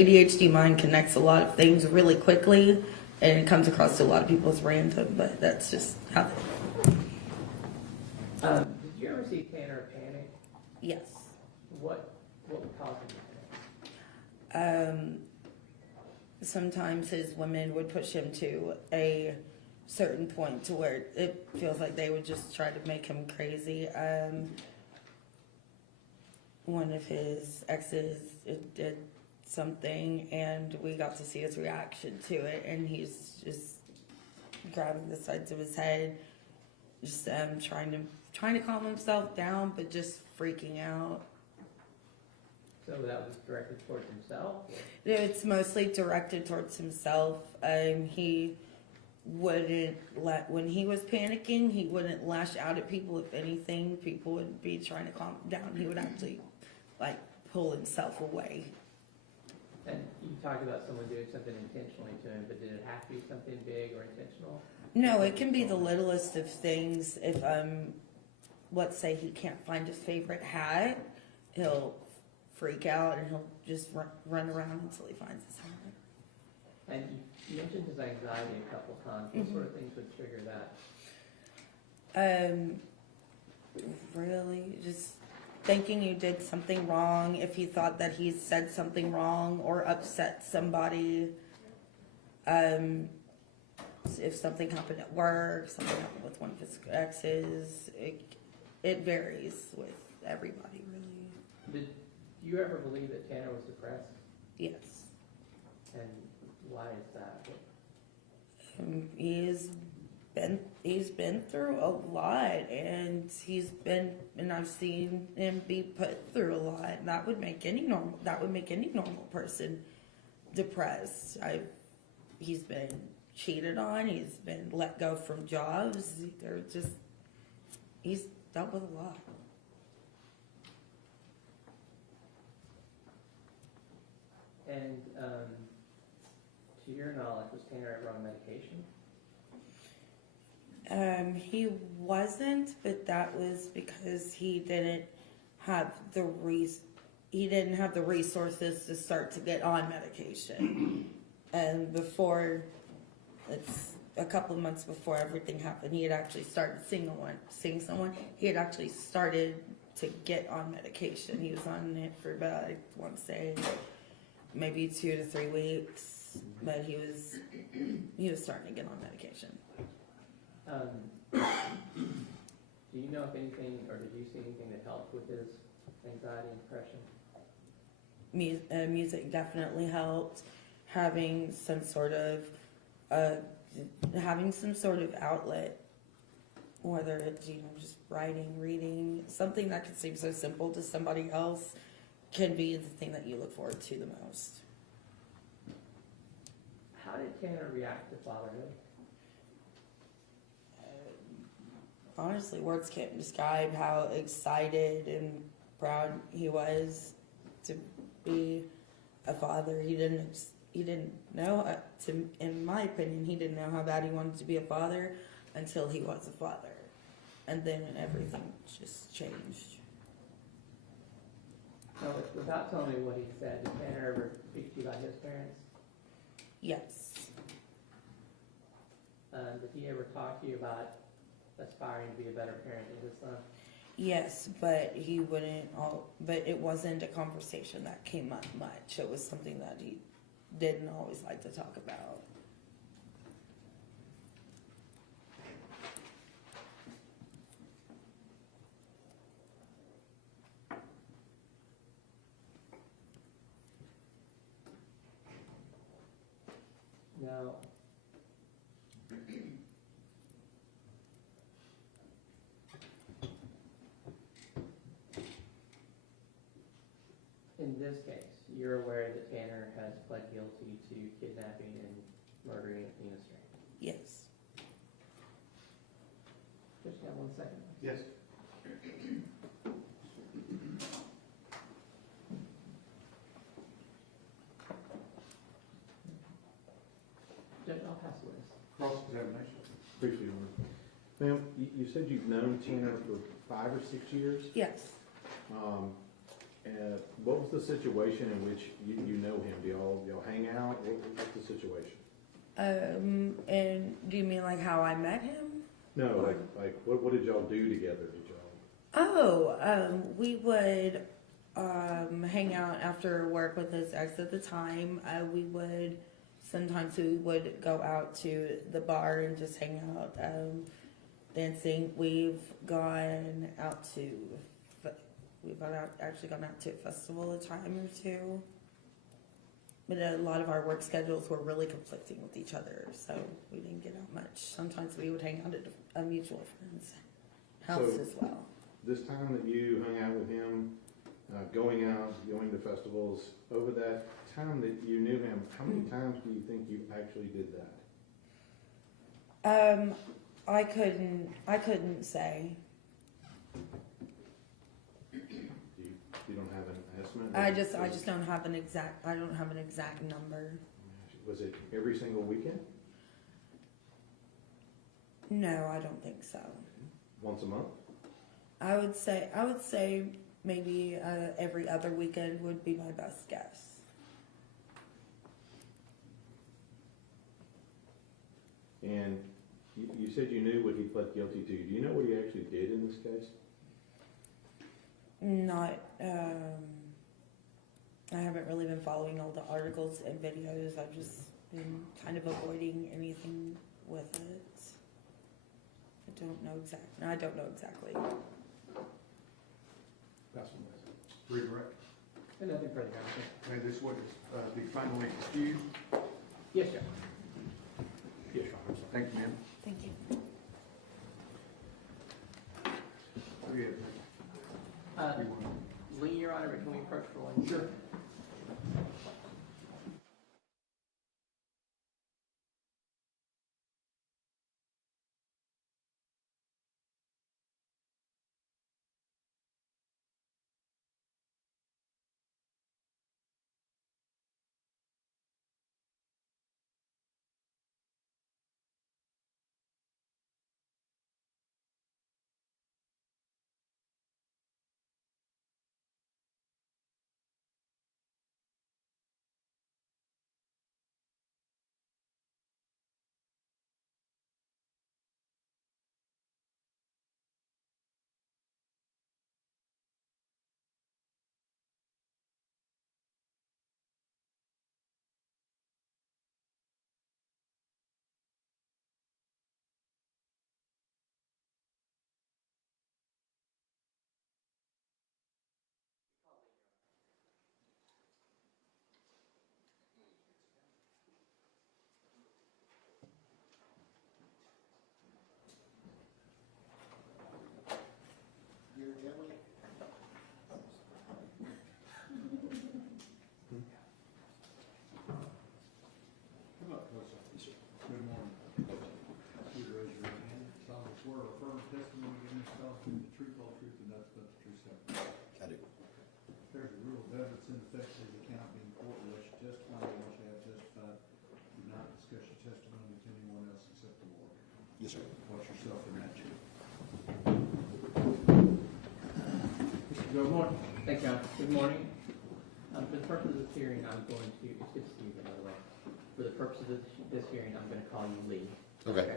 ADHD mind connects a lot of things really quickly, and it comes across to a lot of people as random, but that's just how. Did you ever see Tanner panic? Yes. What would cause him to panic? Sometimes his women would push him to a certain point to where it feels like they would just try to make him crazy. One of his exes did something, and we got to see his reaction to it, and he's just grabbing the sides of his head, just trying to calm himself down, but just freaking out. So that was directed towards himself? Or? It's mostly directed towards himself. He wouldn't when he was panicking, he wouldn't lash out at people. If anything, people would be trying to calm him down. He would actually pull himself away. And you talked about someone doing something intentionally to him, but did it have to be something big or intentional? No, it can be the littlest of things. If let's say he can't find his favorite hat, he'll freak out and he'll just run around until he finds his hat. And you mentioned his anxiety a couple times. What sort of things would trigger that? Really, just thinking you did something wrong. If he thought that he said something wrong or upset somebody. If something happened at work, something happened with one of his exes, it varies with everybody, really. Did you ever believe that Tanner was depressed? Yes. And why is that? He's been through a lot, and I've seen him be put through a lot. And that would make any normal person depressed. He's been cheated on. He's been let go from jobs. He's dealt with a lot. And to your knowledge, was Tanner ever on medication? He wasn't, but that was because he didn't have the resources to start to get on medication. And a couple of months before everything happened, he had actually started seeing someone. He had actually started to get on medication. He was on it for about, I want to say, maybe 2 to 3 weeks, but he was starting to get on medication. Do you know if anything, or did you see anything that helped with his anxiety and depression? Music definitely helped. Having some sort of outlet, whether it's just writing, reading, something that could seem so simple to somebody else, can be the thing that you look forward to the most. How did Tanner react to fatherhood? Honestly, words can't describe how excited and proud he was to be a father. He didn't know, in my opinion, he didn't know how bad he wanted to be a father until he was a father. And then everything just changed. No, without telling me what he said, did Tanner ever speak to you about his parents? Yes. Did he ever talk to you about aspiring to be a better parent than his son? Yes, but but it wasn't a conversation that came up much. It was something that he didn't always like to talk about. Now, in this case, you're aware that Tanner has pled guilty to kidnapping and murdering Athena Strang. Yes. Just got 1 second. Yes. Judge, I'll pass the list. Cross-examination. Briefly, Your Honor. Ma'am, you said you've known Tanner for 5 or 6 years. Yes. What was the situation in which you know him? Do y'all hang out? What's the situation? And do you mean like how I met him? No, like what did y'all do together? Did y'all? Oh, we would hang out after work with his ex at the time. Sometimes we would go out to the bar and just hang out, dancing. We've gone out to a festival a time or two. But a lot of our work schedules were really conflicting with each other, so we didn't get out much. Sometimes we would hang out at a mutual friend's house as well. This time that you hung out with him, going out, going to festivals, over that time that you knew him, how many times do you think you actually did that? I couldn't say. You don't have an estimate? I just don't have an exact number. Was it every single weekend? No, I don't think so. Once a month? I would say maybe every other weekend would be my best guess. And you said you knew what he pled guilty to. Do you know what he actually did in this case? Not, I haven't really been following all the articles and videos. I've just been kind of avoiding anything with it. I don't know exactly. Councilman, redirect. And nothing further, Congressman. And this what is the finally excused? Yes, sir. Yes, Your Honor. Thank you, ma'am. Thank you. Lee, Your Honor, can we approach for one? Sure. Good morning. Please raise your right hand. Solemnly swear or affirm testimony giving this constitutes the truth, all truth, and nothing but the truth, so help you. I do. There's a rule of evidence in effect that you cannot be in court unless you testify or unless you have testified. Do not discuss your testimony with anyone else except the Lord. Yes, sir. Watch yourself in that chair. Mr. Gilmore. Thank you, John. Good morning. For the purpose of this hearing, I'm going to, it's good to see you, by the way. For the purpose of this hearing, I'm going to call you Lee. Okay.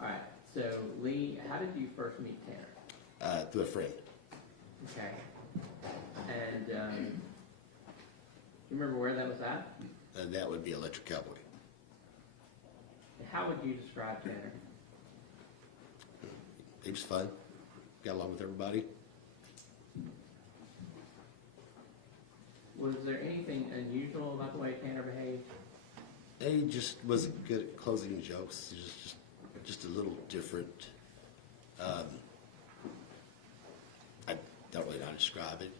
All right. So, Lee, how did you first meet Tanner? Through a friend. Okay. And do you remember where that was at? That would be Electric Cowboy. And how would you describe Tanner? He was fun. Got along with everybody. Was there anything unusual about the way Tanner behaved? He just wasn't good at closing jokes. He was just a little different. I don't really know how to describe it.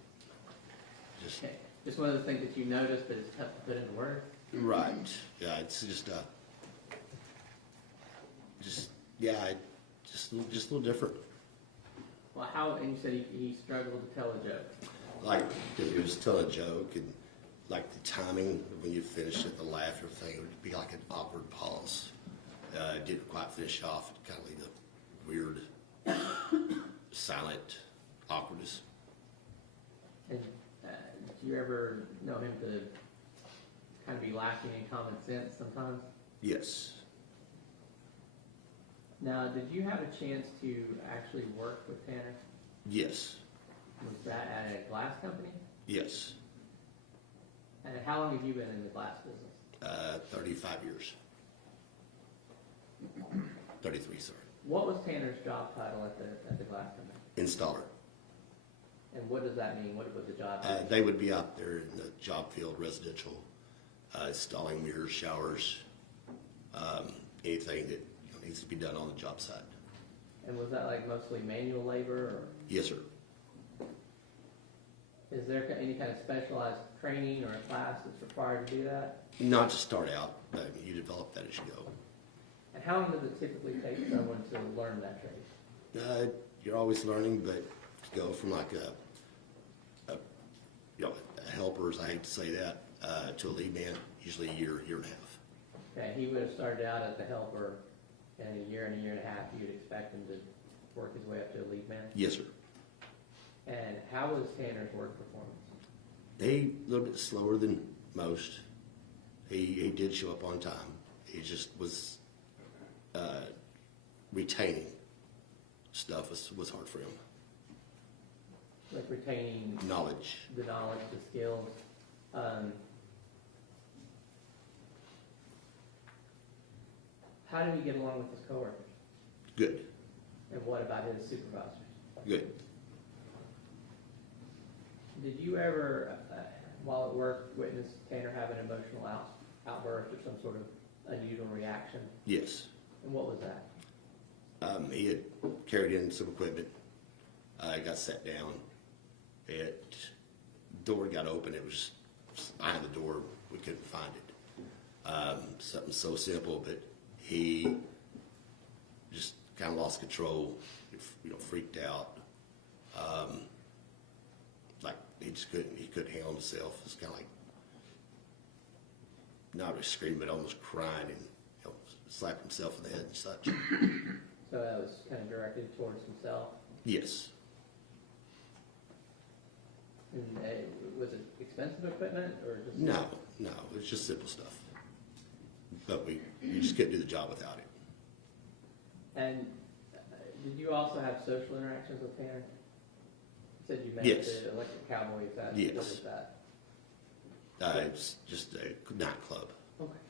Just Okay. Just one of the things that you noticed, but it's tough to put into words. right. Yeah, it's just a little different. Well, how? And you said he struggled to tell a joke. Like if he was telling a joke and like the timing when you finish it, the laugh, everything, it would be like an awkward pause. It didn't quite finish off. It kind of leave a weird, silent awkwardness. And you ever know him to kind of be lacking in common sense sometimes? Yes. Now, did you have a chance to actually work with Tanner? Yes. Was that at a glass company? Yes. And how long have you been in the glass business? 35 years. 33, sorry. What was Tanner's job title at the glass company? Installer. And what does that mean? What would the job be? They would be out there in the job field, residential, installing mirrors, showers, anything that needs to be done on the job site. And was that like mostly manual labor, or Yes, sir. is there any kind of specialized training or a class that's required to do that? Not to start out, but you develop that as you go. And how long does it typically take someone to learn that trade? You're always learning, but to go from like a helper, as I hate to say that, to a lead man, usually a year and a half. Okay, he would have started out as a helper, and a year and a half, you'd expect him to work his way up to a lead man? Yes, sir. And how was Tanner's work performance? He a little bit slower than most. He did show up on time. He just was retaining stuff was hard for him. Like retaining Knowledge. the knowledge, the skills. How did he get along with his coworkers? Good. And what about his supervisors? Good. Did you ever, while at work, witness Tanner have an emotional outburst or some sort of unusual reaction? Yes. And what was that? He had carried in some equipment. Got sat down. Door got open. It was behind the door. We couldn't find it. Something so simple, but he just kind of lost control. Freaked out. Like he couldn't handle himself. It's kind of like not really screaming, but almost crying, and slapped himself in the head and such. So that was kind of directed towards himself. Yes. And was it expensive equipment or just? No, it's just simple stuff. But you just couldn't do the job without it. And did you also have social interactions with Tanner? You said you met Yes. the Electric Cowboys. Yes. What was that? It's just a nightclub. Okay.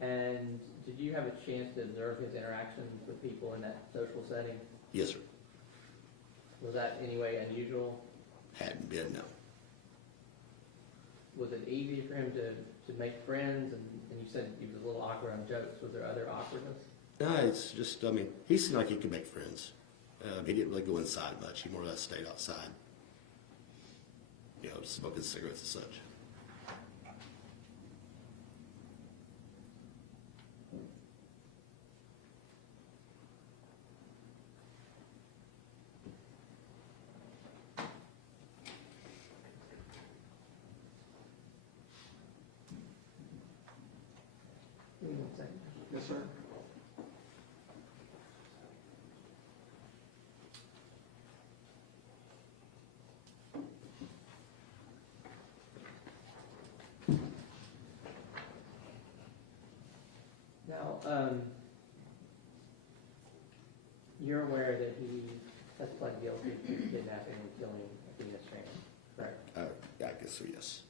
And did you have a chance to observe his interactions with people in that social setting? Yes, sir. Was that in any way unusual? Hadn't been, no. Was it easy for him to make friends? And you said he was a little awkward on jokes. Was there other awkwardness? No, it's just, he seemed like he could make friends. He didn't really go inside much. He more or less stayed outside, smoking cigarettes and such. Give me 1 second. Yes, sir. Now, you're aware that he has pled guilty to kidnapping and killing a Venus trainer, correct? Yeah, I guess so, yes.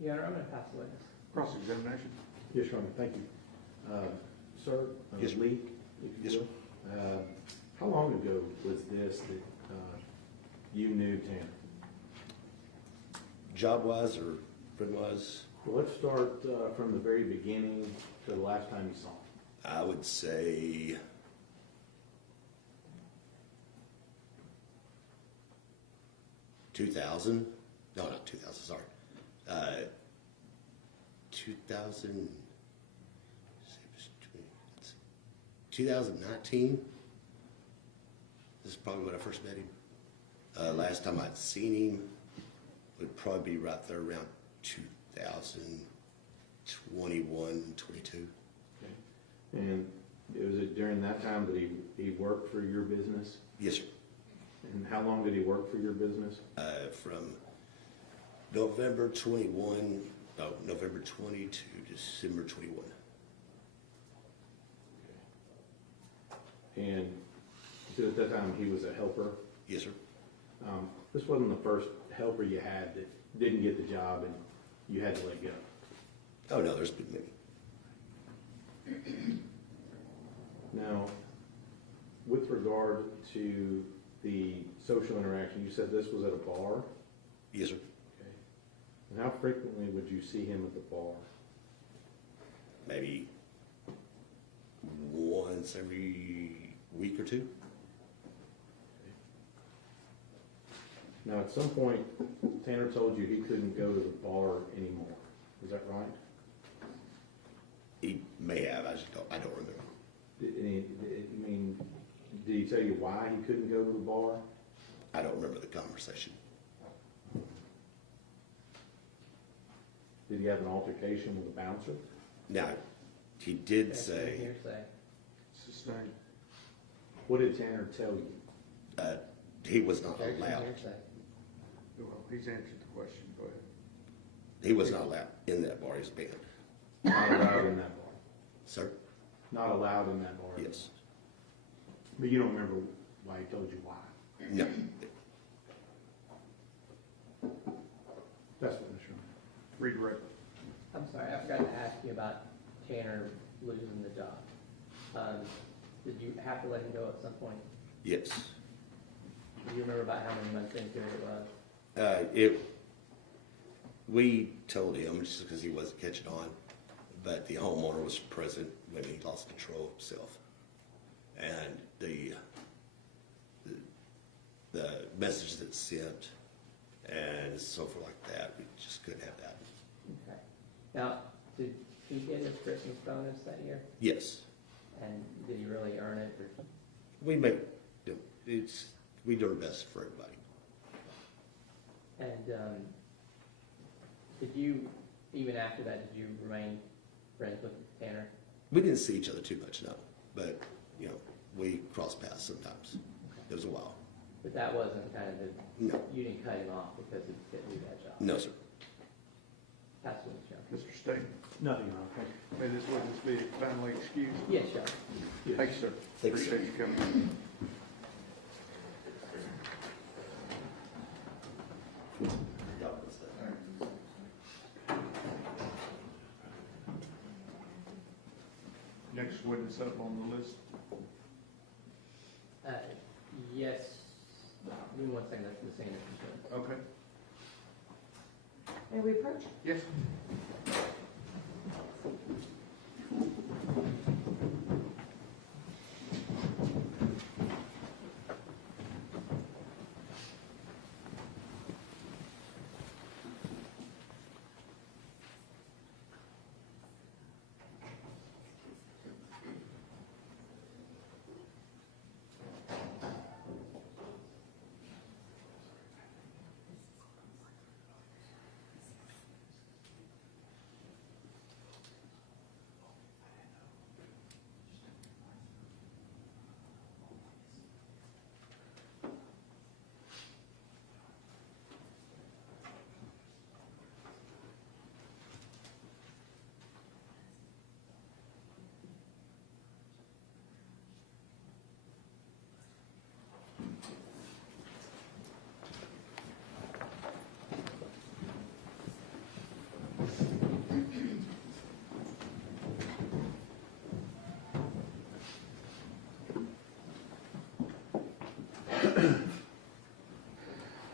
Your Honor, I'm going to pass the witness. Cross-examination. Yes, Your Honor, thank you. Sir, Yes, sir. Lee, if Yes, you will. How long ago was this that you knew Tanner? Job-wise or friend-wise, Well, let's start from the very beginning to the last time you saw I would say 2000. No, not 2000. Sorry, 2000. 2019. This is probably when I first met him. Last time I'd seen him would probably be right there around 2021, 22. Okay. And was it during that time that he worked for your business? Yes, sir. And how long did he work for your business? From November 20 to December 21. And so at that time, he was a helper. Yes, sir. This wasn't the first helper you had that didn't get the job and you had to let go. Oh, no, there's been many. Now, with regard to the social interaction, you said this was at a bar? Yes, sir. Okay. And how frequently would you see him at the bar? Maybe once every week or two. Now, at some point, Tanner told you he couldn't go to the bar anymore. Is that right? He may have. I don't remember. Did he tell you why he couldn't go to the bar? I don't remember the conversation. Did he have an altercation with a bouncer? Now, he did That's say hearsay. Sustained. What did Tanner tell you? he was not Objection, allowed. hearsay. Well, he's answered the question, go ahead. He was not allowed in that bar. He was banned. Not allowed in that bar. Sir? Not allowed in that bar. Yes. But you don't remember why he told you why? No. That's what I'm sure. Redirect. I'm sorry, I forgot to ask you about Tanner losing the job. Did you have to let him go at some point? Yes. Do you remember about how many months into it was? We told him just because he wasn't catching on, but the homeowner was present when he lost control of himself, and the message that's sent and so forth like that, we just couldn't have that. Okay. Now, did he get his Christmas bonus that year? Yes, And did he really earn it? Or? we do our best for everybody. And did you, even after that, did you remain friends with Tanner? We didn't see each other too much, no, but we crossed paths sometimes. It was a while. But that wasn't kind of the, No, you didn't cut him off because he didn't do that job? no, sir. That's what it's showing. Mr. State, Nothing wrong. Thank may this witness be finally excused? Yes, sir. you. Thank you, sir. Thank you, sir. Appreciate you coming. Next witness up on the list. Yes. Give me one second, that's the same as Okay. May we approach? Yes.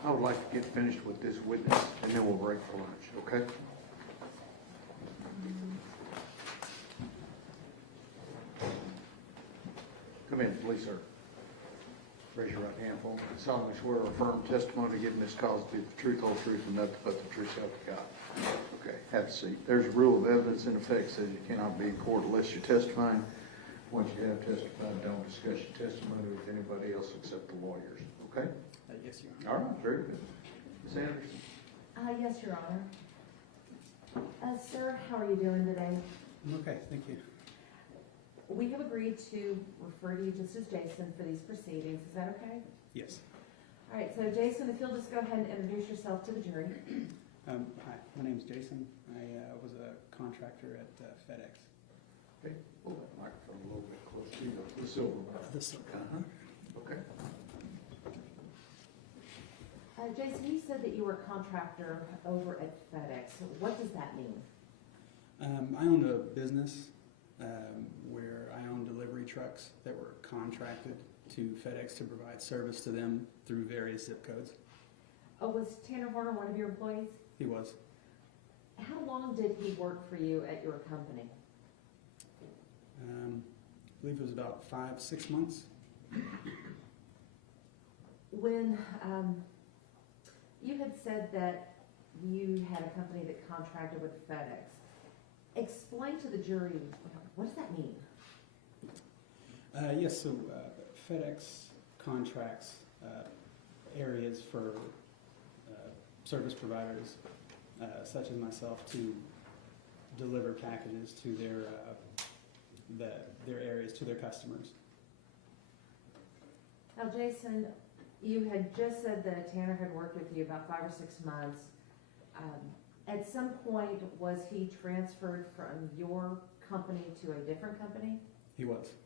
I would like to get finished with this witness, and then we'll break for lunch, okay? minute, please, sir. Raise your right hand for me. Solemnly swear or affirm testimony given this cause to be the truth, whole truth, and nothing but the truth, self to God. Okay, have a seat. There's a rule of evidence in effect says you cannot be in court unless you're testifying. Once you have testified, don't discuss your testimony with anybody else except the lawyers. Okay? Yes, Your Honor. All right, very good. Ms. Anderson? Yes, Your Honor. Sir, how are you doing today? I'm okay, thank you. We have agreed to refer to you just as Jason for these proceedings. Is that okay? Yes. All right, so Jason, if you'll just go ahead and introduce yourself to the jury. Hi, my name's Jason. I was a contractor at FedEx. Okay, pull that microphone a little bit closer to you, the silver one. This, Okay. Jason, you said that you were a contractor over at FedEx. What does that mean? I owned a business where I owned delivery trucks that were contracted to FedEx to provide service to them through various zip codes. Oh, was Tanner Horner one of your employees? He was. How long did he work for you at your company? I believe it was about 5-6 months. When you had said that you had a company that contracted with FedEx, explain to the jury, what does that mean? Yes, so FedEx contracts areas for service providers such as myself to deliver packages to their areas, to their customers. Now, Jason, you had just said that Tanner had worked with you about 5 or 6 months. At some point, was he transferred from your company to a different company? He was.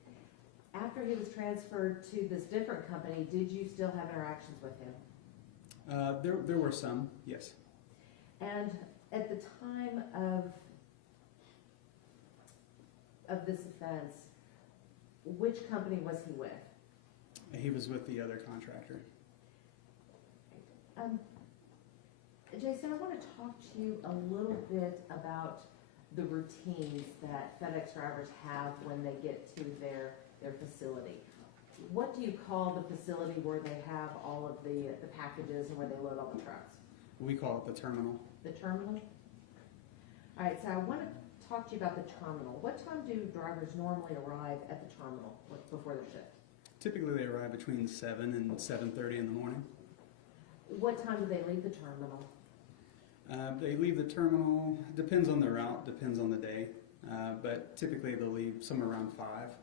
After he was transferred to this different company, did you still have interactions with him? There were some, yes. And at the time of this offense, which company was he with? He was with the other contractor. Jason, I want to talk to you a little bit about the routines that FedEx drivers have when they get to their facility. What do you call the facility where they have all of the packages and where they load all the trucks? We call it the terminal. The terminal? All right, so I want to talk to you about the terminal. What time do drivers normally arrive at the terminal before their shift? Typically they arrive between 7 and 7:30 in the morning. What time do they leave the terminal? They leave the terminal, depends on the route, depends on the day, but typically they'll leave somewhere around 5.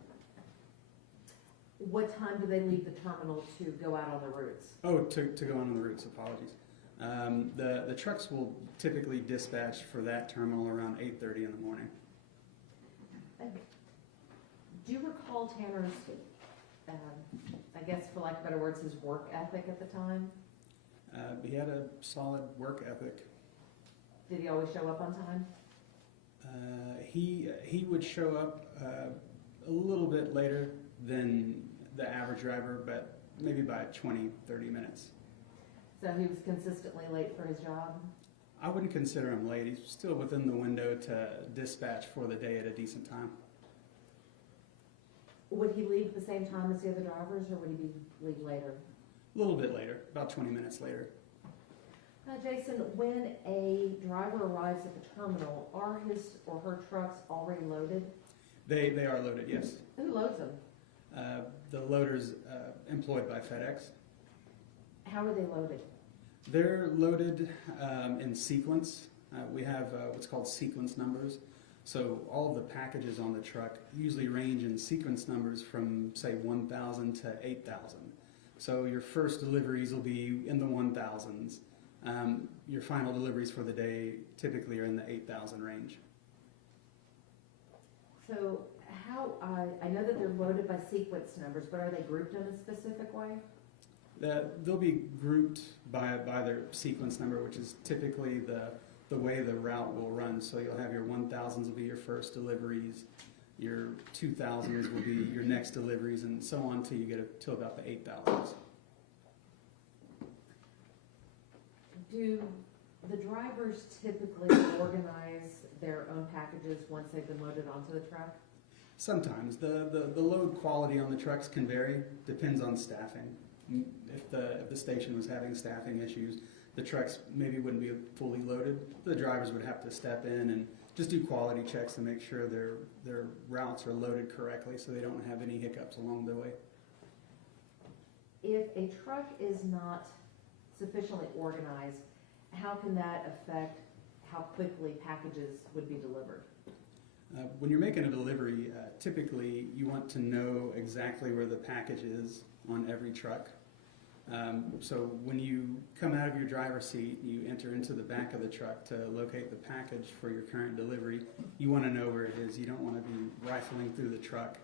What time do they leave the terminal to go out on the routes? Oh, to go on the routes, apologies. The trucks will typically dispatch for that terminal around 8:30 in the morning. Do you recall Tanner's, I guess for lack of better words, his work ethic at the time? He had a solid work ethic. Did he always show up on time? He would show up a little bit later than the average driver, but maybe by 20-30 minutes. So he was consistently late for his job? I wouldn't consider him late. He's still within the window to dispatch for the day at a decent time. Would he leave at the same time as the other drivers, or would he leave later? A little bit later, about 20 minutes later. Jason, when a driver arrives at the terminal, are his or her trucks already loaded? They are loaded, yes. Who loads them? The loaders employed by FedEx. How are they loaded? They're loaded in sequence. We have what's called sequence numbers. So all of the packages on the truck usually range in sequence numbers from, say, 1,000 to 8,000. So your first deliveries will be in the 1,000s. Your final deliveries for the day typically are in the 8,000 range. So how, I know that they're loaded by sequence numbers, but are they grouped in a specific way? They'll be grouped by their sequence number, which is typically the way the route will run. So you'll have your 1,000s will be your first deliveries, your 2,000s will be your next deliveries, and so on till you get to about the 8,000s. Do the drivers typically organize their own packages once they've been loaded onto the truck? Sometimes. The load quality on the trucks can vary, depends on staffing. If the station was having staffing issues, the trucks maybe wouldn't be fully loaded. The drivers would have to step in and just do quality checks to make sure their routes are loaded correctly so they don't have any hiccups along the way. If a truck is not sufficiently organized, how can that affect how quickly packages would be delivered? When you're making a delivery, typically you want to know exactly where the package is on every truck. So when you come out of your driver's seat, you enter into the back of the truck to locate the package for your current delivery, you want to know where it is. You don't want to be rifling through the truck.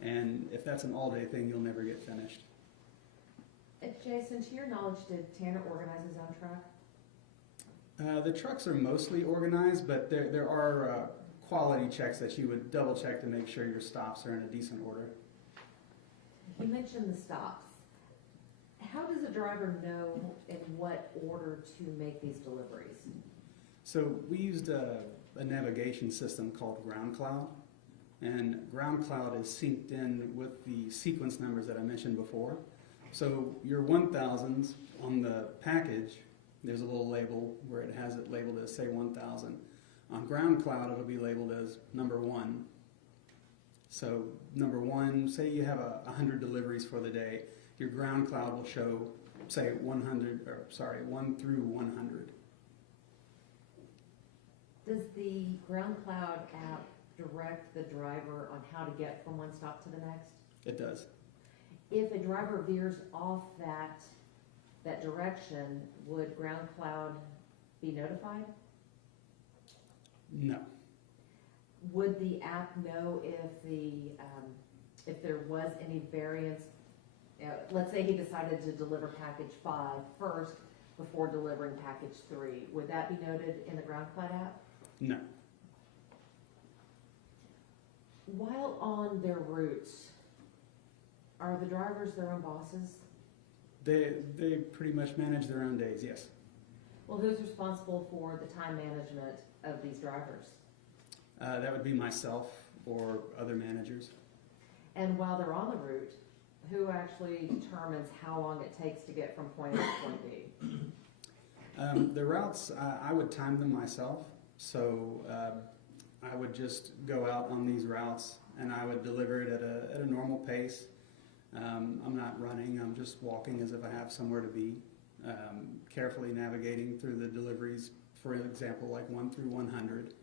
And if that's an all-day thing, you'll never get finished. Jason, to your knowledge, did Tanner organize his own truck? The trucks are mostly organized, but there are quality checks that you would double check to make sure your stops are in a decent order. You mentioned the stops. How does a driver know in what order to make these deliveries? So we used a navigation system called Ground Cloud, and Ground Cloud is synced in with the sequence numbers that I mentioned before. So your 1000s on the package, there's a little label where it has it labeled as, say, 1000. On Ground Cloud, it'll be labeled as number 1. So number 1, say you have 100 deliveries for the day, your Ground Cloud will show, say, 1 through 100. Does the Ground Cloud app direct the driver on how to get from one stop to the next? It does. If a driver veers off that direction, would Ground Cloud be notified? No. Would the app know if there was any variance? Let's say he decided to deliver package 5 first before delivering package 3. Would that be noted in the Ground Cloud app? No. While on their routes, are the drivers their own bosses? They pretty much manage their own days, yes. Well, who's responsible for the time management of these drivers? That would be myself or other managers. And while they're on the route, who actually determines how long it takes to get from point A to point B? The routes, I would time them myself. So I would just go out on these routes and I would deliver it at a normal pace. I'm not running, I'm just walking as if I have somewhere to be, carefully navigating through the deliveries, for example, like 1 through 100.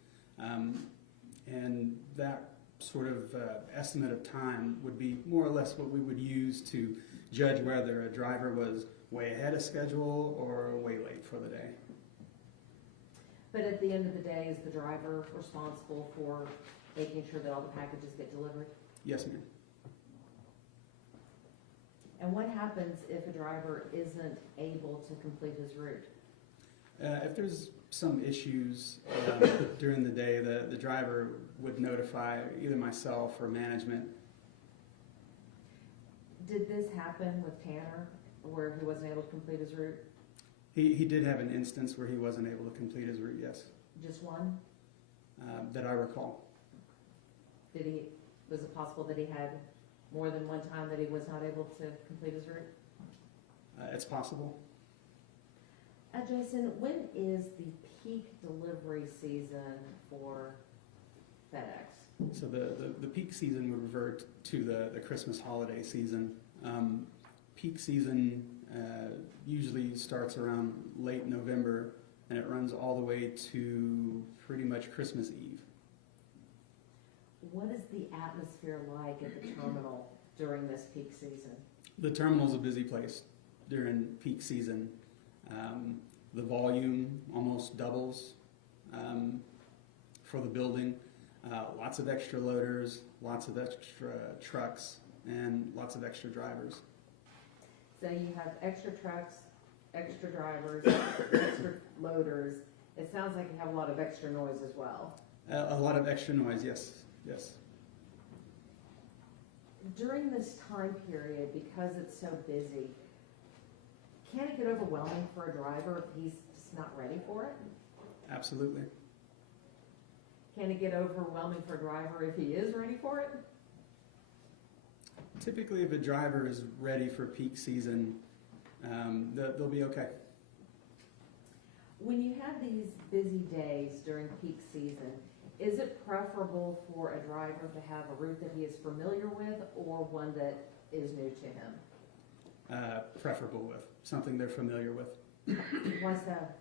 And that sort of estimate of time would be more or less what we would use to judge whether a driver was way ahead of schedule or way late for the day. But at the end of the day, is the driver responsible for making sure that all the packages get delivered? Yes, ma'am. And what happens if a driver isn't able to complete his route? If there's some issues during the day, the driver would notify either myself or management. Did this happen with Tanner, where he wasn't able to complete his route? He did have an instance where he wasn't able to complete his route, yes, Just one? that I recall. Was it possible that he had more than one time that he was not able to complete his route? It's possible. Jason, when is the peak delivery season for FedEx? So the peak season would revert to the Christmas holiday season. Peak season usually starts around late November and it runs all the way to pretty much Christmas Eve. What is the atmosphere like at the terminal during this peak season? The terminal's a busy place during peak season. The volume almost doubles for the building. Lots of extra loaders, lots of extra trucks, and lots of extra drivers. So you have extra trucks, extra drivers, extra loaders. It sounds like you have a lot of extra noise as well. A lot of extra noise, yes, yes. During this time period, because it's so busy, can it get overwhelming for a driver if he's just not ready for it? Absolutely. Can it get overwhelming for a driver if he is ready for it? Typically, if a driver is ready for peak season, they'll be okay. When you have these busy days during peak season, is it preferable for a driver to have a route that he is familiar with or one that is new to him? Preferable with something they're familiar with. Why's that?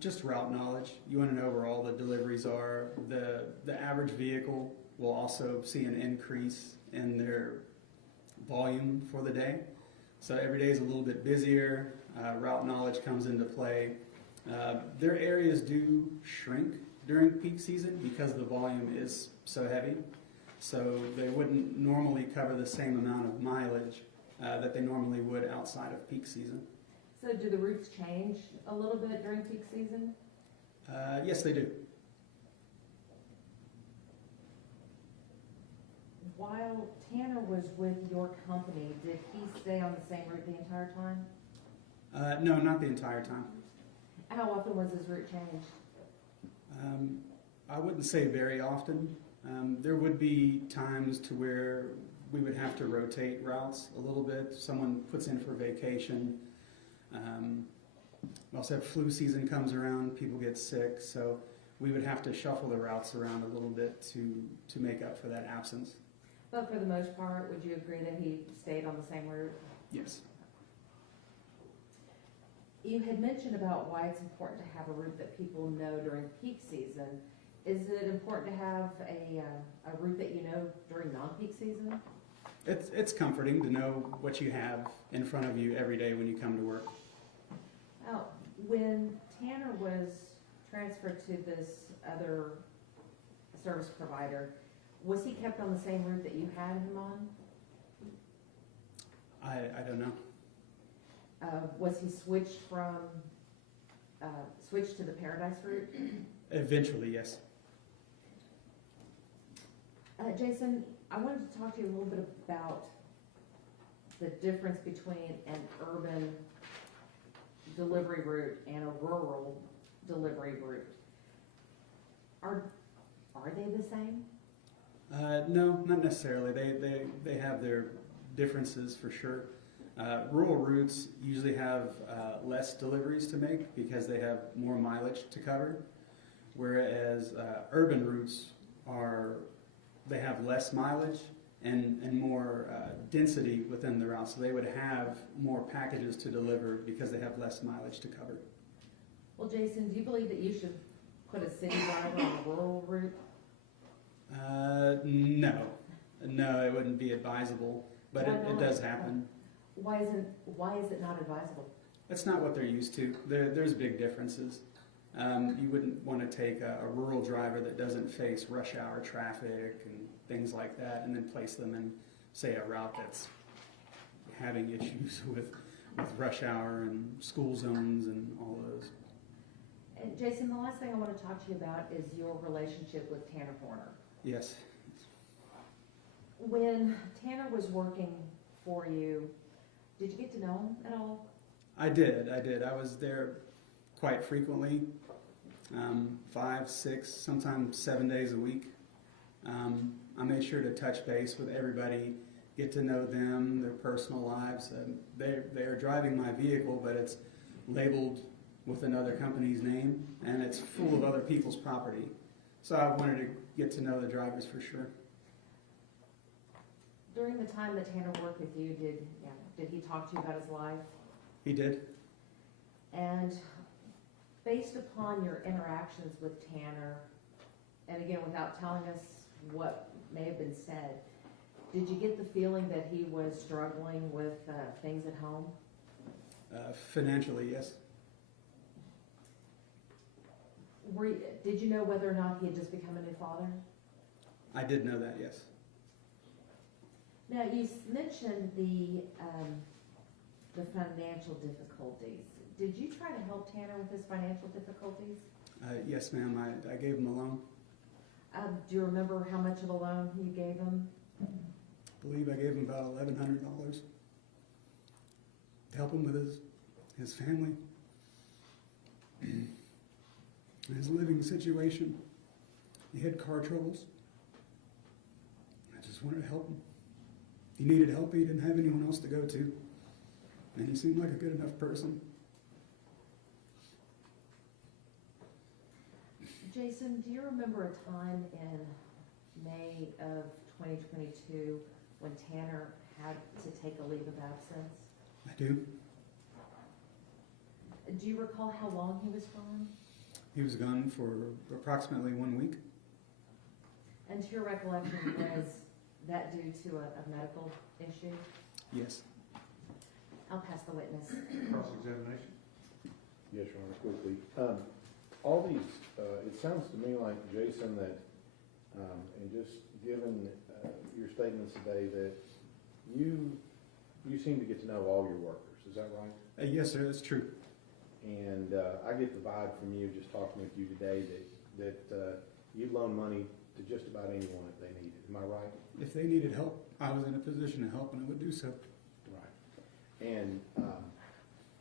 Just route knowledge. You want to know where all the deliveries are. The average vehicle will also see an increase in their volume for the day. So every day is a little bit busier. Route knowledge comes into play. Their areas do shrink during peak season because the volume is so heavy. So they wouldn't normally cover the same amount of mileage that they normally would outside of peak season. So do the routes change a little bit during peak season? Yes, they do. While Tanner was with your company, did he stay on the same route the entire time? No, not the entire time. How often was his route changed? I wouldn't say very often. There would be times to where we would have to rotate routes a little bit. Someone puts in for vacation. We also have flu season comes around, people get sick, so we would have to shuffle the routes around a little bit to make up for that absence. But for the most part, would you agree that he stayed on the same route? Yes. You had mentioned about why it's important to have a route that people know during peak season. Is it important to have a route that you know during non-peak season? It's comforting to know what you have in front of you every day when you come to work. Now, when Tanner was transferred to this other service provider, was he kept on the same route that you had him on? I don't know. Was he switched to the Paradise route? Eventually, yes. Jason, I wanted to talk to you a little bit about the difference between an urban delivery route and a rural delivery route. Are they the same? No, not necessarily. They have their differences for sure. Rural routes usually have less deliveries to make because they have more mileage to cover, whereas urban routes they have less mileage and more density within the route, so they would have more packages to deliver because they have less mileage to cover. Well, Jason, do you believe that you should put a city driver on a rural route? No, it wouldn't be advisable, but it does happen. Why is it not advisable? That's not what they're used to. There's big differences. You wouldn't want to take a rural driver that doesn't face rush hour traffic and things like that and then place them in, say, a route that's having issues with rush hour and school zones and all those. And Jason, the last thing I want to talk to you about is your relationship with Tanner Horner. Yes. When Tanner was working for you, did you get to know him at all? I did. I was there quite frequently, 5, 6, sometimes 7 days a week. I made sure to touch base with everybody, get to know them, their personal lives. They are driving my vehicle, but it's labeled with another company's name, and it's full of other people's property. So I wanted to get to know the drivers for sure. During the time that Tanner worked with you, did he talk to you about his life? He did. And based upon your interactions with Tanner, and again, without telling us what may have been said, did you get the feeling that he was struggling with things at home? Financially, yes. Did you know whether or not he had just become a new father? I did know that, yes. Now, you mentioned the financial difficulties. Did you try to help Tanner with his financial difficulties? Yes, ma'am. I gave him a loan. Do you remember how much of a loan you gave him? I believe I gave him about $1,100 to help him with his family and his living situation. He had car troubles. I just wanted to help him. he needed help. He didn't have anyone else to go to. And he seemed like a good enough person. Jason, do you remember a time in May of 2022 when Tanner had to take a leave of absence? I do. Do you recall how long he was gone? He was gone for approximately 1 week. And to your recollection, was that due to a medical issue? Yes. I'll pass the witness. Cross-examination? Yes, Your Honor, quickly. All these, it sounds to me like, Jason, that, and just given your statements today, that you seem to get to know all your workers, is that right? Yes, sir, that's true. And I get the vibe from you, just talking with you today, that you'd loan money to just about anyone if they need it. Am I right? If they needed help, I was in a position to help, and I would do so. Right. And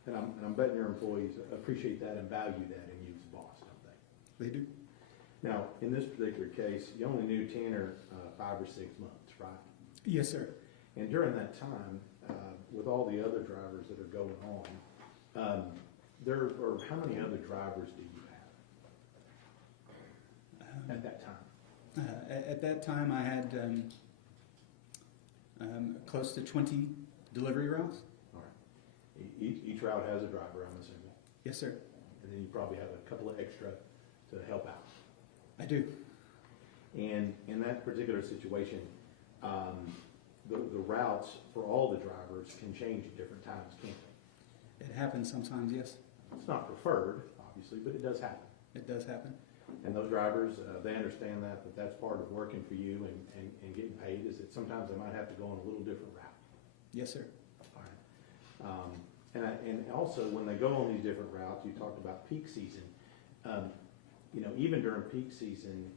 I'm betting your employees appreciate that and value that in you as a boss, don't they? They do. Now, in this particular case, you only knew Tanner 5 or 6 months, right? Yes, sir. And during that time, with all the other drivers that are going on, how many other drivers do you have at that time? At that time, I had close to 20 delivery routes. All right. Each route has a driver, I'm assuming. Yes, sir. And then you probably have a couple of extra to help out. I do. And in that particular situation, the routes for all the drivers can change at different times, can't they? It happens sometimes, yes. It's not preferred, obviously, but it does happen. It does happen. And those drivers, they understand that that's part of working for you and getting paid, is that sometimes they might have to go on a little different route. Yes, sir. All right. And also, when they go on these different routes, you talked about peak season. Even during peak season,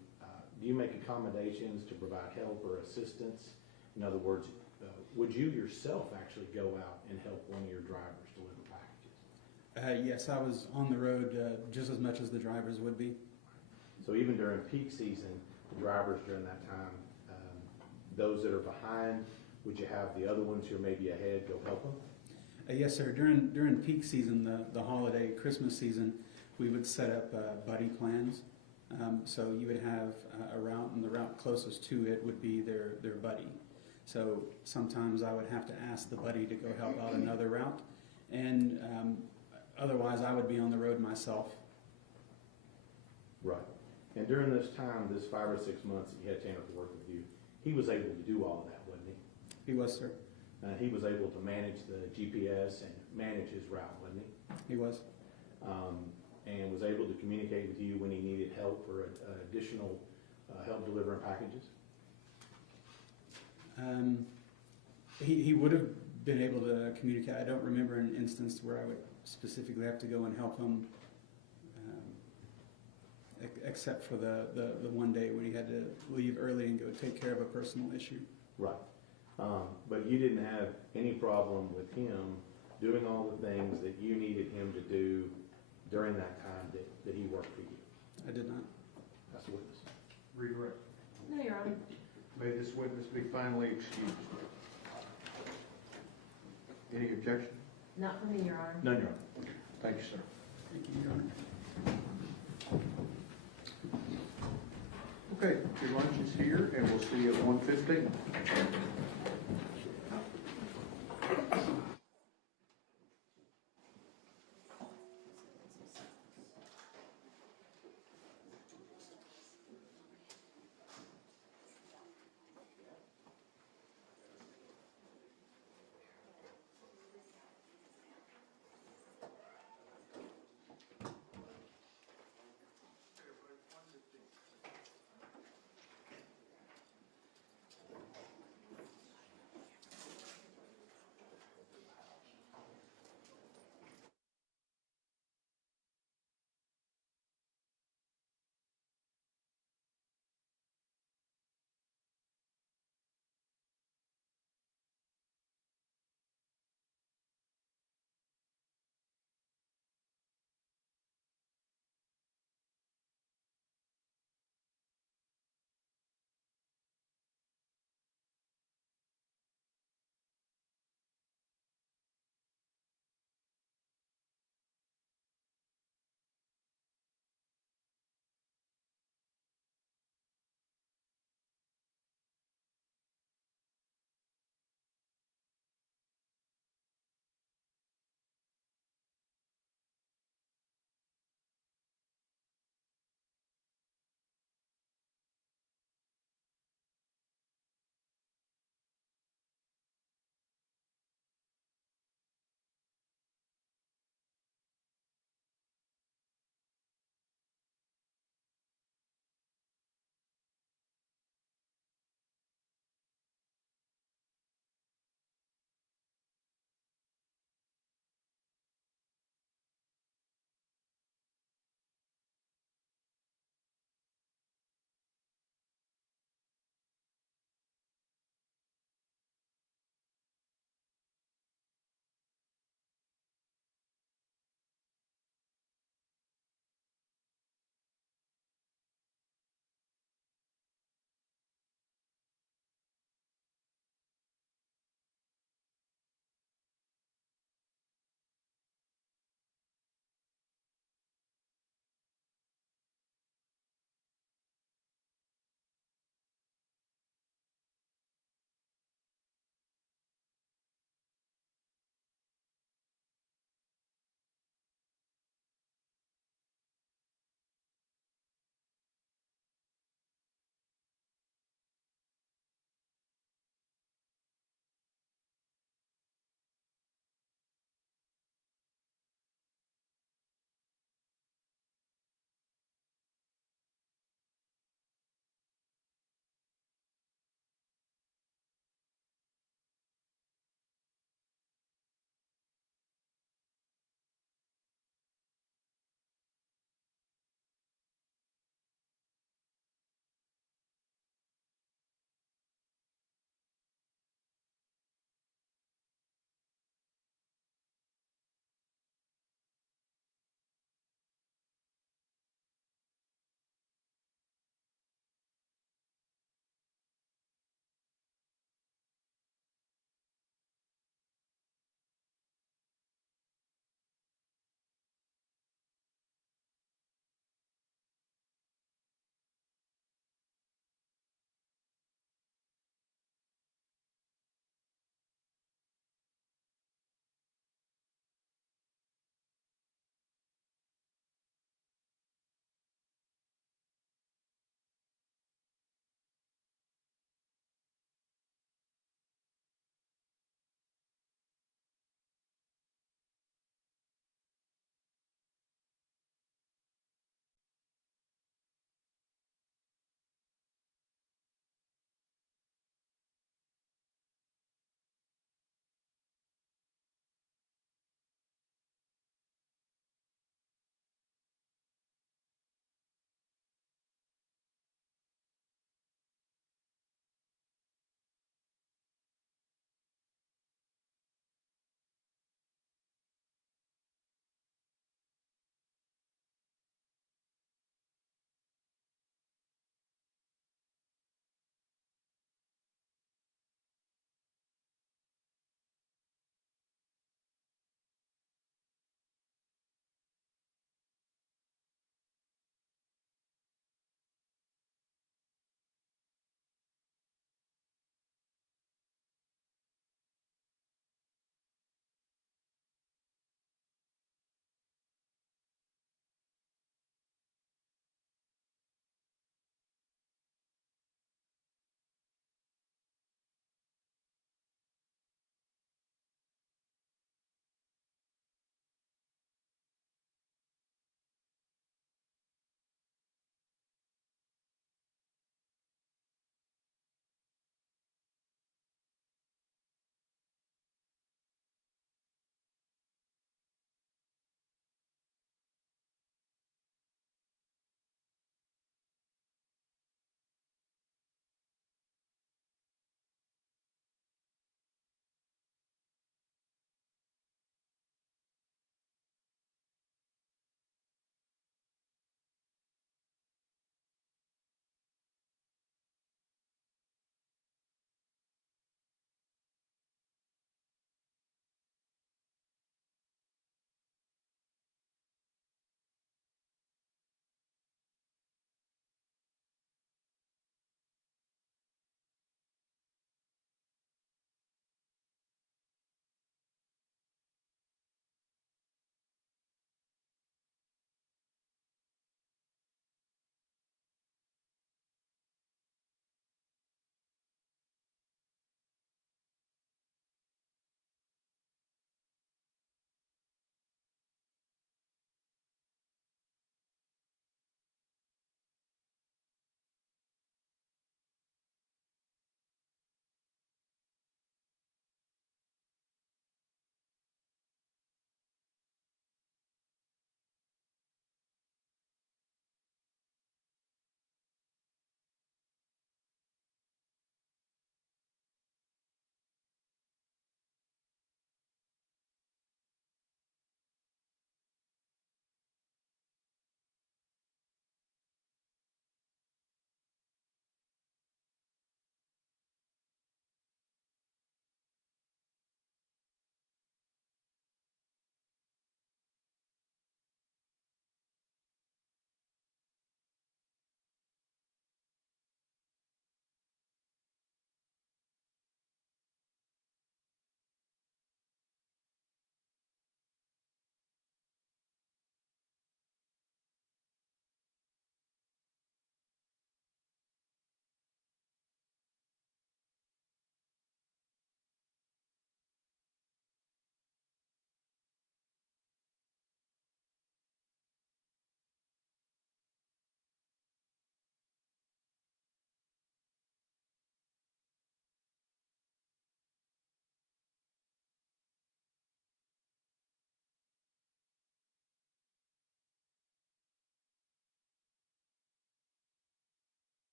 do you make accommodations to provide help or assistance? In other words, would you yourself actually go out and help one of your drivers deliver packages? Yes, I was on the road just as much as the drivers would be. So even during peak season, the drivers during that time, those that are behind, would you have the other ones who are maybe ahead go help them? Yes, sir. During peak season, the holiday, Christmas season, we would set up buddy plans. So you would have a route, and the route closest to it would be their buddy. So sometimes I would have to ask the buddy to go help out another route, and otherwise I would be on the road myself. Right. And during this time, this 5 or 6 months that you had Tanner to work with you, he was able to do all of that, wasn't he? He was, sir. He was able to manage the GPS and manage his route, wasn't he? He was. And was able to communicate with you when he needed help or additional help delivering packages? He would have been able to communicate. I don't remember an instance where I would specifically have to go and help him, except for the one day when he had to leave early and go take care of a personal issue. Right. But you didn't have any problem with him doing all the things that you needed him to do during that time that he worked for you? I did not. That's the witness. Redirect. No, Your Honor. May this witness be finally excused. Any objection? Not for me, Your Honor. None, Your Honor. Thank you, sir. Thank you, Your Honor. Okay, your lunch is here, and we'll see you at 1:15.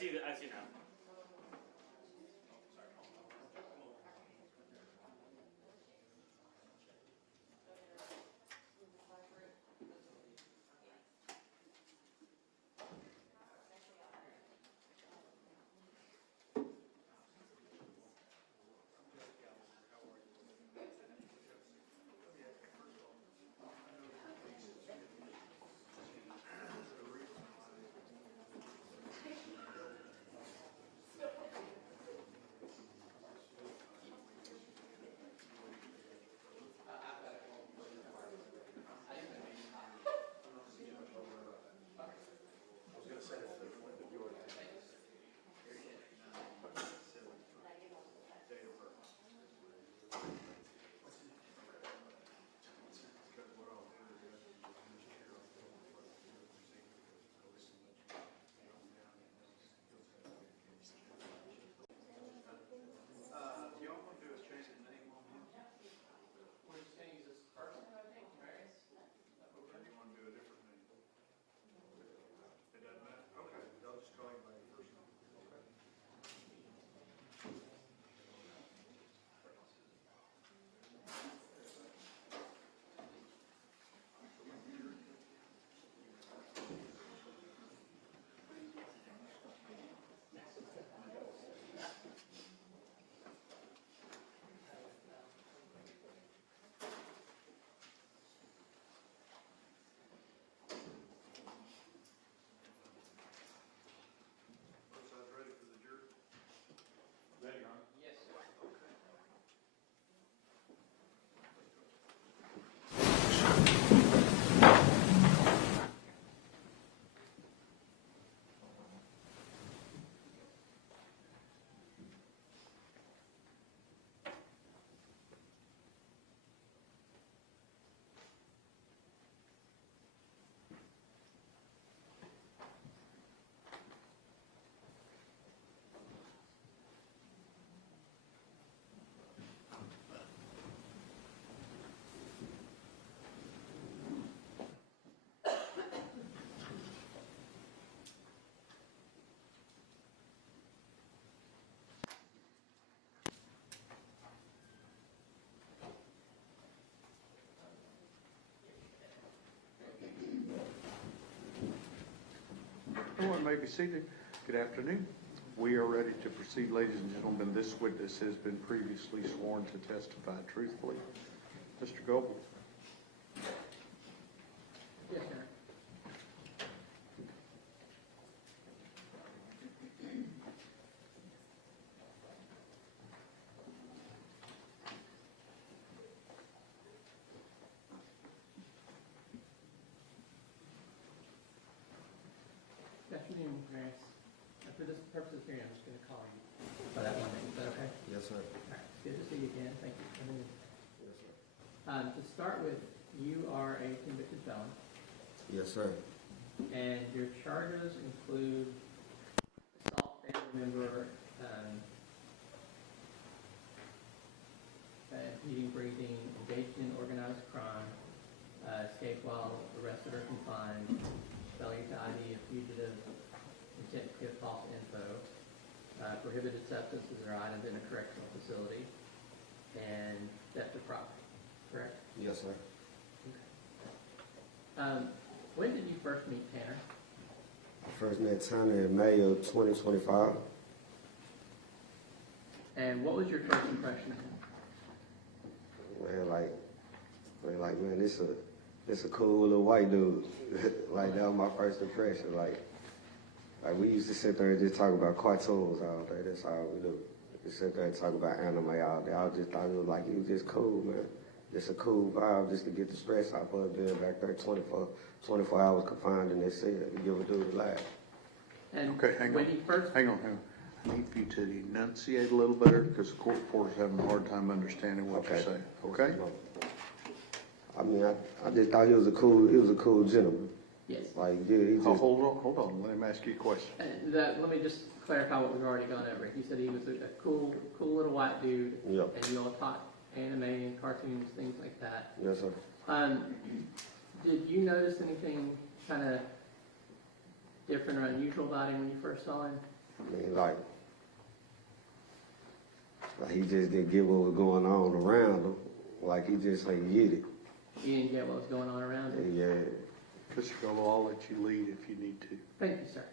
see that. I see now. Ready, Ron? Yes, sir. Everyone may be seated. Good afternoon. We are ready to proceed, ladies and gentlemen. This witness has been previously sworn to testify truthfully. Mr. Goble. Yes, sir. Good afternoon, Maris. For this purpose of hearing, I'm just going to call you by that one name. Is that okay? Yes, sir. All right. It's good to see you again. Thank you for coming in. Yes, sir. To start with, you are a convicted felon, Yes, sir. and your charges include assault family member, eating, breathing, engaged in organized crime, escape while arrested or confined, failure to ID a fugitive, intent to give false info, prohibited substances or items in a correctional facility, and theft of property. Correct? Yes, sir. When did you first meet Tanner? I first met Tanner in May of 2025. And what was your first impression of him? Man, this a cool little white dude. Like, that was my first impression. Like we used to sit there and just talk about cartoons all day. That's all we do. Just sit there and talk about anime all day. I just thought he was just cool, man. Just a cool vibe, just to get the stress off of being back there 24 hours confined in this cell. You give a dude a laugh. And Okay, hang when on. he first Hang on. I need for you to enunciate a little better because the court reporter's having a hard time understanding what you're saying. Okay? I mean, I just thought he was a cool gentleman. Yes. Like, yeah, he just... Hold on. Let him ask you a question. Let me just clarify what we've already gone over. You said he was a cool little white dude. Yep. And you all taught anime and cartoons, things like that. Yes, sir. Did you notice anything kind of different or unusual about him when you first saw him? I mean, like he just didn't get what was going on around him. Like he just ain't get it. You didn't get what was going on around it? Yeah. Mr. Gallo, I'll let you lead if you need to. Thank you, sir.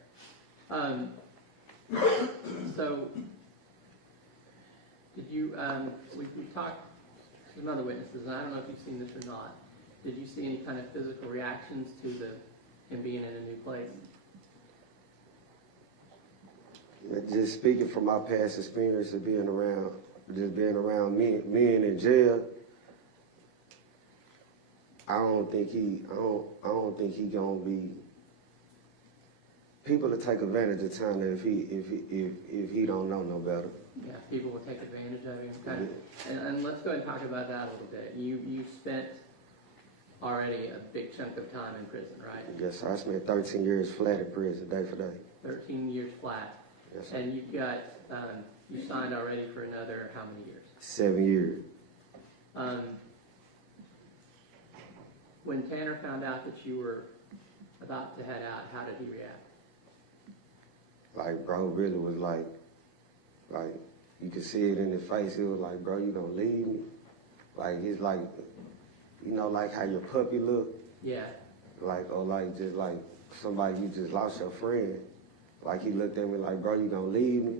So, did you, we talked to some other witnesses, and I don't know if you've seen this or not. Did you see any kind of physical reactions to him being in a new place? Just speaking from my past experience of being around men in jail, I don't think he gonna be. People will take advantage of time if he don't know no better. Yeah, people will take advantage of him. Okay. And let's go ahead and talk about that a little bit. You spent already a big chunk of time in prison, right? Yes, I spent 13 years flat in prison, day for day. 13 years flat. Yes, sir. And you've got, you signed already for another how many years? 7 years. When Tanner found out that you were about to head out, how did he react? Like, bro, really was like, you could see it in his face. He was like, bro, you gonna leave me? Like, he's like, you know, like how your puppy look? Yeah. Like, or like, just like somebody you just lost your friend. Like, he looked at me like, bro, you gonna leave me?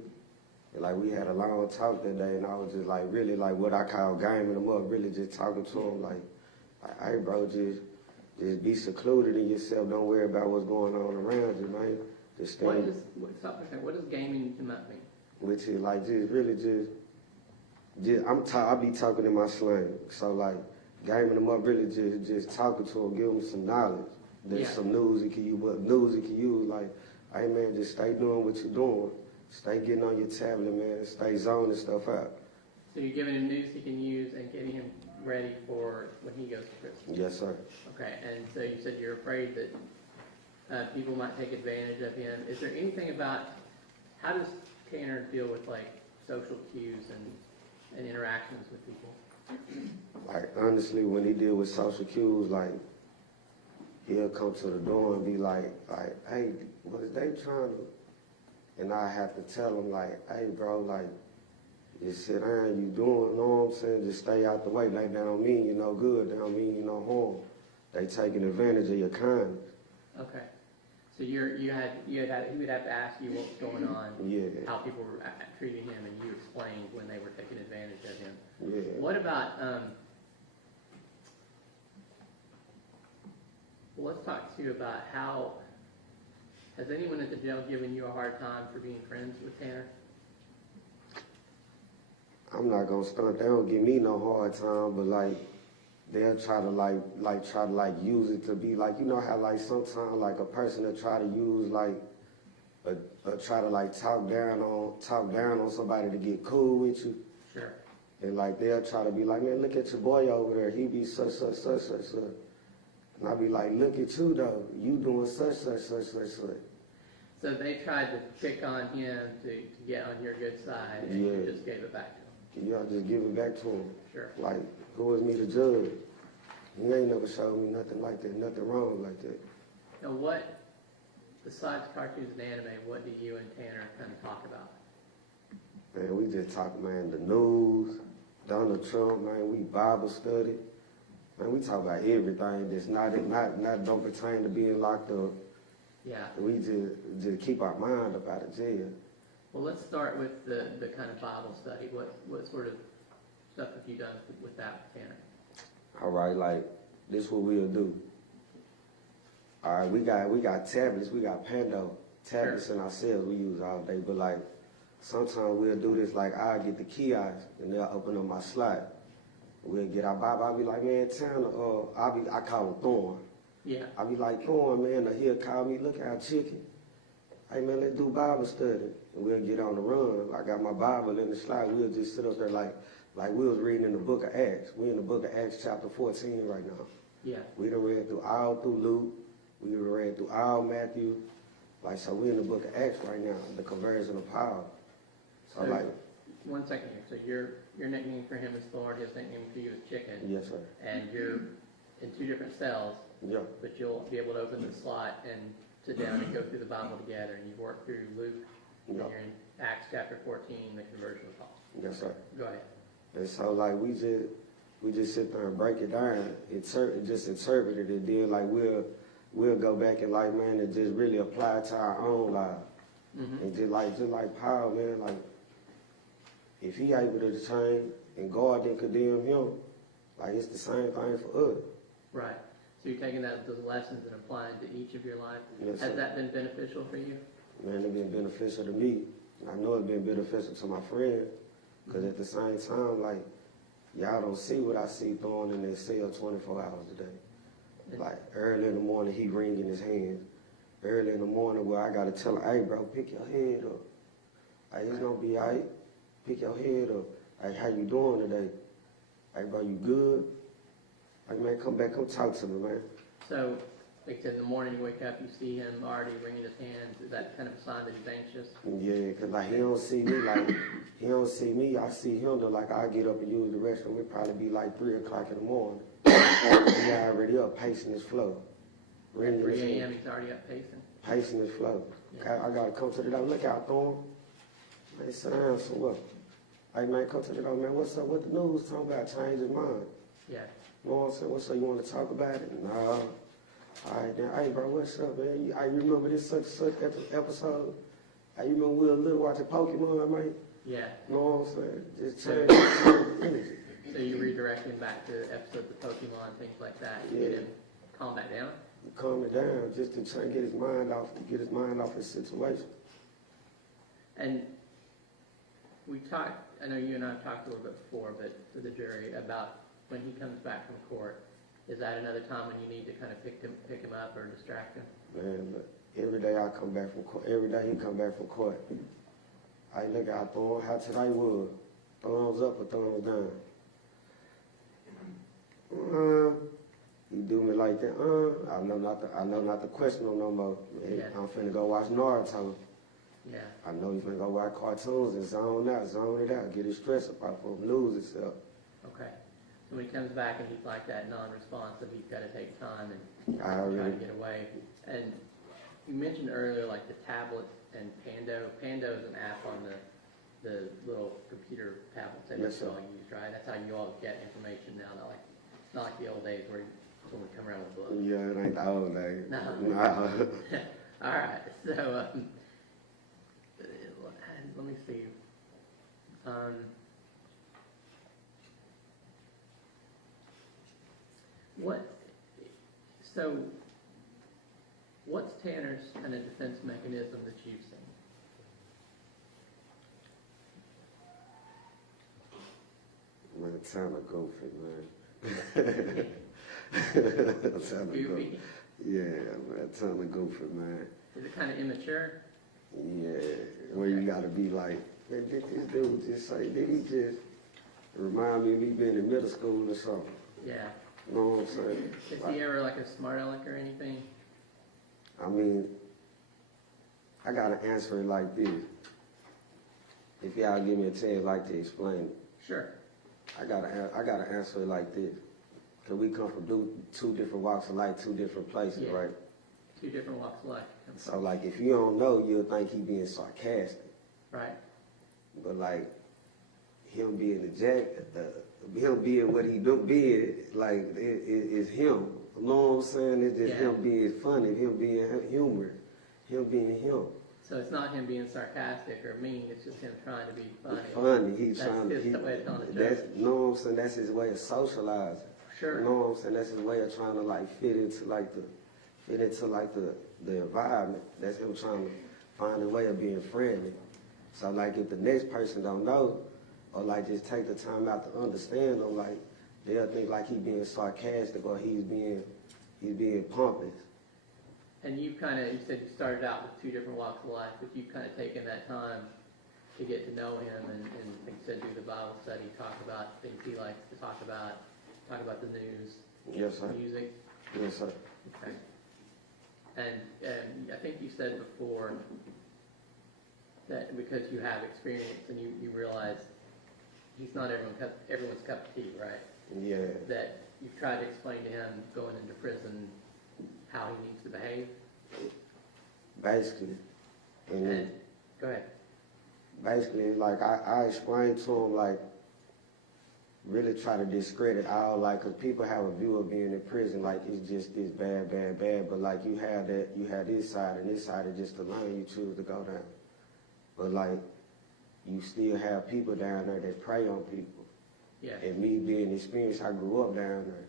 And like, we had a long talk that day, and I was just like, really, like, what I call gaming him up, really just talking to him, like, hey, bro, just be secluded in yourself. Don't worry about what's going on around you, man. Just stay. What does gaming him up mean? Which is like, just really I be talking in my slang. So like, gaming him up, really just talking to him, give him some knowledge. There's some news he can use, what news he can use, like, hey man, just stay doing what you're doing. Stay getting on your tablet, man, and stay zoning stuff out. So you're giving him news he can use and getting him ready for when he goes to prison? Yes, sir. Okay, and so you said you're afraid that people might take advantage of him. Is there anything about, how does Tanner deal with like social cues and interactions with people? Like, honestly, when he deal with social cues, like, he'll come to the door and be like, hey, what is they trying to? And I have to tell him, like, hey, bro, like, just sit down, you doing, you know what I'm saying? Just stay out the way. Like, that don't mean you no good, that don't mean you no harm. They taking advantage of your kindness. Okay. So he would have to ask you what was going on, how people were treating him, and you explained when they were taking advantage of him. Yeah. What about, well, let's talk to you about how, has anyone at the jail given you a hard time for being friends with Tanner? I'm not gonna stunt. They don't give me no hard time, but like, they'll try to use it to be like, you know how like sometimes like a person will try to use like, try to like talk down on somebody to get cool with you. Sure. And like they'll try to be like, man, look at your boy over there. He be such. And I be like, look at you though. You doing such. So they tried to pick on him to get on your good side, and you just gave it back to him. Yeah, just give it back to him. Sure. Like, who is me to judge? He ain't never showed me nothing like that, nothing wrong like that. Now what, besides cartoons and anime, what do you and Tanner kind of talk about? Man, we just talk, man, the news, Donald Trump, man, we Bible study. Man, we talk about everything that's not don't pertain to being locked up. Yeah. We just keep our mind up out of jail. Well, let's start with the kind of Bible study. What sort of stuff have you done with that with Tanner? All right, like, this is what we'll do. All right, we got tablets, we got Pando tablets in ourselves we use all day, but like, sometimes we'll do this, like, I'll get the kiosk and they'll open up my slot. We'll get our Bible, I'll be like, man, Tanner, I call him Thorn. Yeah. I'll be like, Thorn, man, or he'll call me, look at our chicken. Hey man, let's do Bible study. And we'll get on the run. I got my Bible in the slide. We'll just sit up there like we was reading in the book of Acts. We're in the book of Acts chapter 14 right now. Yeah. We done read through Luke. We done read through all Matthew. Like, so we're in the book of Acts right now, the conversion of Paul. So like. 1 second here. So your nickname for him is Thorn, his nickname for you is Chicken. Yes, sir. And you're in two different cells. Yeah. But you'll be able to open the slot and sit down and go through the Bible together, and you've worked through Luke And Yeah. you're in Acts chapter 14, the conversion of Paul. Yes, sir. Go ahead. And so like we just sit there and break it down, just interpret it, and then like we'll go back and like, man, and just really apply it to our own lives. Mm-hmm. And just like Paul, man, like if he able to change and God didn't condemn him, like it's the same thing for us. Right. So you're taking those lessons and applying to each of your life. Yes, Has sir. that been beneficial for you? Man, it's been beneficial to me. I know it's been beneficial to my friend, because at the same time, like, y'all don't see what I see throwing in their cell 24 hours a day. Like, early in the morning, he wringing his hands. Early in the morning, where I got to tell him, hey, bro, pick your head up. Hey, it's going to be all right. Pick your head up. Hey, how you doing today? Hey, bro, you good? Hey, man, come back, come talk to me, man. So, like I said, in the morning you wake up, you see him already wringing his hands. Is that kind of a sign that he's anxious? Yeah, because like he don't see me like, he don't see me, I see him though, like I get up and use the restroom, it probably be like 3 o'clock in the morning. He already up pacing his flow. At 3 a.m. he's already up pacing. Pacing his flow. Yeah. I gotta come to the door, look out, Thorn. Man, sit down, so what? Hey man, come to the door, man, what's up, what the news talking about? Change his mind. Yeah. You know what I'm saying? What's up, you want to talk about it? Nah. All right, now, hey, bro, what's up, man? I remember this such episode. I remember we were little watching Pokemon, man. Yeah. You know what I'm saying? Just change energy. So you redirect him back to episodes of Pokemon, things like that, to get him calm back down? Calm it down, just to try and get his mind off his situation. And we talked, I know you and I have talked a little bit before, but to the jury, about when he comes back from court. Is that another time when you need to kind of pick him up or distract him? Man, look, every day I come back from court, every day he come back from court, I look out for him, how today was, thumbs up or thumbs down. He do me like that, I know not to question him no more. Yeah. I'm finna go watch Naruto. Yeah. I know he's finna go watch cartoons and zone it out, get his stress up off of him, lose himself. Okay. So when he comes back and he's like that non-responsive, he's got to take time and I try already, to get away. And you mentioned earlier like the tablet and Pando. Pando is an app on the little computer tablets that Yes, you sir. all use, right? That's how you all get information now. Not like the old days where someone would come around with books. yeah, it ain't the old days. No. Nah. All right. So let me see. What's Tanner's kind of defense mechanism that you've seen? Man, time to go for it, man. Time to go. Goofy? Yeah, man, time to go for it, man. Is it kind of immature? Yeah, where you gotta be like, man, did this dude just say, did he just remind me of me being in middle school or something? Yeah. You know what I'm saying? Is Like, he ever like a smart aleck or anything? I mean, I gotta answer it like this. If y'all give me a chance like to explain it, Sure. I gotta answer it like this. Cause we come from two different walks of life, 2 different places, Yeah. right? 2 different walks of life. So like, if you don't know, you'll think he being sarcastic. Right. But like, him being him being what he do being, like, it's him. You know what I'm saying? It's just Yeah. him being funny, him being humorous, him being him. So it's not him being sarcastic or mean, it's just him trying to be funny. Funny, he's That's trying to, his way of telling a joke. that's, you know what I'm saying? That's his way of socializing. Sure. You know what I'm saying? That's his way of trying to like fit into the environment. That's him trying to find a way of being friendly. So like if the next person don't know, or like just take the time out to understand him, like they'll think like he being sarcastic or he's being pompous. And you said you started out with 2 different walks of life, but you've kind of taken that time to get to know him and like you said, do the Bible study, talk about things he likes to talk about the news, Yes, sir. music. Yes, sir. Okay. And I think you said before that because you have experience and you realize he's not everyone's cup of tea, right? Yeah. That you've tried to explain to him going into prison how he needs to behave. Basically. And And go ahead. basically, like, I explained to him, like, really try to discredit all, like, because people have a view of being in prison, like, it's just this bad, bad, bad, but, like, you have this side, and this side is just the lane you choose to go down. But, like, you still have people down there that prey on people. Yeah. And me being experienced, I grew up down there.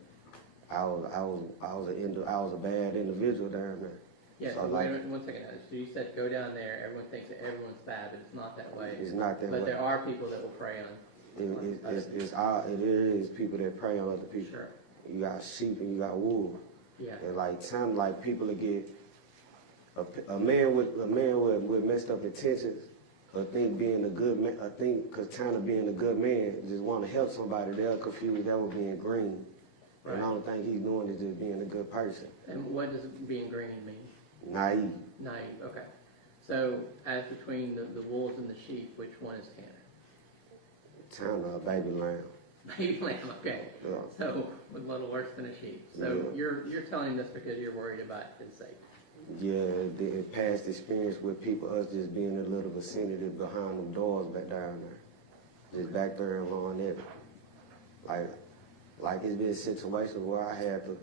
I was a bad individual down there. Yeah, So, so like, wait one second. So you said go down there, everyone thinks that everyone's bad, but it's not that way. it's not that But way. there are people that will prey on. It is people that prey on other people. Sure. You got sheep and you got wolves. Yeah. And like time, like people that get a man with messed up intentions, or think being a good man, I think because kind of being a good man, just want to help somebody, they'll confuse that with being green. Right. And the only thing he's doing is just being a good person. And what does being green mean? Naive. Naive, okay. So as between the wolves and the sheep, which one is Tanner? Tanner, a baby lamb. Baby lamb, okay. Yeah. So a little worse than a sheep. So Yeah. you're telling this because you're worried about his safety. Yeah, the past experience with people, us just being in a little vicinity behind them doors back down there. Just back there and on it. Like it's been situations where I had to,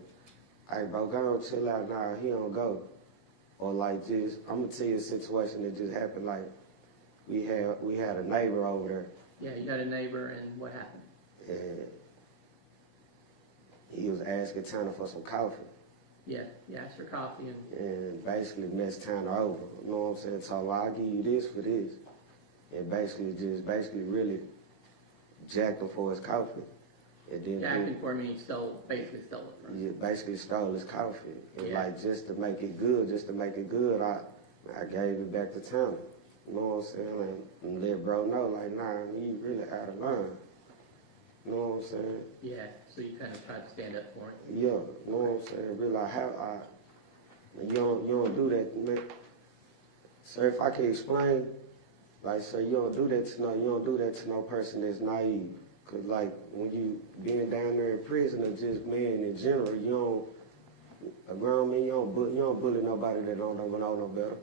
hey bro, go and chill out now, he don't go. Or like just, I'm gonna tell you a situation that just happened, like we had a neighbor over there Yeah, you had a neighbor and what happened? and he was asking Tanner for some coffee. Yeah, you asked for coffee And basically messed Tanner over. You know what I'm saying? So I'll give you this for this. And basically really jacked him for his coffee. And then acting for me, basically stole it from he him. basically stole his coffee. And Yeah. like just to make it good, I gave it back to Tanner. You know what I'm saying? And let bro know, like, nah, you really out of line. You know what I'm saying? Yeah, so you kind of tried to stand up for him. Yeah, you know what I'm saying? Really, you don't do that, man. Sir, if I can explain, like, sir, you don't do that to no person that's naive. Cause like when you being down there in prison or just man in general, a grown man, you don't bully nobody that don't know no better.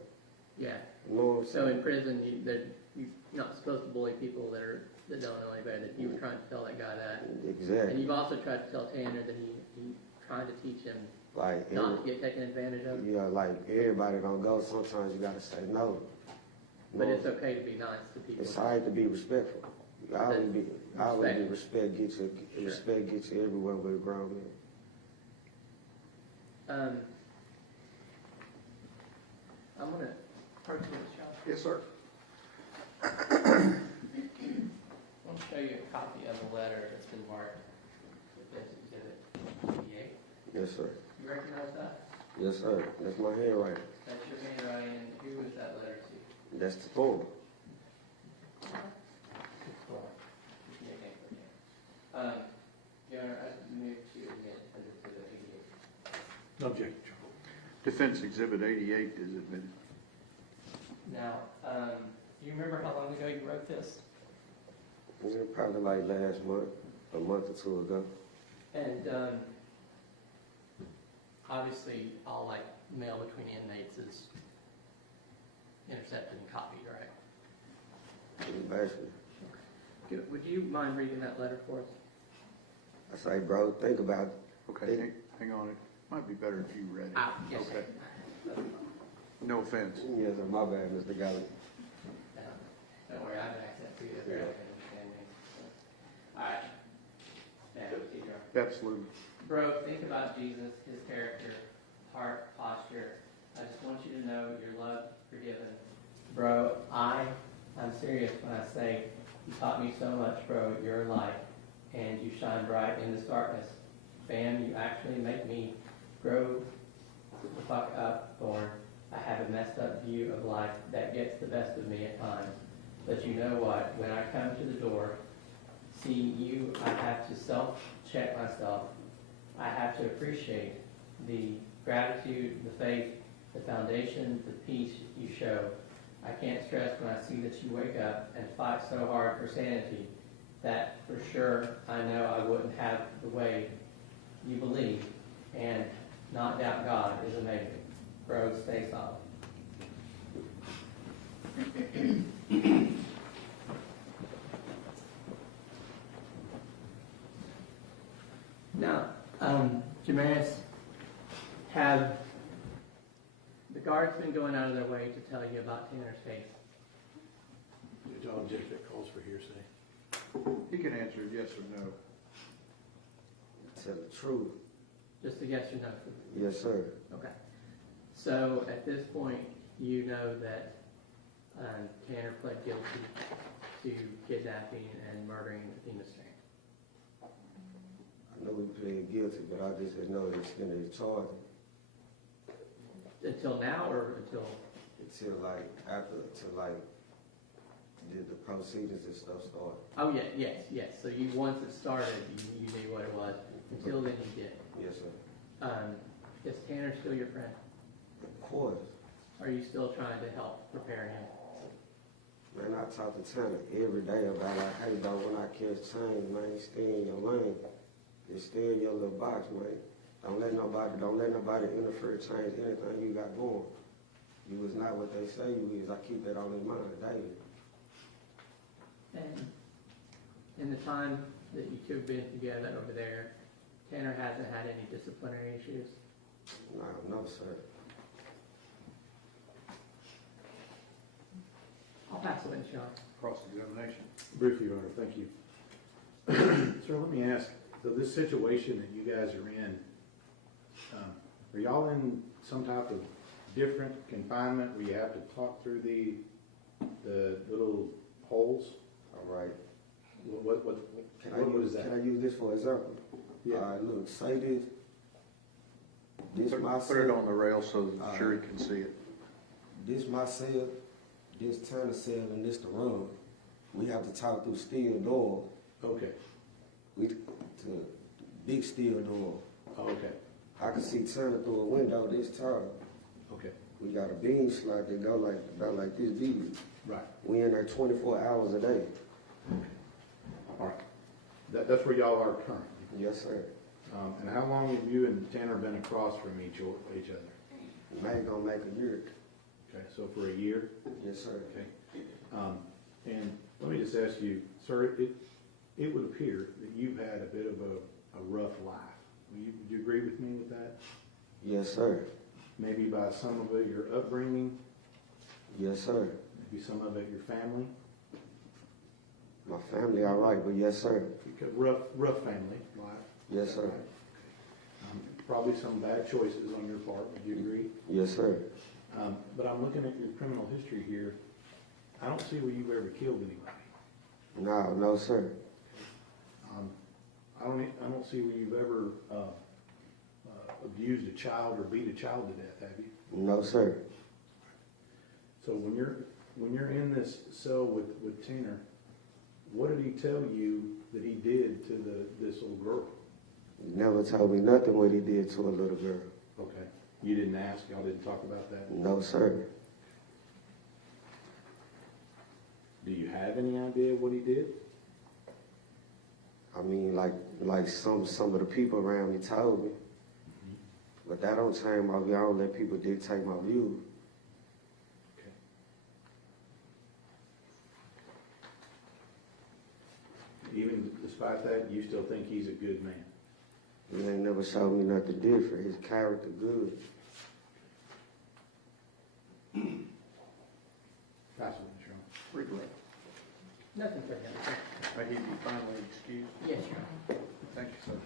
Yeah. You know what I'm So saying? in prison, you're not supposed to bully people that don't know any better. That you were trying to tell that guy that. And Exactly. you've also tried to tell Tanner that he trying to teach him Like not to get taken advantage of. yeah, like everybody don't go. Sometimes you gotta say no. You But know it's okay to be nice to people. It's alright to be respectful. You always be respect get you Sure. respect get you everywhere with a grown man. I'm gonna approach this, Sean. Yes, sir. I want to show you a copy of the letter that's been marked as Exhibit 88. Yes, sir. You recognize that? Yes, sir. That's my handwriting. That's your handwriting. Who was that letter to? That's the form. Your Honor, I move to admit under Exhibit 88. Objection. Defense Exhibit 88 is admitted. Now, do you remember how long ago you wrote this? Yeah, probably like last month, a month or two ago. And obviously, all like mail between inmates is intercepted and copied, right? Basically, Would you mind reading that letter for us? I say, bro, think about it. Okay, hang on. It might be better if you read it. Yes, Okay. sir. No offense. Yes, sir. My bad, Mr. Galley. Don't worry, I have an accent too, that's right, I can understand me. All right. Now, keep going. Absolutely. Bro, think about Jesus, his character, heart, posture. I just want you to know you're loved, forgiven. Bro, I'm serious when I say you taught me so much, bro. You're a light, and you shine bright in this darkness. Fam, you actually make me grow the fuck up, Thorn. I have a messed up view of life that gets the best of me at times. But you know what? When I come to the door, see you, I have to self-check myself. I have to appreciate the gratitude, the faith, the foundation, the peace you show. I can't stress when I see that you wake up and fight so hard for sanity that for sure I know I wouldn't have the way you believe, and not doubt God is amazing. Bro, stay solid. Have the guards been going out of their way to tell you about Tanner's case? Y'all object that calls for hearsay? He can answer yes or no. Tell the truth. Just a yes or no? Yes, sir. Okay. So at this point, you know that Tanner pled guilty to kidnapping and murdering Athena Strand. I know he pleaded guilty, but I just didn't know the extent of his charge Until now, or until? until did the proceedings and stuff start. Oh yeah, yes. So you once it started, you knew what it was. Until then, you didn't. Yes, sir. Is Tanner still your friend? Of course. Are you still trying to help prepare him? Man, I talk to Tanner every day about like, hey, dog, when I catch change, man, stay in your lane. Just stay in your little box, man. Don't let nobody interfere, change anything you got going. You was not what they say you is. I keep that on in mind daily. And in the time that you two have been together over there, Tanner hasn't had any disciplinary issues? No, sir. I'll pass it in, Sean. Cross-examination. Briefly, Your Honor, thank you. Sir, let me ask, so this situation that you guys are in, are y'all in some type of different confinement where you have to talk through the little holes? All right. What is that? Can I use this for example? Yeah. All right, look, say this. This my Put it cell. on the rail so the jury can see it. This my cell. This Tanner cell, and this the room. We have to talk through steel door. Okay, To big steel door. okay, I can see Tanner through a window this time. okay, We got a beam slot that go about like this big. right, We in there 24 hours a day. all right. That's where y'all are currently. Yes, sir. And how long have you and Tanner been across from each other? May gonna make a year. Okay, so for a year? Yes, sir. Okay. And let me just ask you, sir, it would appear that you've had a bit of a rough life. Would you agree with me with that? Yes, sir. Maybe by some of it your upbringing, Yes, sir. maybe some of it your family? My family all right, but yes, sir. Rough family life. Yes, sir. Probably some bad choices on your part, would you agree? Yes, sir. But I'm looking at your criminal history here. I don't see where you've ever killed anybody. No, sir. I don't see where you've ever abused a child or beat a child to death, have you? No, sir. So when you're in this cell with Tanner, what did he tell you that he did to this little girl? He never told me nothing what he did to a little girl. Okay. You didn't ask? Y'all didn't talk about that? No, sir. Do you have any idea what he did? I mean, like some of the people around me told me. But that don't change my view. I don't let people dictate my view. Okay. Even despite that, you still think he's a good man? He ain't never showed me nothing different. His character good. Pass it, Sean. Regret. Nothing further. May he be finally excused. Yes, Your Honor. Thank you, sir.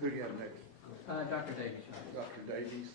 Who do you have next? Dr. Davies, Your Honor. Dr. Davies?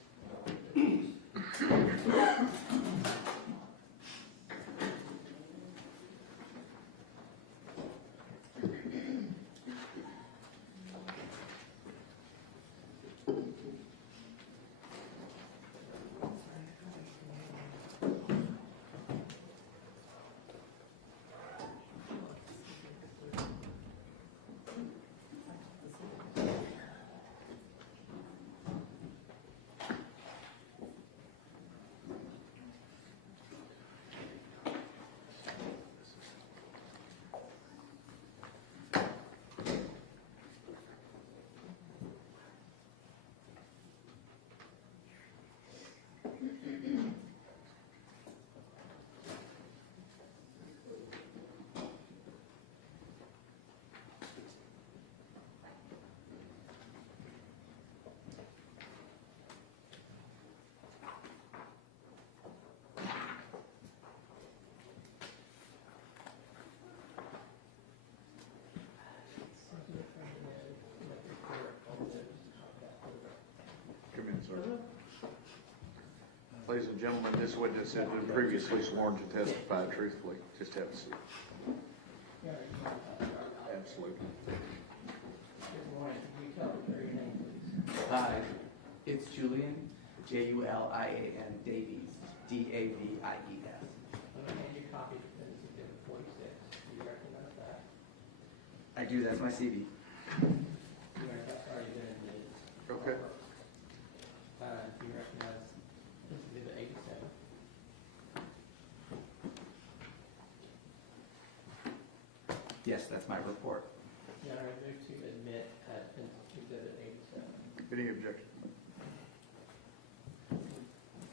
Ladies and gentlemen, this witness has been previously sworn to testify truthfully. Just have a seat. Absolutely. Good morning. Can you tell me your name, please? Hi, it's Julian, Julian Davies, Davies. I'm going to hand you a copy of the Exhibit 46. Do you recognize that? I do, that's my CV. That's already been admitted. Okay. Do you recognize Exhibit 87? Yes, that's my report. Your Honor, I move to admit Exhibit 87. Any objection?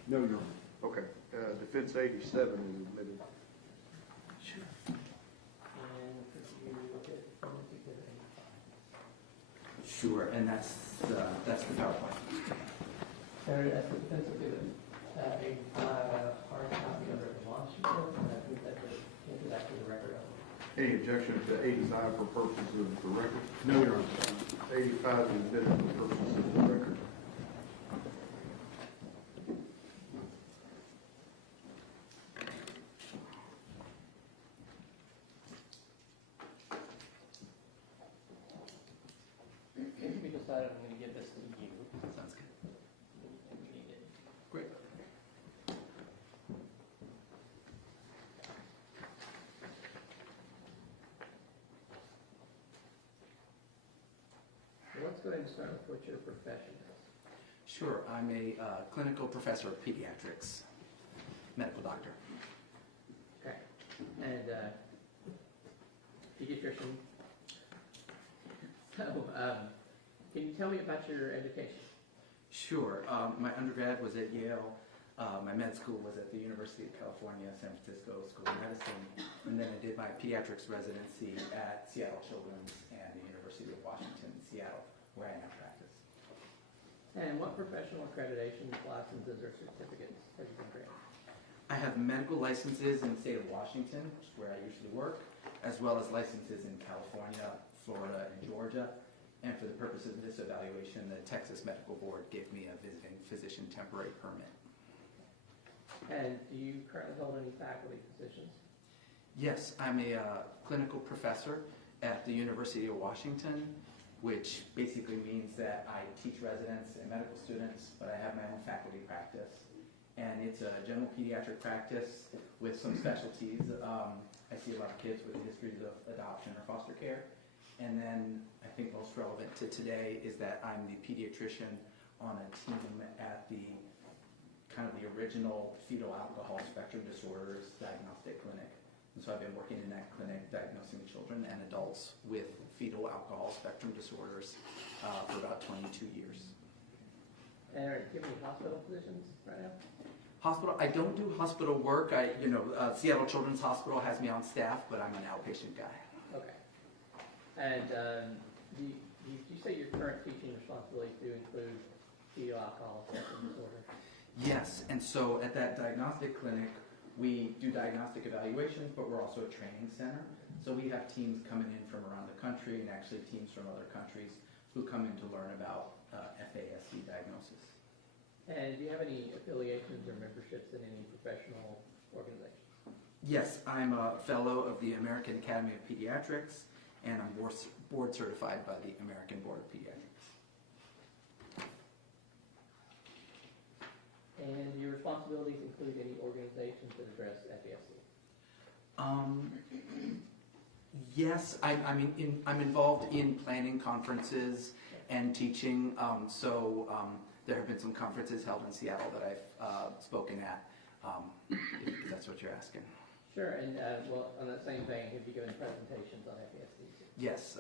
No, Your Honor. Okay. Defense 87 is admitted. And could you look at Exhibit 85? Sure, and that's the PowerPoint. Senator, that's the defense exhibit, hard copy under the launch report, and I think that into that to the record of Any objection to 85 for purposes of the record? No, Your Honor. 85 is admitted for purposes of the record. it. We decided I'm going to give this to you. Sounds good. If you need it. Great. So let's go ahead and start with what your profession is. Sure, I'm a clinical professor of pediatrics, medical doctor. Okay. And pediatrician. So, can you tell me about your education? Sure, my undergrad was at Yale. My med school was at the University of California, San Francisco School of Medicine. And then I did my pediatrics residency at Seattle Children's and the University of Washington in Seattle, where I now practice. And what professional accreditations, licenses, or certificates have you been granted? I have medical licenses in the state of Washington, which is where I usually work, as well as licenses in California, Florida, and Georgia. And for the purposes of this evaluation, the Texas Medical Board gave me a visiting physician temporary permit. And do you currently hold any faculty positions? Yes, I'm a clinical professor at the University of Washington, which basically means that I teach residents and medical students, but I have my own faculty practice. And it's a general pediatric practice with some specialties. I see a lot of kids with histories of adoption or foster care. And then I think most relevant to today is that I'm the pediatrician on a team at the kind of the original fetal alcohol spectrum disorders diagnostic clinic. And so I've been working in that clinic diagnosing children and adults with fetal alcohol spectrum disorders for about 22 years. And are you giving any hospital positions right now? Hospital, I don't do hospital work. Seattle Children's Hospital has me on staff, but I'm an outpatient guy. Okay. And do you say your current teaching responsibilities do include fetal alcohol spectrum disorder? Yes, and so at that diagnostic clinic, we do diagnostic evaluations, but we're also a training center. So we have teams coming in from around the country and actually teams from other countries who come in to learn about FASD diagnosis. And do you have any affiliations or memberships in any professional organizations? Yes, I'm a fellow of the American Academy of Pediatrics, and I'm board certified by the American Board of Pediatrics. And your responsibilities include any organizations that address FASD? Yes, I'm involved in planning conferences and teaching. There have been some conferences held in Seattle that I've spoken at, if that's what you're asking. Sure, and on that same vein, have you given presentations on FASD? Yes,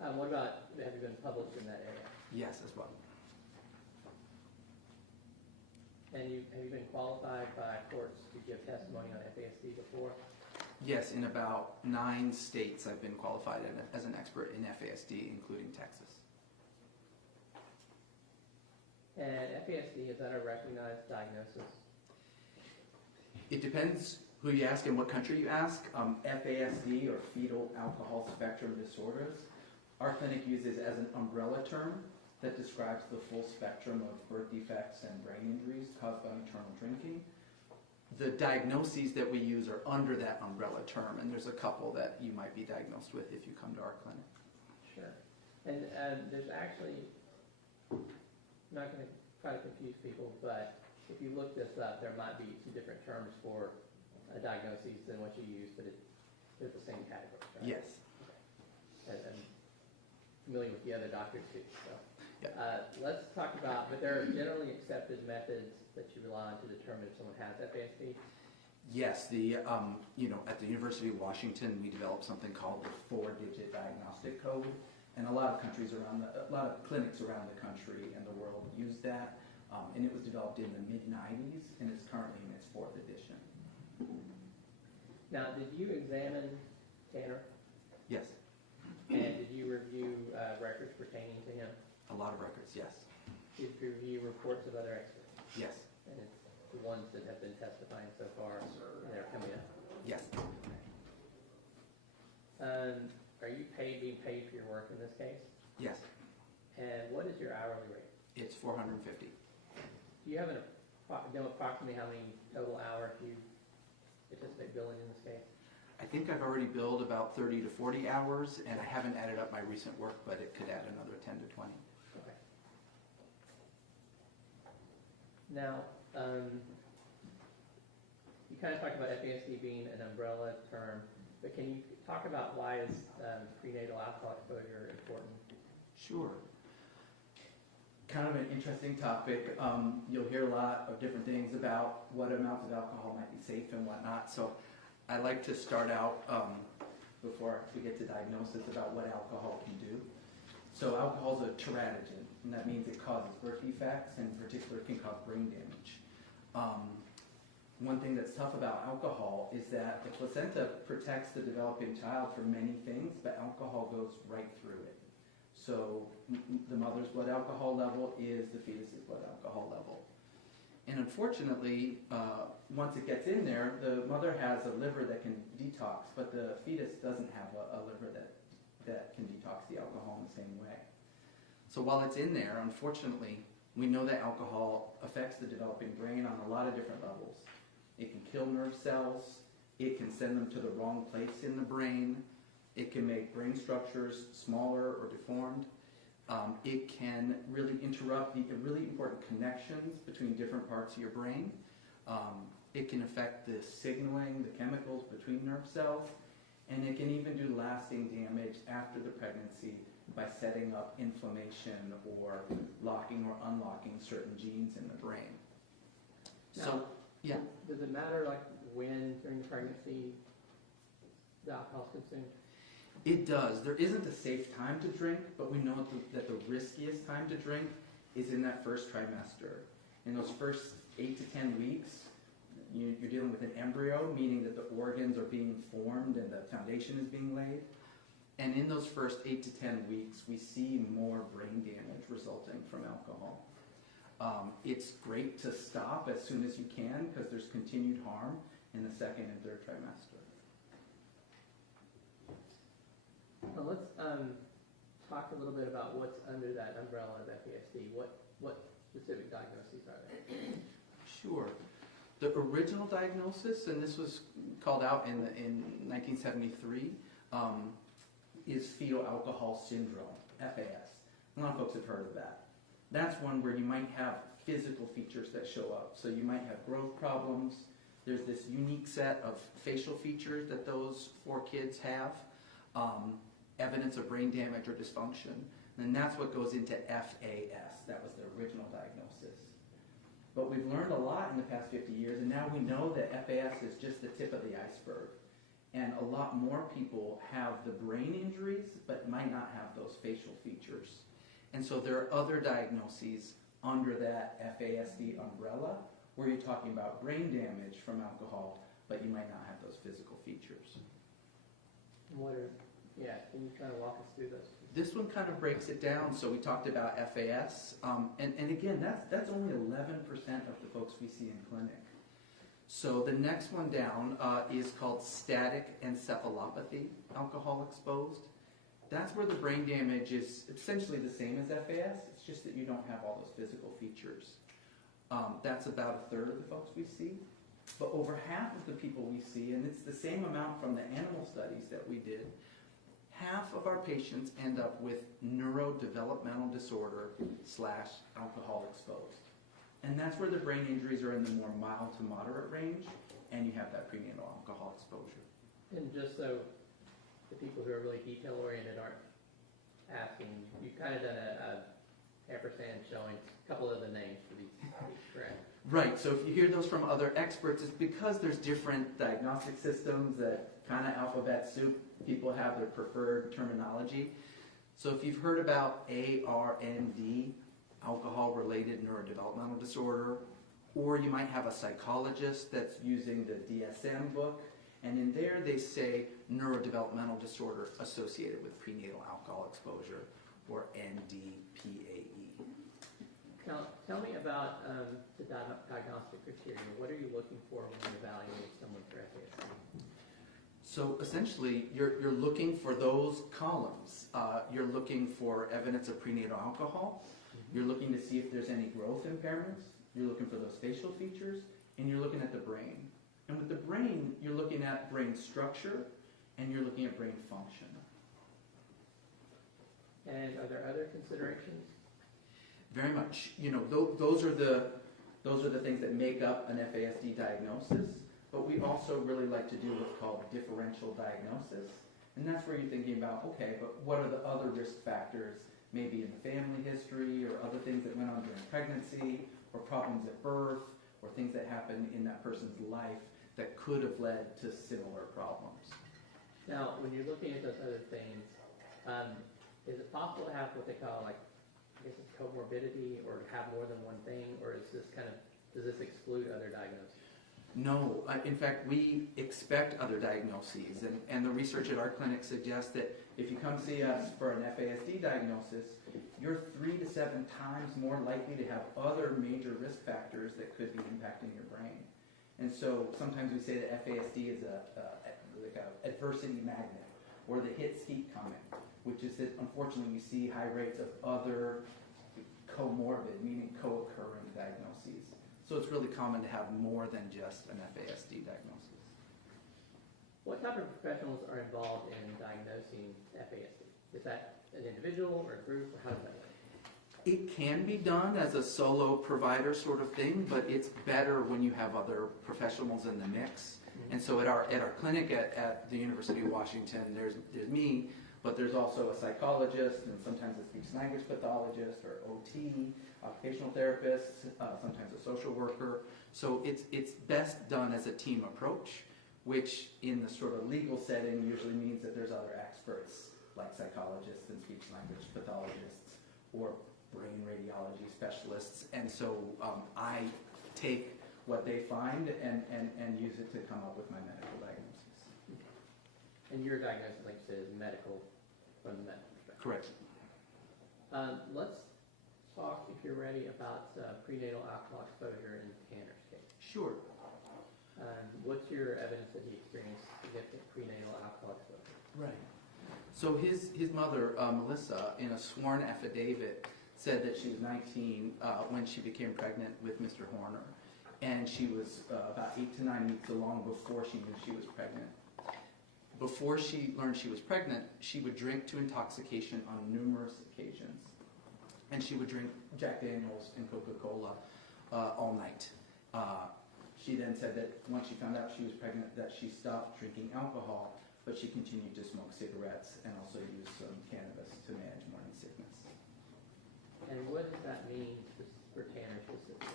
What about, have you been published in that area? yes as well. And have you been qualified by courts to give testimony on FASD before? Yes, in about 9 states I've been qualified as an expert in FASD, including Texas. And FASD, is that a recognized diagnosis? It depends who you ask and what country you ask. FASD, or fetal alcohol spectrum disorders, our clinic uses as an umbrella term. that describes the full spectrum of birth defects and brain injuries caused by maternal drinking. The diagnoses that we use are under that umbrella term, and there's a couple that you might be diagnosed with if you come to our clinic. Sure. And there's actually, I'm not going to try to confuse people, but if you look this up, there might be two different terms for diagnoses than what you use, but they're the same category, right? Yes. And I'm familiar with the other doctors too, so. Yeah. Let's talk about, but there are generally accepted methods that you rely on to determine if someone has FASD. Yes, at the University of Washington, we developed something called the 4-digit diagnostic code, and a lot of clinics around the country and the world use that, and it was developed in the mid-90s, and it's currently in its 4th edition. Now, did you examine Tanner, Yes, and did you review records pertaining to him? a lot of records, yes. Did you review reports of other experts? Yes, And it's the ones that have been testifying so far, and they're coming up. yes. Are you being paid for your work in this case? Yes, And what is your hourly rate? it's $450. Do you have know approximately how many total hours you anticipate billing in this case? I think I've already billed about 30 to 40 hours, and I haven't added up my recent work, but it could add another 10 to 20. Okay. Now, you kind of talked about FASD being an umbrella term, but can you talk about why is prenatal alcohol exposure important? Sure. Kind of an interesting topic. You'll hear a lot of different things about what amounts of alcohol might be safe and whatnot. So I like to start out, before we get to diagnosis, about what alcohol can do. So alcohol is a teratogen, and that means it causes birth defects, and in particular can cause brain damage. One thing that's tough about alcohol is that the placenta protects the developing child from many things, but alcohol goes right through it. So the mother's blood alcohol level is the fetus's blood alcohol level. And unfortunately, once it gets in there, the mother has a liver that can detox, but the fetus doesn't have a liver that can detox the alcohol in the same way. So while it's in there, unfortunately, we know that alcohol affects the developing brain on a lot of different levels. It can kill nerve cells, it can send them to the wrong place in the brain, it can make brain structures smaller or deformed. It can really interrupt the really important connections between different parts of your brain. It can affect the signaling, the chemicals between nerve cells, and it can even do lasting damage after the pregnancy by setting up inflammation or locking or unlocking certain genes in the brain. So, yeah. Does it matter like when during the pregnancy the alcohol is consumed? It does. There isn't a safe time to drink, but we know that the riskiest time to drink is in that first trimester. In those first 8 to 10 weeks, you're dealing with an embryo, meaning that the organs are being formed and the foundation is being laid. And in those first 8 to 10 weeks, we see more brain damage resulting from alcohol. It's great to stop as soon as you can because there's continued harm in the second and third trimester. Well, let's talk a little bit about what's under that umbrella of FASD. What specific diagnoses are there? Sure. The original diagnosis, and this was called out in 1973, is fetal alcohol syndrome, FAS. A lot of folks have heard of that. That's one where you might have physical features that show up. So you might have growth problems. There's this unique set of facial features that those 4 kids have. Evidence of brain damage or dysfunction. And that's what goes into FAS. That was the original diagnosis. But we've learned a lot in the past 50 years, and now we know that FAS is just the tip of the iceberg. And a lot more people have the brain injuries, but might not have those facial features. And so there are other diagnoses under that FASD umbrella where you're talking about brain damage from alcohol, but you might not have those physical features. Can you kind of walk us through those? This one kind of breaks it down. So we talked about FAS, and again, that's only 11% of the folks we see in clinic. So the next one down is called static encephalopathy, alcohol exposed. That's where the brain damage is essentially the same as FAS. It's just that you don't have all those physical features. That's about a third of the folks we see. But over half of the people we see, and it's the same amount from the animal studies that we did, half of our patients end up with neurodevelopmental disorder / alcohol exposed. And that's where the brain injuries are in the more mild to moderate range, and you have that prenatal alcohol exposure. And just so the people who are really detail oriented aren't asking, you've kind of done a ampersand showing a couple of the names for these, correct? Right, so if you hear those from other experts, it's because there's different diagnostic systems that kind of alphabet soup, people have their preferred terminology. So if you've heard about ARND, alcohol-related neurodevelopmental disorder, or you might have a psychologist that's using the DSM book, and in there they say neurodevelopmental disorder associated with prenatal alcohol exposure, or NDPAE. Tell me about the diagnostic criteria. What are you looking for when you evaluate someone for FAS? So essentially, you're looking for those columns. You're looking for evidence of prenatal alcohol. You're looking to see if there's any growth impairments. You're looking for those facial features, and you're looking at the brain. And with the brain, you're looking at brain structure, and you're looking at brain function. And are there other considerations? Very much. You know, those are the things that make up an FASD diagnosis. But we also really like to do what's called differential diagnosis. And that's where you're thinking about, okay, but what are the other risk factors, maybe in the family history or other things that went on during pregnancy or problems at birth or things that happened in that person's life that could have led to similar problems. Now, when you're looking at those other things, is it possible to have what they call, like, I guess it's comorbidity, or have more than one thing, or is this does this exclude other diagnoses? No, in fact, we expect other diagnoses, and the research at our clinic suggests that if you come see us for an FASD diagnosis, you're 3 to 7 times more likely to have other major risk factors that could be impacting your brain. And so sometimes we say that FASD is like a adversity magnet, or the hits keep coming, which is that unfortunately we see high rates of other comorbid, meaning co-occurring diagnoses. So it's really common to have more than just an FASD diagnosis. What type of professionals are involved in diagnosing FASD? Is that an individual or a group, or how does that work? It can be done as a solo provider sort of thing, but it's better when you have other professionals in the mix. Mm-hmm. And so at our clinic at the University of Washington, there's me, but there's also a psychologist, and sometimes a speech language pathologist, or OT, occupational therapist, sometimes a social worker. So it's best done as a team approach, which in the sort of legal setting usually means that there's other experts like psychologists and speech language pathologists or brain radiology specialists. And so I take what they find and use it to come up with my medical diagnosis. And your diagnosis, like you said, is medical, from the medical perspective. Correct. Let's talk, if you're ready, about prenatal alcohol exposure in Tanner's case. Sure. What's your evidence that he experienced significant prenatal alcohol exposure? Right. So his mother, Melissa, in a sworn affidavit, said that she was 19 when she became pregnant with Mr. Horner. And she was about 8 to 9 weeks along before she knew she was pregnant. Before she learned she was pregnant, she would drink to intoxication on numerous occasions. And she would drink Jack Daniels and Coca-Cola all night. She then said that once she found out she was pregnant, that she stopped drinking alcohol, but she continued to smoke cigarettes and also use some cannabis to manage morning sickness. And what does that mean for Tanner specifically?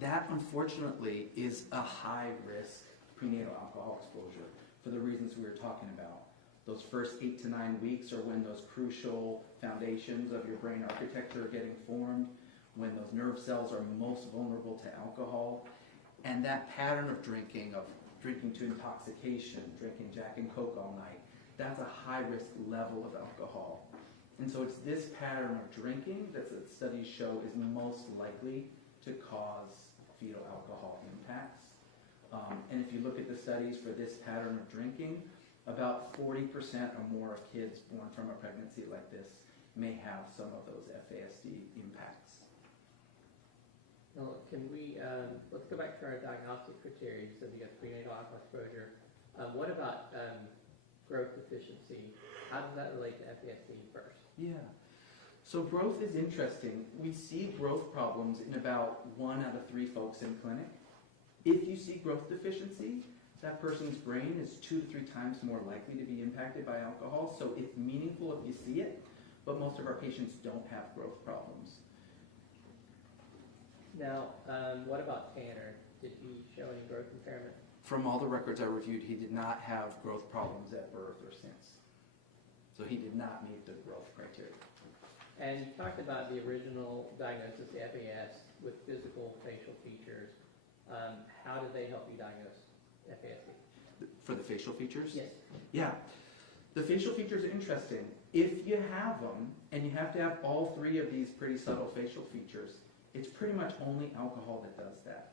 That, unfortunately, is a high-risk prenatal alcohol exposure for the reasons we were talking about. Those first 8 to 9 weeks are when those crucial foundations of your brain architecture are getting formed, when those nerve cells are most vulnerable to alcohol. And that pattern of drinking to intoxication, drinking Jack and Coke all night, that's a high-risk level of alcohol. And so it's this pattern of drinking that studies show is most likely to cause fetal alcohol impacts. And if you look at the studies for this pattern of drinking, about 40% or more of kids born from a pregnancy like this may have some of those FASD impacts. Now, can we, let's go back to our diagnostic criteria. You said you got prenatal alcohol exposure. What about growth deficiency? How does that relate to FASD first? Yeah. So growth is interesting. We see growth problems in about 1 out of 3 folks in clinic. If you see growth deficiency, that person's brain is 2 to 3 times more likely to be impacted by alcohol. So it's meaningful if you see it, but most of our patients don't have growth problems. Now, what about Tanner? Did he show any growth impairment? From all the records I reviewed, he did not have growth problems at birth or since. So he did not meet the growth criteria. And you talked about the original diagnosis, the FAS, with physical facial features. How did they help you diagnose FASD? For the facial features? Yes. Yeah. The facial features are interesting. If you have them, and you have to have all 3 of these pretty subtle facial features, it's pretty much only alcohol that does that.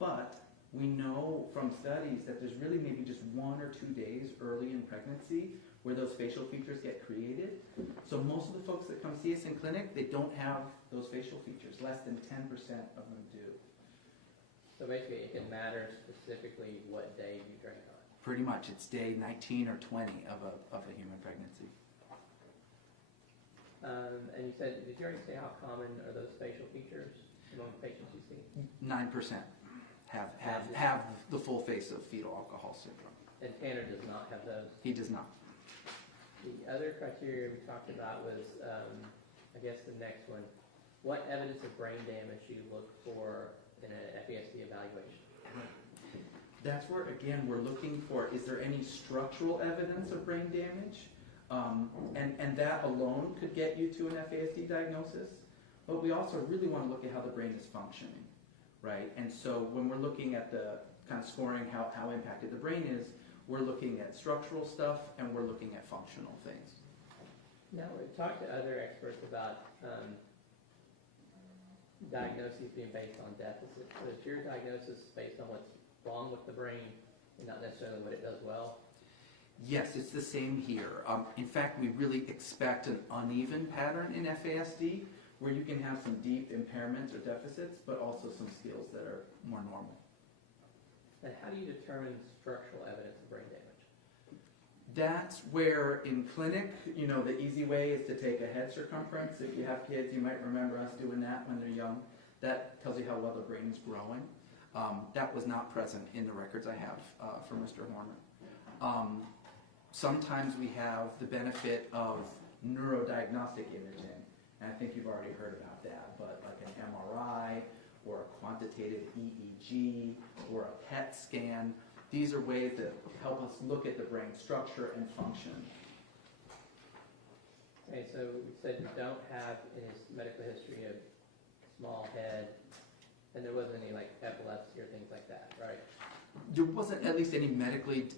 But we know from studies that there's really maybe just 1 or 2 days early in pregnancy where those facial features get created. So most of the folks that come see us in clinic, they don't have those facial features. Less than 10% of them do. So basically, it can matter specifically what day you drank on. Pretty much, it's day 19 or 20 of a human pregnancy. And you said, did you already say how common are those facial features among patients you see? 9% have the full face of fetal alcohol syndrome. And Tanner does not have those. He does not. The other criteria we talked about was, I guess the next one. What evidence of brain damage do you look for in an FASD evaluation? That's where, again, we're looking for, is there any structural evidence of brain damage? And that alone could get you to an FASD diagnosis. But we also really want to look at how the brain is functioning, right? And so when we're looking at the kind of scoring how impacted the brain is, we're looking at structural stuff and we're looking at functional things. Now, we've talked to other experts about diagnoses being based on deficits. So is your diagnosis based on what's wrong with the brain and not necessarily what it does well? Yes, it's the same here. In fact, we really expect an uneven pattern in FASD where you can have some deep impairments or deficits, but also some skills that are more normal. And how do you determine structural evidence of brain damage? That's where in clinic, you know, the easy way is to take a head circumference. If you have kids, you might remember us doing that when they're young. That tells you how well the brain's growing. That was not present in the records I have for Mr. Horner. Sometimes we have the benefit of neurodiagnostic imaging, and I think you've already heard about that, but like an MRI or a quantitative EEG or a PET scan, these are ways that help us look at the brain structure and function. Okay, so we said you don't have in his medical history a small head, and there wasn't any like epilepsy or things like that, right? There wasn't at least any medically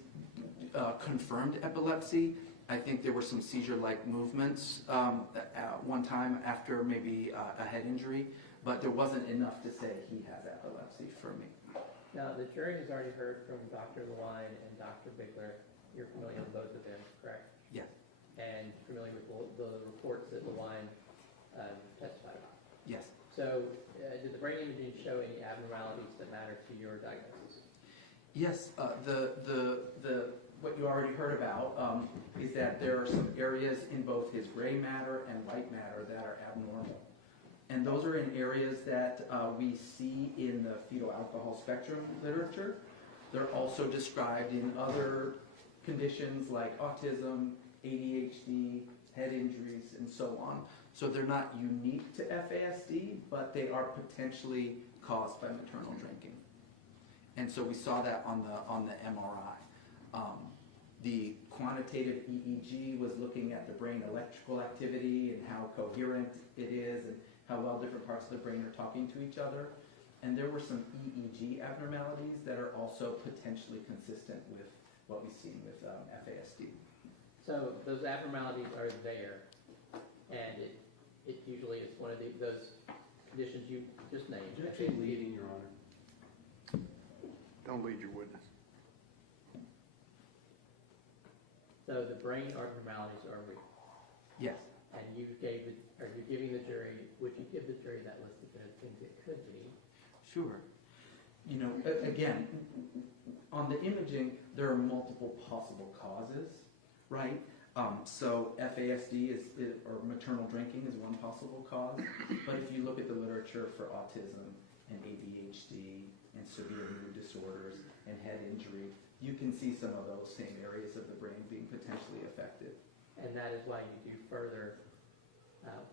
confirmed epilepsy. I think there were some seizure-like movements at one time after maybe a head injury, but there wasn't enough to say he has epilepsy for me. Now, the jury has already heard from Dr. Lewine and Dr. Bigler. You're familiar with both of them, correct? Yes. And familiar with the reports that Lewine testified about. Yes. So, did the brain imaging show any abnormalities that matter to your diagnosis? Yes. What you already heard about is that there are some areas in both his gray matter and white matter that are abnormal. And those are in areas that we see in the fetal alcohol spectrum literature. They're also described in other conditions like autism, ADHD, head injuries, and so on. So they're not unique to FASD, but they are potentially caused by maternal drinking. And so we saw that on the MRI. The quantitative EEG was looking at the brain electrical activity and how coherent it is and how well different parts of the brain are talking to each other. And there were some EEG abnormalities that are also potentially consistent with what we've seen with FASD. So those abnormalities are there, and it usually is one of those conditions you just named. Objection leading, Your Honor. Don't lead your witness. So the brain abnormalities are real, Yes. and you're giving the jury, would you give the jury that list of things it could be? Sure. You know, again, on the imaging, there are multiple possible causes, right? So FASD or maternal drinking is one possible cause. But if you look at the literature for autism and ADHD and severe mood disorders and head injury, you can see some of those same areas of the brain being potentially affected. And that is why you do further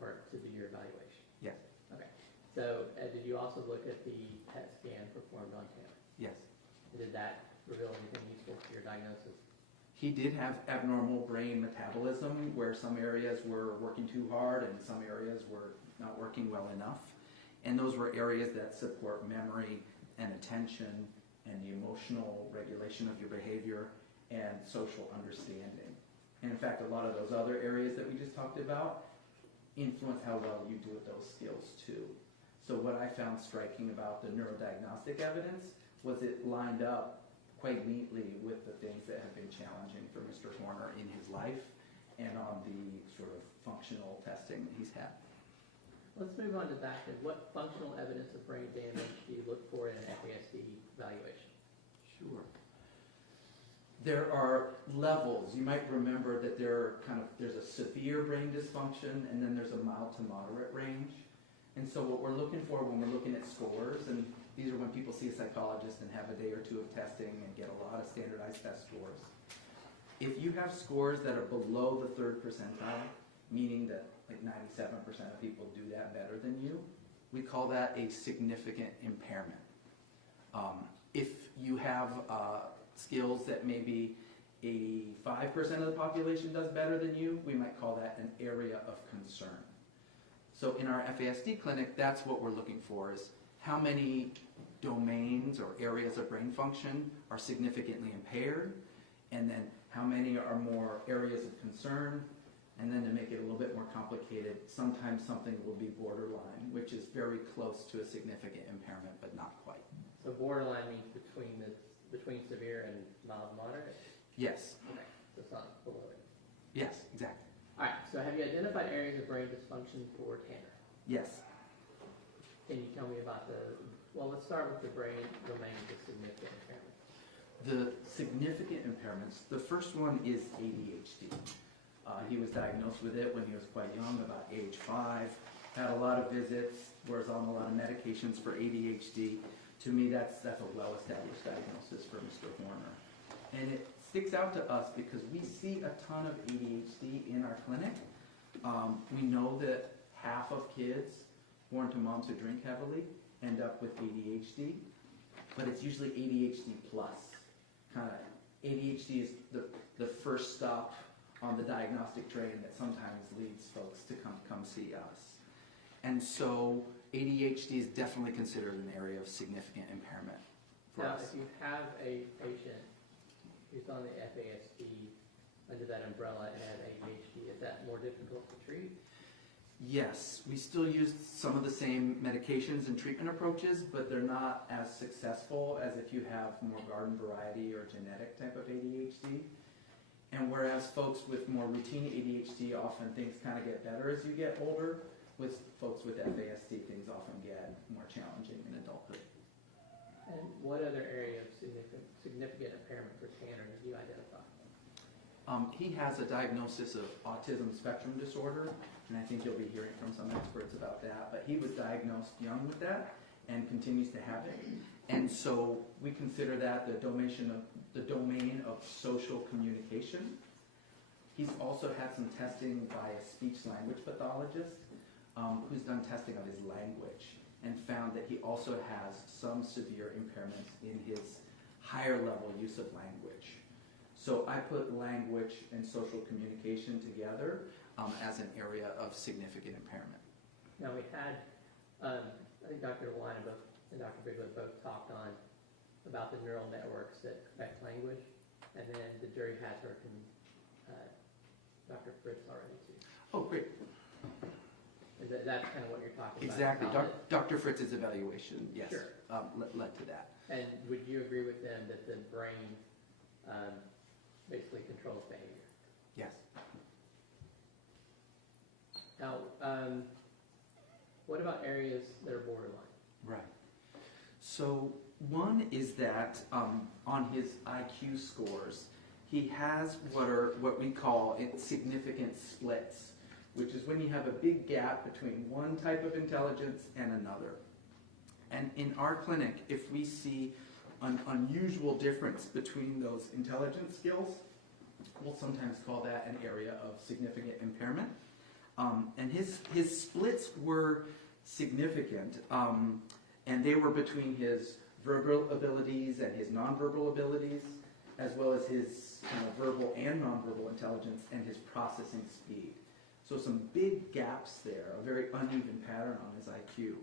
work to do your evaluation? Yes. Okay. So did you also look at the PET scan performed on Tanner? Yes. Did that reveal anything useful to your diagnosis? He did have abnormal brain metabolism where some areas were working too hard and some areas were not working well enough. And those were areas that support memory and attention and the emotional regulation of your behavior and social understanding. And in fact, a lot of those other areas that we just talked about influence how well you do with those skills too. So what I found striking about the neurodiagnostic evidence was it lined up quite neatly with the things that have been challenging for Mr. Horner in his life and on the sort of functional testing that he's had. Let's move on to that then. What functional evidence of brain damage do you look for in an FASD evaluation? Sure. There are levels. You might remember that there's a severe brain dysfunction and then there's a mild to moderate range. And so what we're looking for when we're looking at scores, and these are when people see a psychologist and have a day or two of testing and get a lot of standardized test scores. If you have scores that are below the 3rd percentile, meaning that like 97% of people do that better than you, we call that a significant impairment. If you have skills that maybe 85% of the population does better than you, we might call that an area of concern. So in our FASD clinic, that's what we're looking for, is how many domains or areas of brain function are significantly impaired, and then how many are more areas of concern, and then to make it a little bit more complicated, sometimes something will be borderline, which is very close to a significant impairment, but not quite. So borderline means between severe and mild moderate? Yes. Okay, so it's not below it. Yes, exactly. All right, so have you identified areas of brain dysfunction for Tanner? Yes. Can you tell me about let's start with the brain domains of significant impairment. The significant impairments, the first one is ADHD. He was diagnosed with it when he was quite young, about age 5, had a lot of visits, was on a lot of medications for ADHD. To me, that's a well-established diagnosis for Mr. Horner. And it sticks out to us because we see a ton of ADHD in our clinic. We know that half of kids born to moms who drink heavily end up with ADHD, but it's usually ADHD plus. ADHD is the first stop on the diagnostic train that sometimes leads folks to come see us. And so ADHD is definitely considered an area of significant impairment for Now, us. if you have a patient who's on the FASD under that umbrella and has ADHD, is that more difficult to treat? Yes, we still use some of the same medications and treatment approaches, but they're not as successful as if you have more garden variety or genetic type of ADHD. And whereas folks with more routine ADHD, often things kind of get better as you get older, with folks with FASD, things often get more challenging in adulthood. And what other area of significant impairment for Tanner did you identify? He has a diagnosis of autism spectrum disorder, and I think you'll be hearing from some experts about that, but he was diagnosed young with that and continues to have it. And so we consider that the domain of social communication. He's also had some testing by a speech-language pathologist who's done testing of his language and found that he also has some severe impairments in his higher level use of language. So I put language and social communication together as an area of significant impairment. Now we had, I think Dr. Wine and Dr. Bigler both talked on about the neural networks that affect language, and then the jury has heard from Dr. Fritz already too. Oh, great. And that's kind of what you're talking about. Exactly. how Dr. Fritz's evaluation, yes, Sure. led to that. And would you agree with them that the brain basically controls behavior? Now, what about areas that are borderline? Right. So one is that on his IQ scores, he has what we call significant splits, which is when you have a big gap between one type of intelligence and another. And in our clinic, if we see an unusual difference between those intelligence skills, we'll sometimes call that an area of significant impairment. And his splits were significant, and they were between his verbal abilities and his nonverbal abilities, as well as his verbal and nonverbal intelligence and his processing speed. So some big gaps there, a very uneven pattern on his IQ.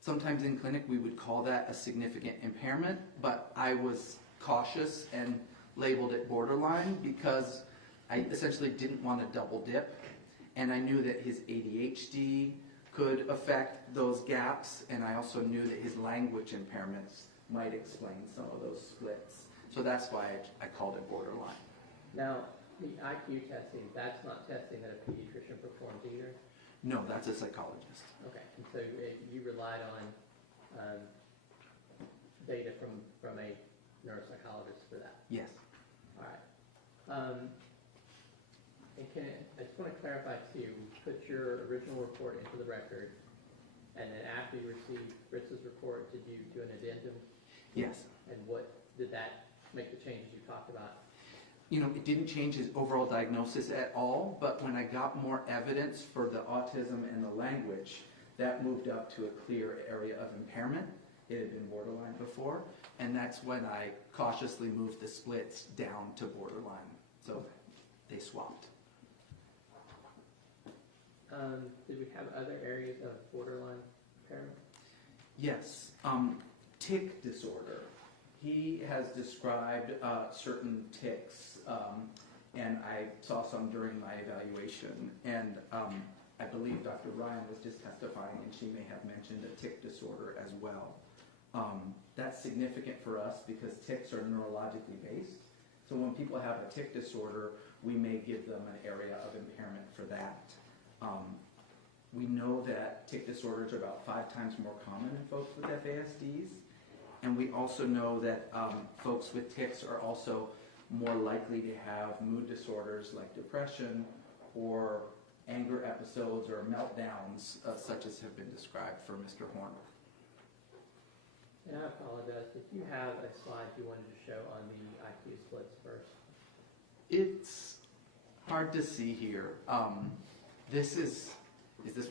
Sometimes in clinic we would call that a significant impairment, but I was cautious and labeled it borderline because I essentially didn't want to double dip, and I knew that his ADHD could affect those gaps, and I also knew that his language impairments might explain some of those splits. So that's why I called it borderline. Now, the IQ testing, that's not testing that a pediatrician performs either? No, that's a psychologist. Okay, and so you relied on data from a neuropsychologist for that? Yes. All right. And I just want to clarify too, we put your original report into the record, and then after you received Fritz's report, did you do an addendum? Yes. And what did that make the changes you talked about? You know, it didn't change his overall diagnosis at all, but when I got more evidence for the autism and the language, that moved up to a clear area of impairment. It had been borderline before, and that's when I cautiously moved the splits down to borderline. So they swapped. Did we have other areas of borderline impairment? Yes. Tic disorder. He has described certain tics, and I saw some during my evaluation, and I believe Dr. Ryan was just testifying, and she may have mentioned a tic disorder as well. That's significant for us because tics are neurologically based. So when people have a tic disorder, we may give them an area of impairment for that. We know that tic disorders are about 5 times more common in folks with FASDs. And we also know that folks with tics are also more likely to have mood disorders like depression or anger episodes or meltdowns such as have been described for Mr. Horner. And I apologize, did you have a slide you wanted to show on the IQ splits first? It's hard to see here. Is this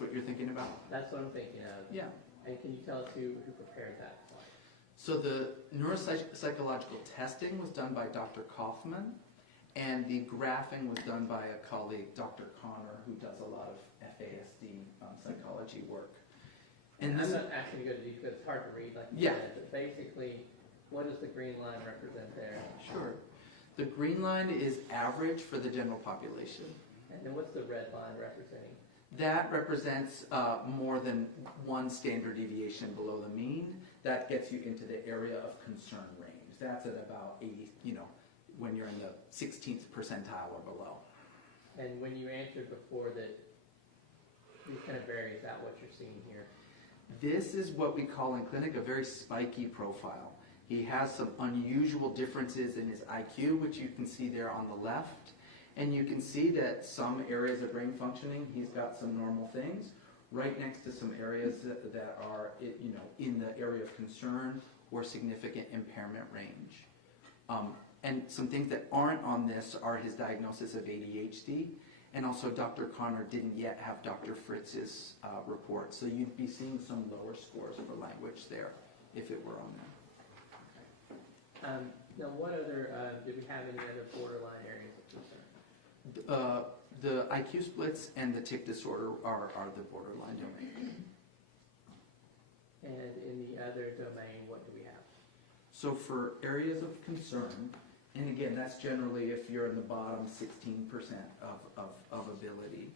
what you're thinking about? That's what I'm thinking of. Yeah. And can you tell us who prepared that slide? So the neuropsychological testing was done by Dr. Kaufman, and the graphing was done by a colleague, Dr. Connor, who does a lot of FASD psychology work. And I'm this, not asking you to go to detail because it's hard to read, like you Yeah. said, but basically, what does the green line represent there? sure. The green line is average for the general population. And then what's the red line representing? That represents more than one standard deviation below the mean. That gets you into the area of concern range. That's at about 80, when you're in the 16th percentile or below. And when you answered before that these kind of vary, is that what you're seeing here? This is what we call in clinic a very spiky profile. He has some unusual differences in his IQ, which you can see there on the left. And you can see that some areas of brain functioning, he's got some normal things, right next to some areas that are, in the area of concern or significant impairment range. And some things that aren't on this are his diagnosis of ADHD, and also Dr. Connor didn't yet have Dr. Fritz's report, so you'd be seeing some lower scores for language there if it were on there. Now, what other, do we have any other borderline areas of concern? The IQ splits and the tic disorder are the borderline domain. And in the other domain, what do we have? So for areas of concern, and again, that's generally if you're in the bottom 16% of ability,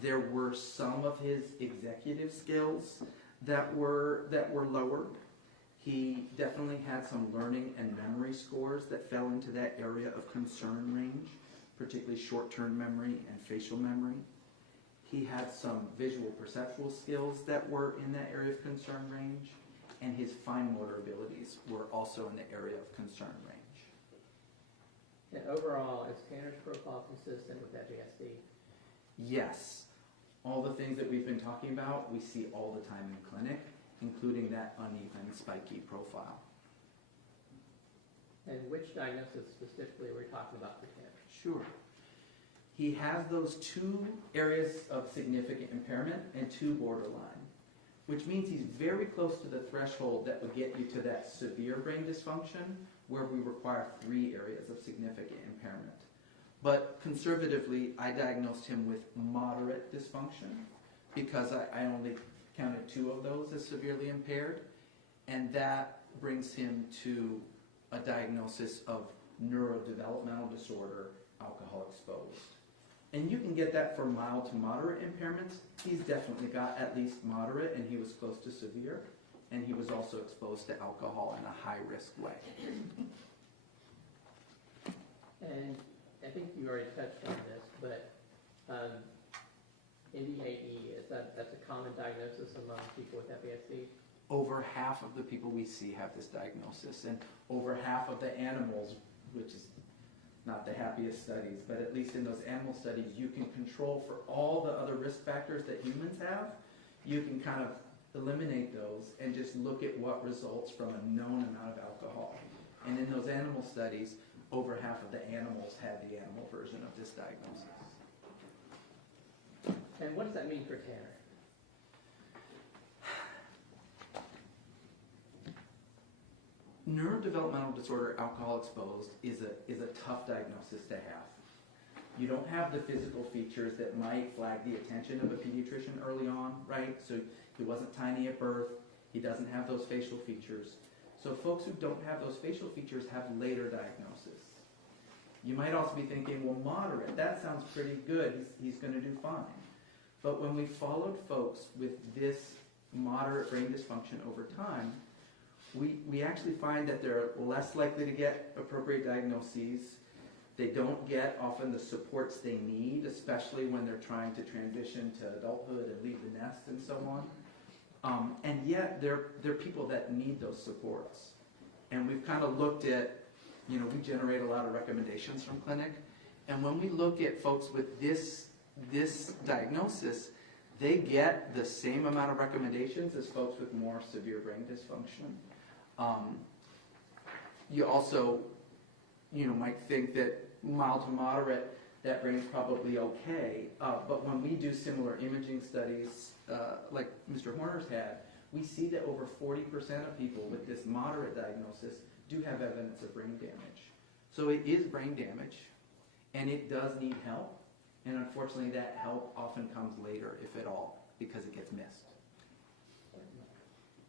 there were some of his executive skills that were lower. He definitely had some learning and memory scores that fell into that area of concern range, particularly short-term memory and facial memory. He had some visual perceptual skills that were in that area of concern range, and his fine motor abilities were also in the area of concern range. And overall, is Tanner's profile consistent with FASD? Yes, all the things that we've been talking about, we see all the time in clinic, including that uneven, spiky profile. And which diagnosis specifically are we talking about for Tanner? Sure. He has those two areas of significant impairment and two borderline, which means he's very close to the threshold that would get you to that severe brain dysfunction, where we require 3 areas of significant impairment. But conservatively, I diagnosed him with moderate dysfunction because I only counted 2 of those as severely impaired, and that brings him to a diagnosis of neurodevelopmental disorder, alcohol exposed. And you can get that for mild to moderate impairments. He's definitely got at least moderate, and he was close to severe, and he was also exposed to alcohol in a high-risk way. And I think you already touched on this, but NDAE, that's a common diagnosis among people with FASD? Over half of the people we see have this diagnosis, and over half of the animals, which is not the happiest studies, but at least in those animal studies, you can control for all the other risk factors that humans have. You can kind of eliminate those and just look at what results from a known amount of alcohol. And in those animal studies, over half of the animals had the animal version of this diagnosis. And what does that mean for Tanner? Neurodevelopmental disorder, alcohol exposed, is a tough diagnosis to have. You don't have the physical features that might flag the attention of a pediatrician early on, right? So he wasn't tiny at birth. He doesn't have those facial features. So folks who don't have those facial features have later diagnosis. You might also be thinking, well, moderate, that sounds pretty good. He's going to do fine. But when we followed folks with this moderate brain dysfunction over time, we actually find that they're less likely to get appropriate diagnoses. They don't get often the supports they need, especially when they're trying to transition to adulthood and leave the nest and so on. And yet they're people that need those supports. And we've kind of looked at, we generate a lot of recommendations from clinic. And when we look at folks with this diagnosis, they get the same amount of recommendations as folks with more severe brain dysfunction. You also, might think that mild to moderate, that brain's probably okay. But when we do similar imaging studies, like Mr. Horner's had, we see that over 40% of people with this moderate diagnosis do have evidence of brain damage. So it is brain damage, and it does need help. And unfortunately, that help often comes later, if at all, because it gets missed.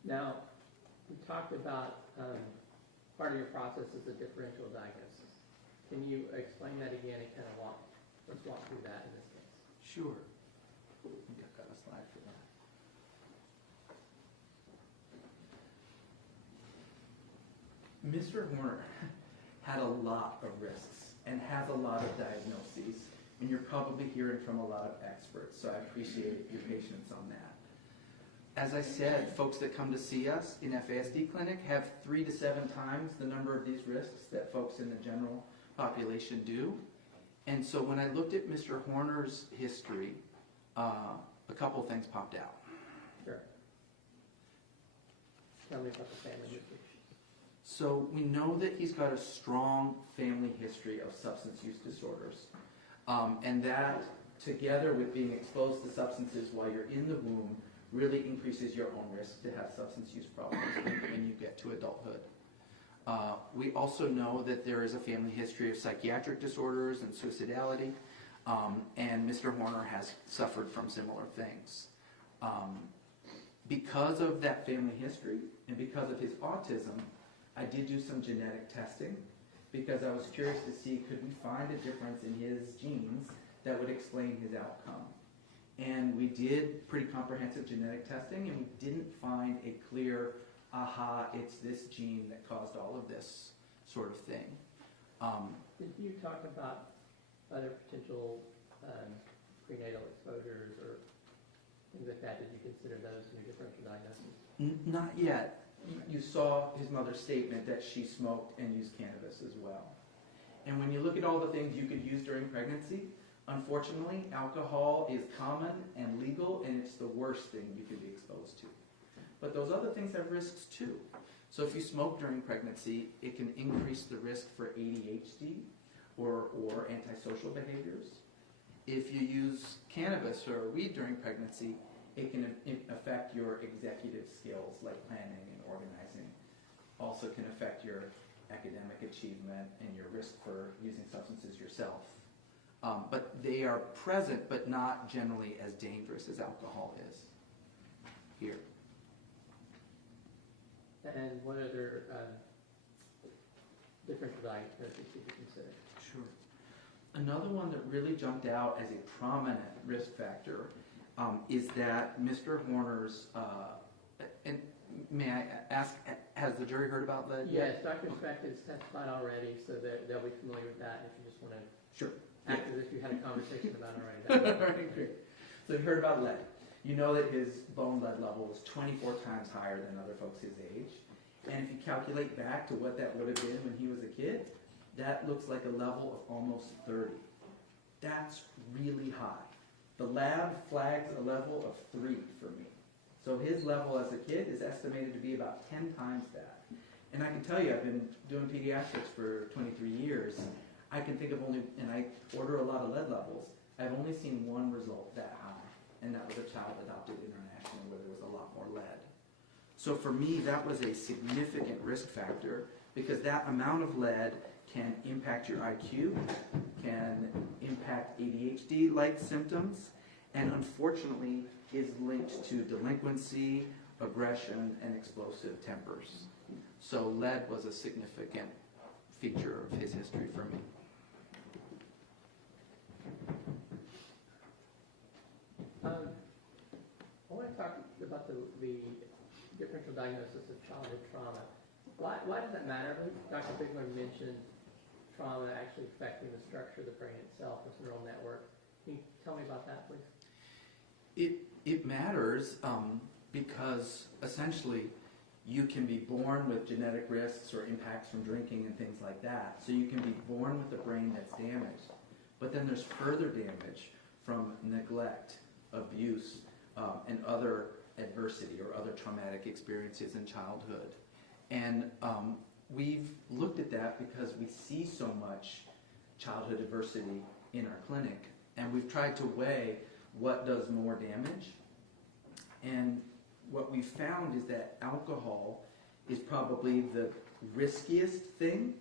Now, we talked about part of your process is a differential diagnosis. Can you explain that again and kind of let's walk through that in this case? Sure. I think I've got a slide for that. Mr. Horner had a lot of risks and has a lot of diagnoses, and you're probably hearing from a lot of experts, so I appreciate your patience on that. As I said, folks that come to see us in FASD clinic have 3 to 7 times the number of these risks that folks in the general population do. And so when I looked at Mr. Horner's history, a couple things popped out. Sure. Tell me about the family history. So we know that he's got a strong family history of substance use disorders. And that, together with being exposed to substances while you're in the womb, really increases your own risk to have substance use problems when you get to adulthood. We also know that there is a family history of psychiatric disorders and suicidality, and Mr. Horner has suffered from similar things. Because of that family history and because of his autism, I did do some genetic testing because I was curious to see, could we find a difference in his genes that would explain his outcome? And we did pretty comprehensive genetic testing, and we didn't find a clear, aha, it's this gene that caused all of this sort of thing. Did you talk about other potential prenatal exposures or things like that? Did you consider those in your differential diagnosis? Not yet. You saw his mother's statement that she smoked and used cannabis as well. And when you look at all the things you could use during pregnancy, unfortunately, alcohol is common and legal, and it's the worst thing you can be exposed to. But those other things have risks too. So if you smoke during pregnancy, it can increase the risk for ADHD or antisocial behaviors. If you use cannabis or weed during pregnancy, it can affect your executive skills like planning and organizing. Also can affect your academic achievement and your risk for using substances yourself. But they are present, but not generally as dangerous as alcohol is here. And what other differential diagnoses did you consider? Sure. Another one that really jumped out as a prominent risk factor is that Mr. Horner's, and may I ask, has the jury heard about that Yes, yet? Dr. Speck has testified already, so they'll be familiar with that. If you just want to Sure. act as if you had a conversation about it already. All right, great. So you heard about lead. You know that his bone lead level was 24 times higher than other folks his age. And if you calculate back to what that would have been when he was a kid, that looks like a level of almost 30. That's really high. The lab flags a level of 3 for me. So his level as a kid is estimated to be about 10 times that. And I can tell you, I've been doing pediatrics for 23 years. I can think of only, and I order a lot of lead levels, I've only seen one result that high, and that was a child adopted internationally where there was a lot more lead. So for me, that was a significant risk factor because that amount of lead can impact your IQ, can impact ADHD-like symptoms, and unfortunately is linked to delinquency, aggression, and explosive tempers. So lead was a significant feature of his history for me. I want to talk about the differential diagnosis of childhood trauma. Why does that matter? I believe Dr. Bigler mentioned trauma actually affecting the structure of the brain itself, this neural network. Can you tell me about that, please? It matters because essentially you can be born with genetic risks or impacts from drinking and things like that. So you can be born with a brain that's damaged. But then there's further damage from neglect, abuse, and other adversity or other traumatic experiences in childhood. And we've looked at that because we see so much childhood adversity in our clinic. And we've tried to weigh what does more damage. And what we've found is that alcohol is probably the riskiest thing,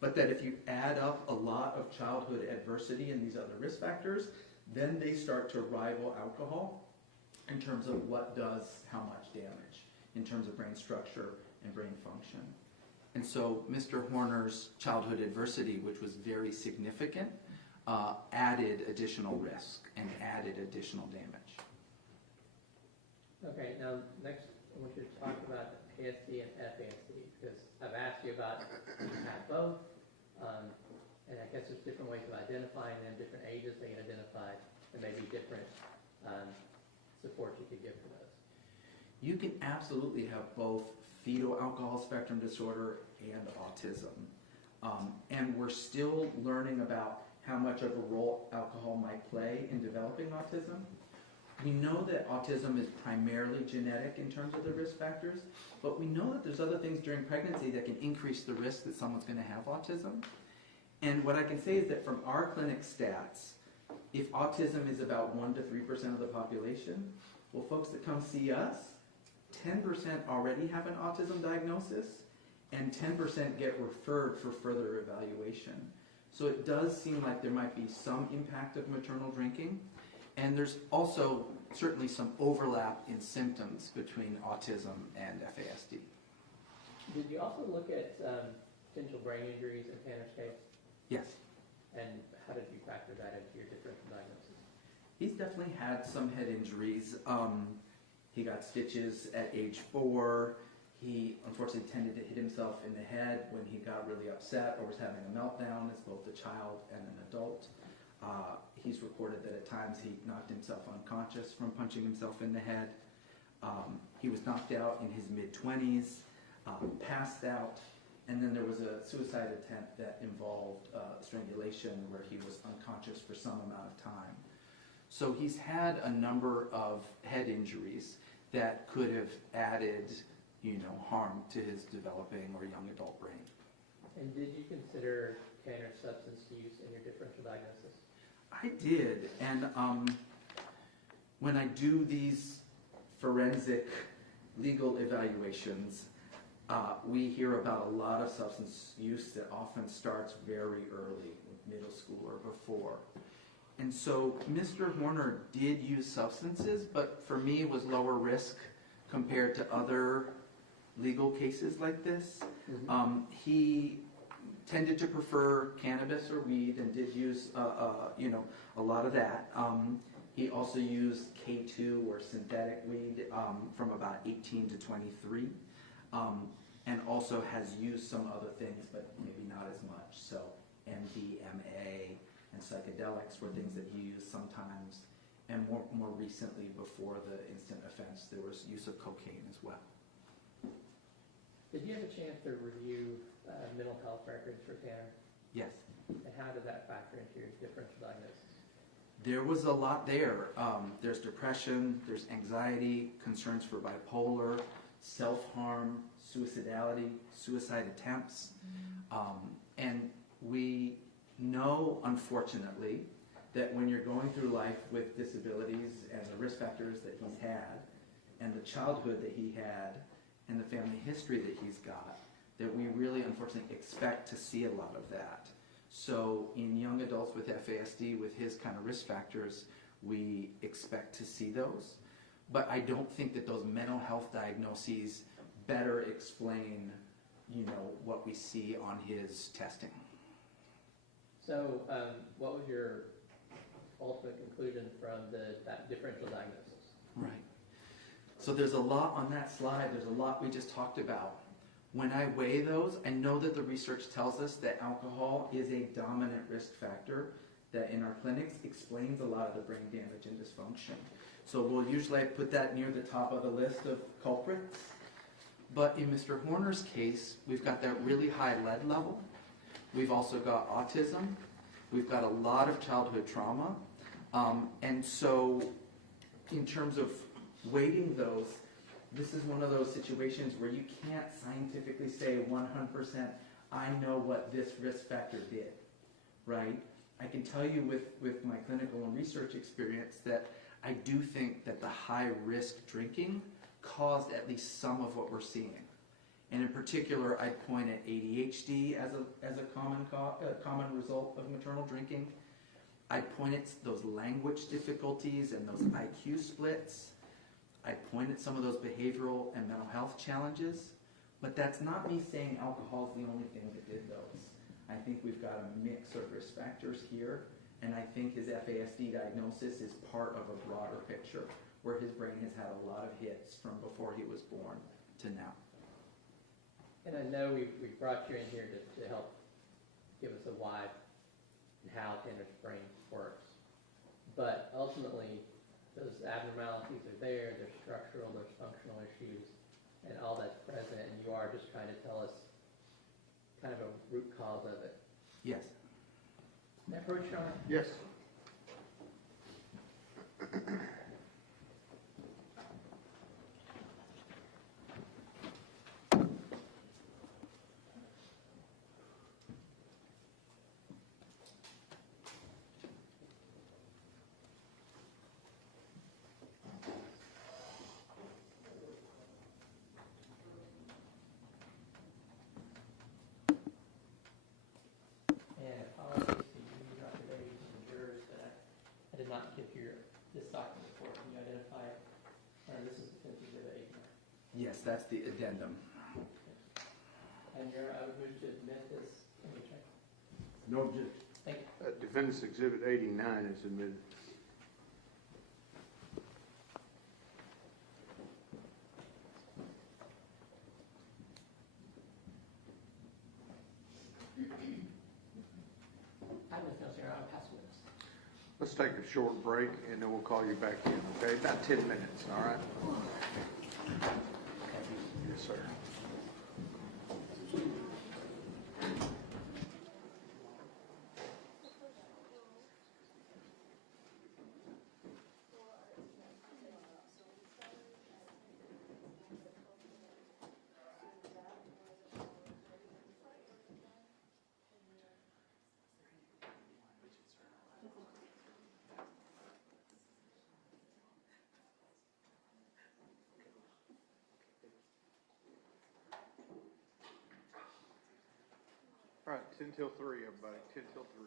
but that if you add up a lot of childhood adversity and these other risk factors, then they start to rival alcohol in terms of what does how much damage, in terms of brain structure and brain function. And so Mr. Horner's childhood adversity, which was very significant, added additional risk and added additional damage. Okay, now next I want you to talk about ASD and FASD because I've asked you about you have both, and I guess there's different ways of identifying them, different ages they get identified, and maybe different support you could give for those. You can absolutely have both fetal alcohol spectrum disorder and autism. And we're still learning about how much of a role alcohol might play in developing autism. We know that autism is primarily genetic in terms of the risk factors, but we know that there's other things during pregnancy that can increase the risk that someone's going to have autism. And what I can say is that from our clinic stats, if autism is about 1 to 3% of the population, well, folks that come see us, 10% already have an autism diagnosis, and 10% get referred for further evaluation. So it does seem like there might be some impact of maternal drinking, and there's also certainly some overlap in symptoms between autism and FASD. Did you also look at potential brain injuries in Tanner's case? Yes. And how did you factor that into your differential diagnosis? He's definitely had some head injuries. He got stitches at age 4. He unfortunately tended to hit himself in the head when he got really upset or was having a meltdown as both a child and an adult. He's reported that at times he knocked himself unconscious from punching himself in the head. He was knocked out in his mid-20s, passed out, and then there was a suicide attempt that involved strangulation where he was unconscious for some amount of time. So he's had a number of head injuries that could have added, harm to his developing or young adult brain. And did you consider Tanner's substance use in your differential diagnosis? I did, and when I do these forensic legal evaluations, we hear about a lot of substance use that often starts very early, middle school or before. And so Mr. Horner did use substances, but for me it was lower risk compared to other legal cases like this. He tended to prefer cannabis or weed and did use, a lot of that. He also used K2 or synthetic weed from about 18 to 23, and also has used some other things, but maybe not as much. So MDMA and psychedelics were things that he used sometimes, and more recently, before the instant offense, there was use of cocaine as well. Did you have a chance to review mental health records for Tanner? Yes. And how did that factor into your differential diagnosis? There was a lot there. There's depression, there's anxiety, concerns for bipolar, self-harm, suicidality, suicide attempts. And we know, unfortunately, that when you're going through life with disabilities and the risk factors that he's had, and the childhood that he had, and the family history that he's got, that we really unfortunately expect to see a lot of that. So in young adults with FASD, with his kind of risk factors, we expect to see those. But I don't think that those mental health diagnoses better explain, what we see on his testing. So what was your ultimate conclusion from that differential diagnosis? Right. So there's a lot on that slide. There's a lot we just talked about. When I weigh those, I know that the research tells us that alcohol is a dominant risk factor that in our clinics explains a lot of the brain damage and dysfunction. So we'll usually put that near the top of the list of culprits. But in Mr. Horner's case, we've got that really high lead level. We've also got autism. We've got a lot of childhood trauma. And so in terms of weighting those, this is one of those situations where you can't scientifically say 100%, I know what this risk factor did, right? I can tell you with my clinical and research experience that I do think that the high risk drinking caused at least some of what we're seeing. And in particular, I'd point at ADHD as a common result of maternal drinking. I'd point at those language difficulties and those IQ splits. I'd point at some of those behavioral and mental health challenges. But that's not me saying alcohol is the only thing that did those. I think we've got a mix of risk factors here, and I think his FASD diagnosis is part of a broader picture where his brain has had a lot of hits from before he was born to now. And I know we brought you in here to help give us a why and how Tanner's brain works. But ultimately, those abnormalities are there, there's structural, there's functional issues, and all that's present, and you are just trying to tell us kind of a root cause of it. Yes. That approach, Sean? Yes. And apologies to you, Dr. Davies, and the jurors that I did not give you this document before. Can you identify it? This is Defense Exhibit 8. Yes, that's the addendum. And I would move to admit this. Let me check. No objection. Thank you. Defendant's Exhibit 89 is admitted. I have nothing else here. I'll pass this. Let's take a short break and then we'll call you back in, okay? About 10 minutes, all right? Yes, sir. All right, 10 till 3, everybody, 10 till 3.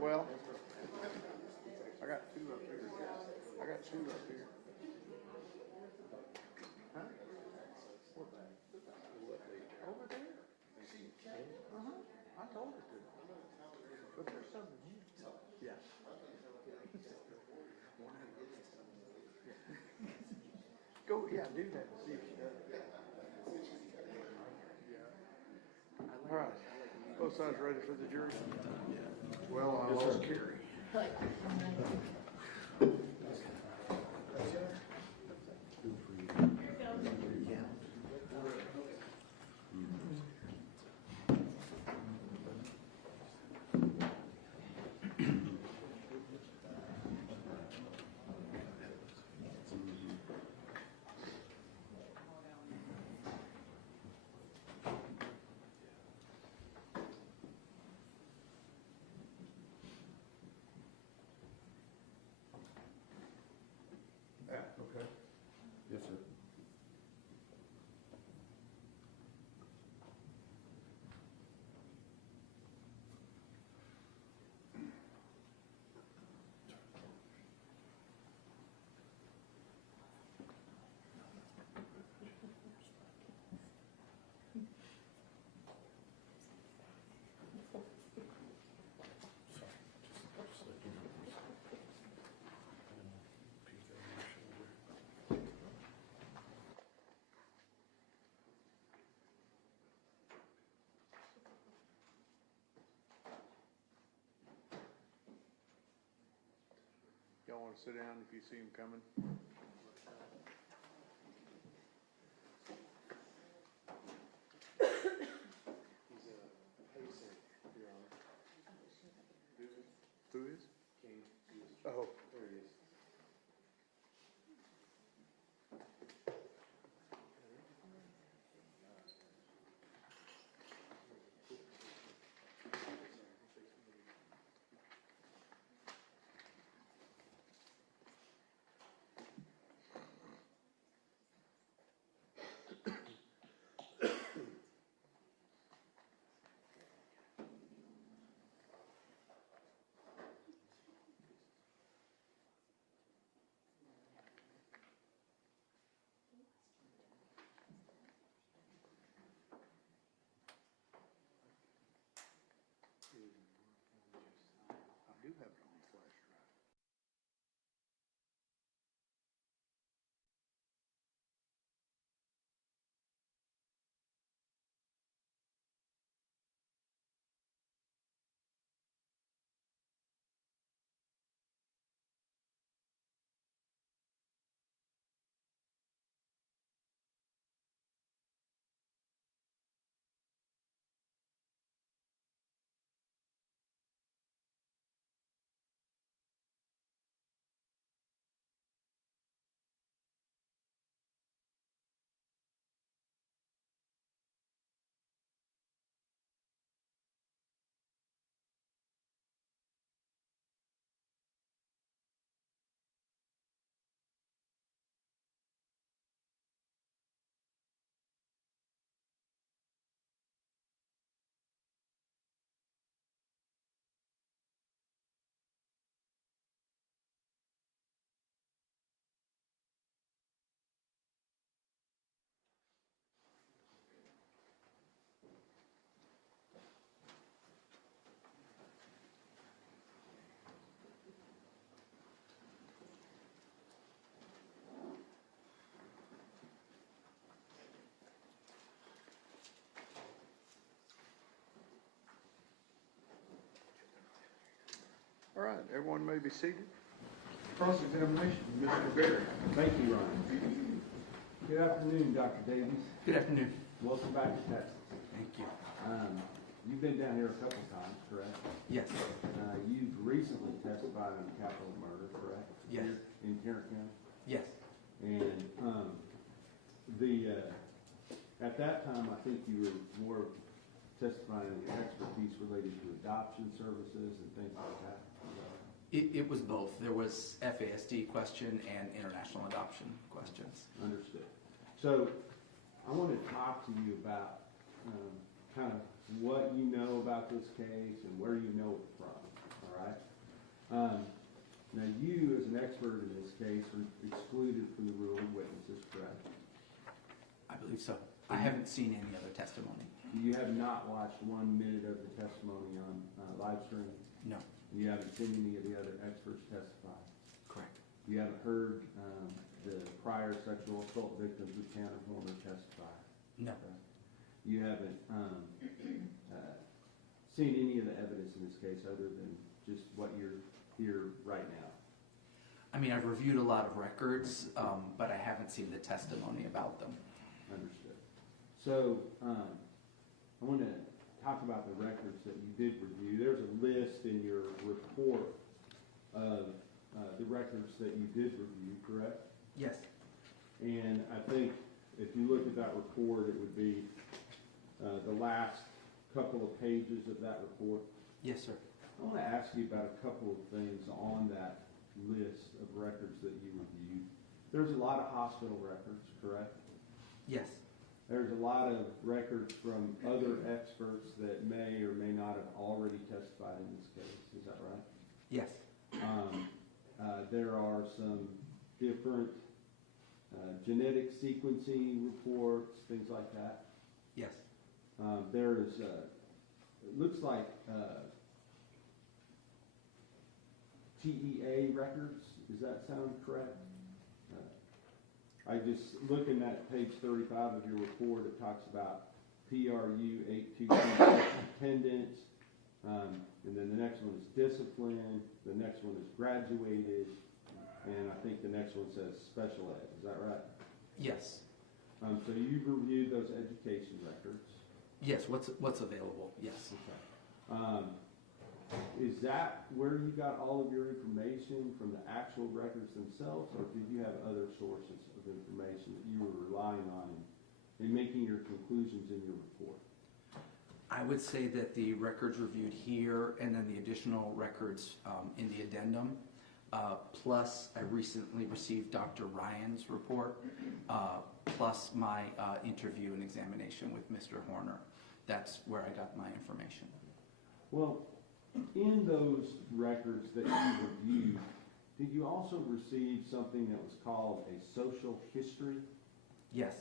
Well, I got two up here. I got two up here. Huh? Where back? Over there. Uh-huh. I told her to. But there's something here. Yeah. Go, yeah, do that. See if she does. All right. Both sides ready for the jury? Well, I lost Carrie. Yeah, okay. Yes, sir. Y'all want to sit down if you see him coming? He's a patient, Your Honor. Who is? King. Oh. There he is. I do have it on flash drive. All right, everyone may be seated. Cross-examination, Mr. Berry. Thank you, Ryan. Good afternoon, Dr. Davies. Good afternoon. Welcome back to Texas. Thank you. You've been down here a couple times, correct? Yes. You've recently testified on capital murder, correct? Yes. Here in Tarrant County? Yes. And at that time, I think you were more testifying in your expertise related to adoption services and things like that. It was both. There was FASD question and international adoption questions. Understood. So I want to talk to you about kind of what you know about this case and where you know it from, all right? Now, you, as an expert in this case, are excluded from the rule of witnesses, correct? I believe so. I haven't seen any other testimony. You have not watched 1 minute of the testimony on live stream? No, You haven't seen any of the other experts testify? correct. You haven't heard the prior sexual assault victims of Tanner Horner testify? No, You haven't seen any of the evidence in this case other than just what you're here right now? I mean, I've reviewed a lot of records, but I haven't seen the testimony about them. Understood. So, I want to talk about the records that you did review. There's a list in your report of the records that you did review, correct? Yes. And I think if you look at that report, it would be the last couple of pages of that report. Yes, sir. I want to ask you about a couple of things on that list of records that you reviewed. There's a lot of hospital records, correct? Yes. There's a lot of records from other experts that may or may not have already testified in this case. Is that right? Yes. There are some different genetic sequencing reports, things like that. Yes. There is, it looks like TEA records. Does that sound correct? I just, looking at page 35 of your report, it talks about PRU 822 attendance, and then the next one is discipline, the next one is graduated, and I think the next one says special ed. Is that right? Yes. So you've reviewed those education records. Yes. What's available? Yes. Okay. Is that where you got all of your information, from the actual records themselves, or did you have other sources of information that you were relying on in making your conclusions in your report? I would say that the records reviewed here and then the additional records in the addendum, plus I recently received Dr. Ryan's report, plus my interview and examination with Mr. Horner. That's where I got my information. Well, in those records that you reviewed, did you also receive something that was called a social history? Yes.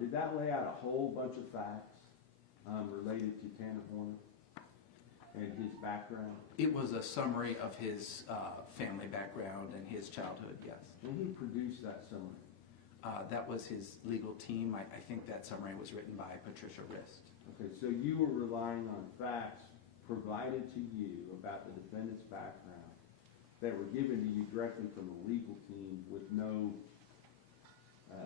Did that lay out a whole bunch of facts related to Tanner Horner and his background? It was a summary of his family background and his childhood, yes. And who produced that summary? That was his legal team. I think that summary was written by Patricia Rist. Okay, so you were relying on facts provided to you about the defendant's background that were given to you directly from the legal team with no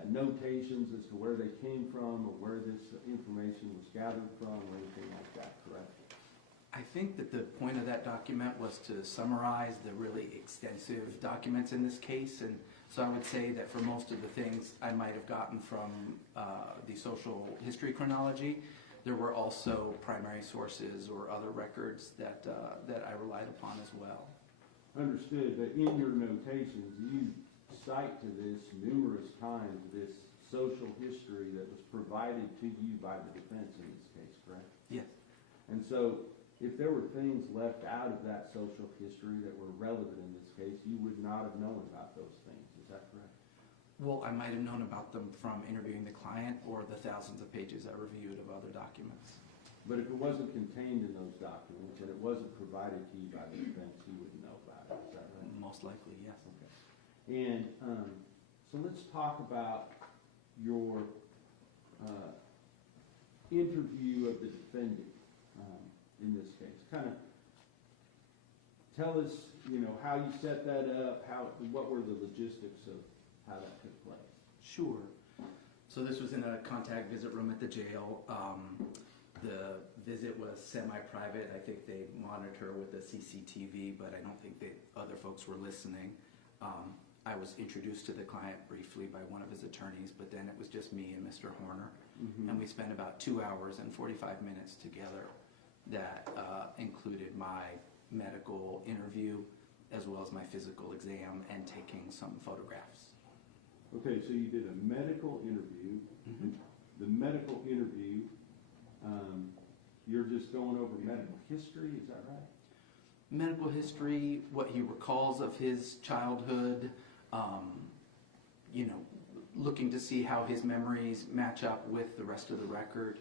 notations as to where they came from or where this information was gathered from or anything like that, correct? I think that the point of that document was to summarize the really extensive documents in this case, and so I would say that for most of the things I might have gotten from the social history chronology, there were also primary sources or other records that I relied upon as well. Understood, but in your notations, you cite to this numerous times, this social history that was provided to you by the defense in this case, correct? Yes. And so, if there were things left out of that social history that were relevant in this case, you would not have known about those things, is that correct? Well, I might have known about them from interviewing the client or the thousands of pages I reviewed of other documents. But if it wasn't contained in those documents and it wasn't provided to you by the defense, you wouldn't know about it, is that right? Most likely, yes. Okay. And so let's talk about your interview of the defendant in this case. Kind of tell us, how you set that up, what were the logistics of how that took place? Sure. So this was in a contact visit room at the jail. The visit was semi-private. I think they monitor with the CCTV, but I don't think other folks were listening. I was introduced to the client briefly by one of his attorneys, but then it was just me and Mr. Horner. Mm-hmm. And we spent about 2 hours and 45 minutes together that included my medical interview as well as my physical exam and taking some photographs. Okay, so you did a medical interview. Mm-hmm. The medical interview, you're just going over medical history, is that right? medical history, what he recalls of his childhood, you know, looking to see how his memories match up with the rest of the record,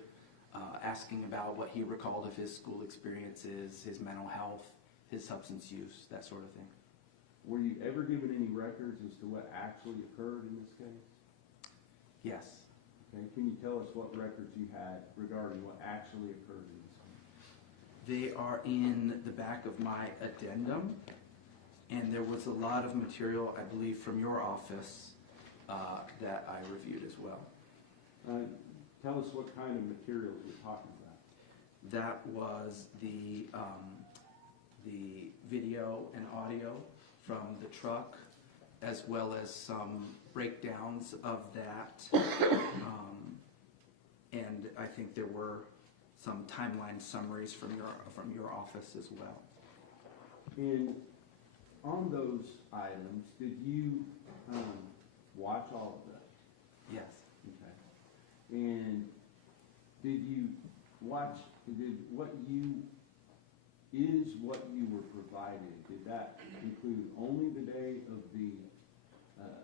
asking about what he recalled of his school experiences, his mental health, his substance use, that sort of thing. Were you ever given any records as to what actually occurred in this case? Yes. Okay, can you tell us what records you had regarding what actually occurred in this case? They are in the back of my addendum, and there was a lot of material, I believe, from your office that I reviewed as well. Tell us what kind of materials you're talking about. That was the video and audio from the truck, as well as some breakdowns of that. And I think there were some timeline summaries from your office as well. And on those items, did you watch all of those? Yes. Okay. And did you watch, what you were provided, did that include only the day of the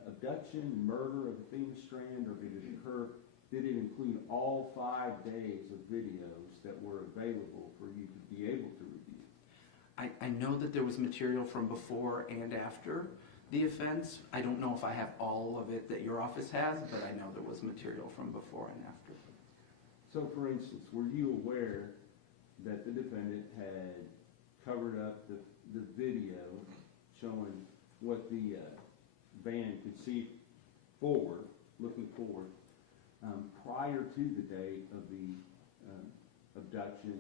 abduction, murder of Athena Strand, or did it include all 5 days of videos that were available for you to be able to review? I know that there was material from before and after the offense. I don't know if I have all of it that your office has, but I know there was material from before and after. So, for instance, were you aware that the defendant had covered up the video showing what the van could see forward, looking forward, prior to the date of the abduction,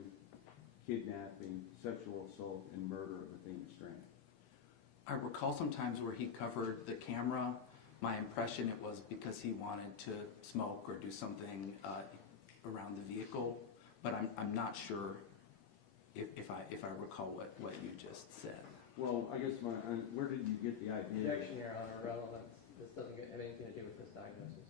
kidnapping, sexual assault, and murder of Athena Strand? I recall sometimes where he covered the camera. My impression it was because he wanted to smoke or do something around the vehicle, but I'm not sure if I recall what you just said. Well, I guess where did you get the idea? Objection, Your Honor, relevance. This doesn't have anything to do with this diagnosis.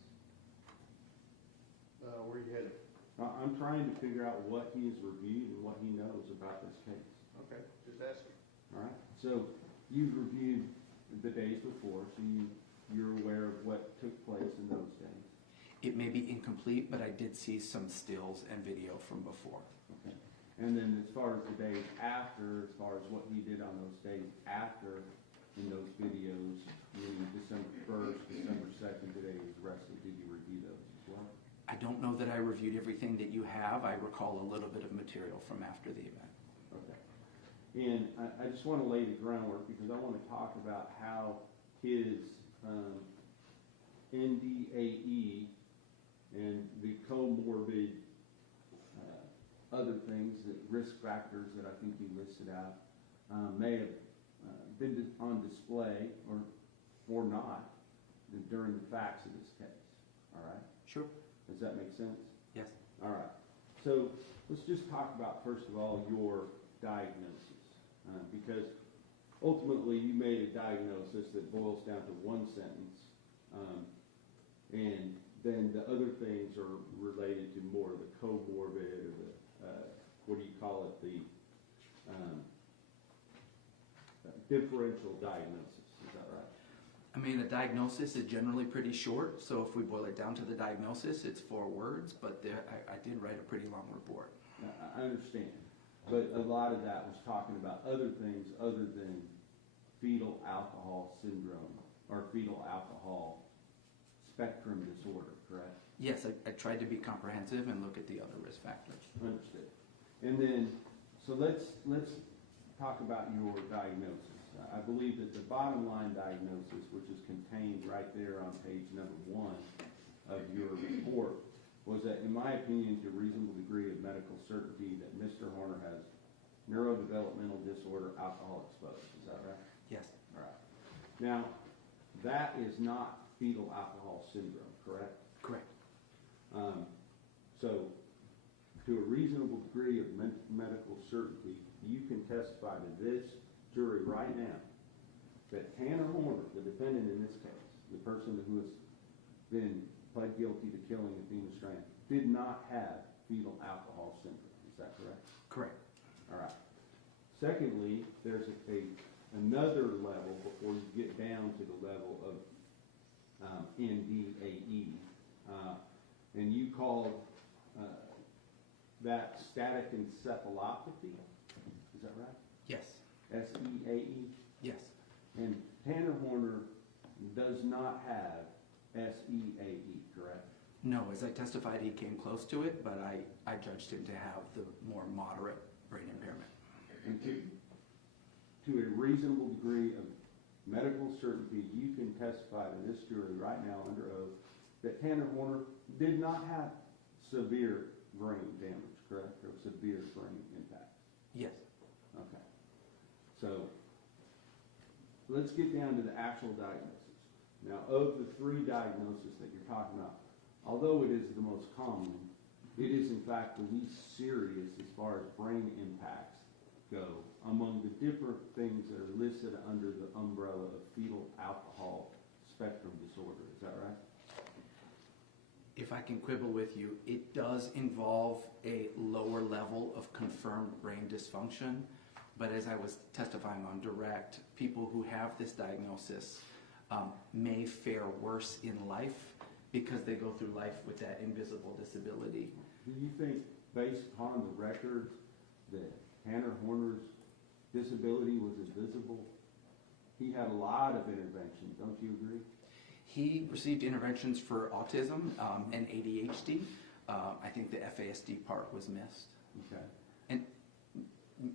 Where you headed? I'm trying to figure out what he has reviewed and what he knows about this case. Okay, just asking. All right, so you've reviewed the days before, so you're aware of what took place in those days. It may be incomplete, but I did see some stills and video from before. Okay. And then as far as the days after, as far as what he did on those days after in those videos, meaning December 1st, December 2nd, the day he was arrested, did you review those as well? I don't know that I reviewed everything that you have. I recall a little bit of material from after the event. Okay. And I just want to lay the groundwork because I want to talk about how his NDAE and the comorbid other things, that risk factors that I think you listed out, may have been on display or not during the facts of this case. All right? Sure. Does that make sense? Yes. All right. So let's just talk about, first of all, your diagnosis. Because ultimately you made a diagnosis that boils down to one sentence. And then the other things are related to more of the comorbid or the, what do you call it, the differential diagnosis. Is that right? I mean, a diagnosis is generally pretty short, so if we boil it down to the diagnosis, it's 4 words, but I did write a pretty long report. Now, I understand. But a lot of that was talking about other things other than fetal alcohol syndrome or fetal alcohol spectrum disorder, correct? Yes, I tried to be comprehensive and look at the other risk factors. Understood. And then, so let's talk about your diagnosis. I believe that the bottom line diagnosis, which is contained right there on page number 1 of your report, was that, in my opinion, to a reasonable degree of medical certainty, that Mr. Horner has neurodevelopmental disorder, alcohol exposed. Is that right? Yes. All right. Now, that is not fetal alcohol syndrome, correct? Correct. So, to a reasonable degree of medical certainty, you can testify to this jury right now that Tanner Horner, the defendant in this case, the person who has been pled guilty to killing Athena Strand, did not have fetal alcohol syndrome. Is that correct? Correct. All right. Secondly, there's another level before you get down to the level of NDAE, and you called that static encephalopathy. Is that right? Yes, SEAE. yes. And Tanner Horner does not have SEAE, correct? No, as I testified, he came close to it, but I judged him to have the more moderate brain impairment. And to a reasonable degree of medical certainty, you can testify to this jury right now under oath that Tanner Horner did not have severe brain damage, correct? Or severe brain impact. Yes. Okay. So let's get down to the actual diagnosis. Now, of the three diagnoses that you're talking about, although it is the most common, it is in fact the least serious as far as brain impacts go among the different things that are listed under the umbrella of fetal alcohol spectrum disorder. Is that right? If I can quibble with you, it does involve a lower level of confirmed brain dysfunction, but as I was testifying on direct, people who have this diagnosis may fare worse in life because they go through life with that invisible disability. Do you think, based upon the record, that Tanner Horner's disability was invisible? He had a lot of interventions, don't you agree? He received interventions for autism and ADHD. I think the FASD part was missed. Okay. And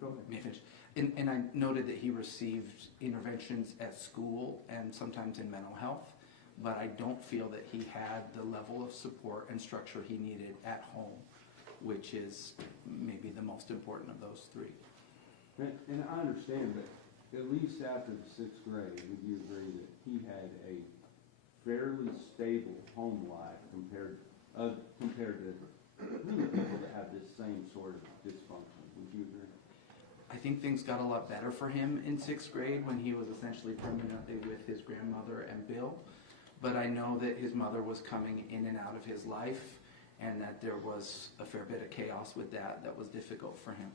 Go ahead. may I finish? And I noted that he received interventions at school and sometimes in mental health, but I don't feel that he had the level of support and structure he needed at home, which is maybe the most important of those three. And I understand that at least after the 6th grade, would you agree that he had a fairly stable home life compared to people that have this same sort of dysfunction? Would you agree? I think things got a lot better for him in 6th grade when he was essentially permanently with his grandmother and Bill. But I know that his mother was coming in and out of his life and that there was a fair bit of chaos with that was difficult for him.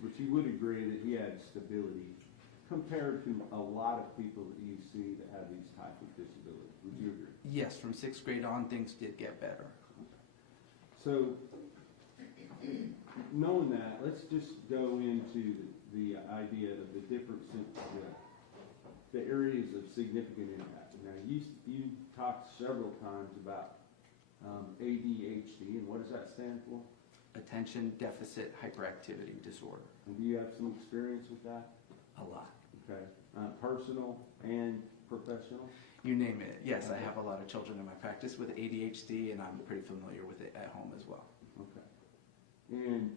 But you would agree that he had stability compared to a lot of people that you see that have these type of disabilities. Would you agree? Yes, from 6th grade on, things did get better. So, knowing that, let's just go into the idea of the different, the areas of significant impact. Now, you talked several times about ADHD, and what does that stand for? Attention Deficit Hyperactivity Disorder. And do you have some experience with that? A lot. Okay. Personal and professional? You name it. Yes, I have a lot of children in my practice with ADHD, and I'm pretty familiar with it at home as well. Okay. And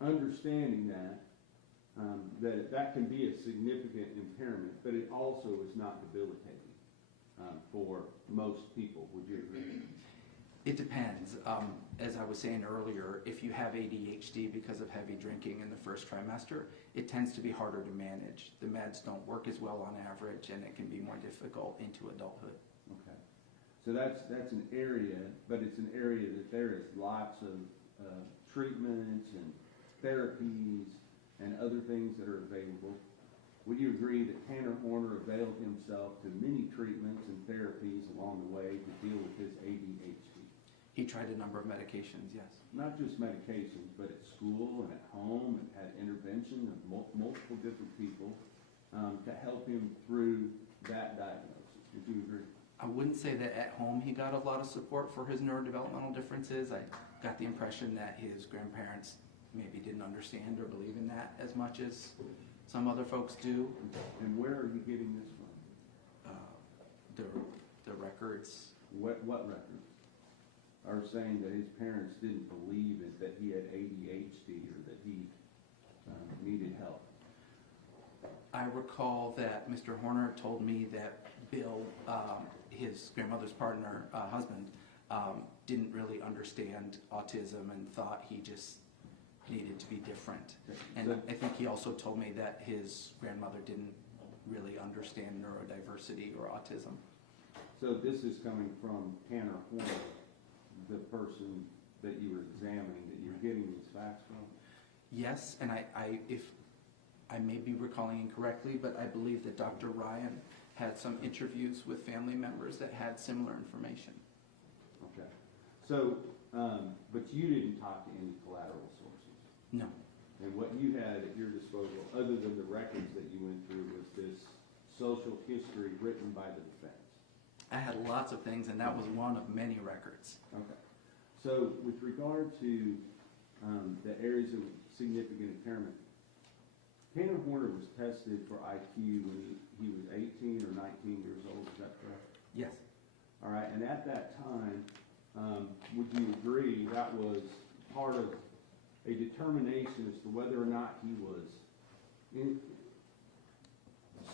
understanding that, that can be a significant impairment, but it also is not debilitating for most people. Would you agree? It depends. As I was saying earlier, if you have ADHD because of heavy drinking in the first trimester, it tends to be harder to manage. The meds don't work as well on average, and it can be more difficult into adulthood. Okay. So that's an area, but it's an area that there is lots of treatments and therapies and other things that are available. Would you agree that Tanner Horner availed himself to many treatments and therapies along the way to deal with his ADHD? He tried a number of medications, yes. Not just medications, but at school and at home, and had intervention of multiple different people to help him through that diagnosis. Would you agree? I wouldn't say that at home he got a lot of support for his neurodevelopmental differences. I got the impression that his grandparents maybe didn't understand or believe in that as much as some other folks do. And where are you getting this from? The records. What records are saying that his parents didn't believe it, that he had ADHD or that he needed help? I recall that Mr. Horner told me that Bill, his grandmother's partner, husband, didn't really understand autism and thought he just needed to be different. And I think he also told me that his grandmother didn't really understand neurodiversity or autism. So this is coming from Tanner Horner, the person that you were examining, that you're getting these facts from? Yes, and if I may be recalling incorrectly, but I believe that Dr. Ryan had some interviews with family members that had similar information. Okay. So, but you didn't talk to any collateral sources? No. And what you had at your disposal, other than the records that you went through, was this social history written by the defense? I had lots of things, and that was one of many records. Okay. So with regard to the areas of significant impairment, Tanner Horner was tested for IQ when he was 18 or 19 years old, is that correct? Yes. All right, and at that time, would you agree that was part of a determination as to whether or not he was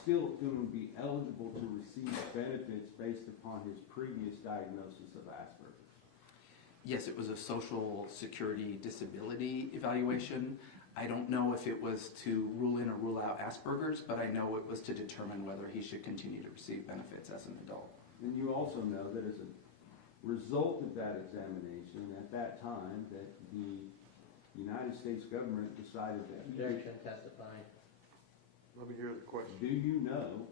still going to be eligible to receive benefits based upon his previous diagnosis of Asperger's? Yes, it was a social security disability evaluation. I don't know if it was to rule in or rule out Asperger's, but I know it was to determine whether he should continue to receive benefits as an adult. And you also know that as a result of that examination, at that time, that the United States government decided that Objection, testifying. Let me hear the question. do you know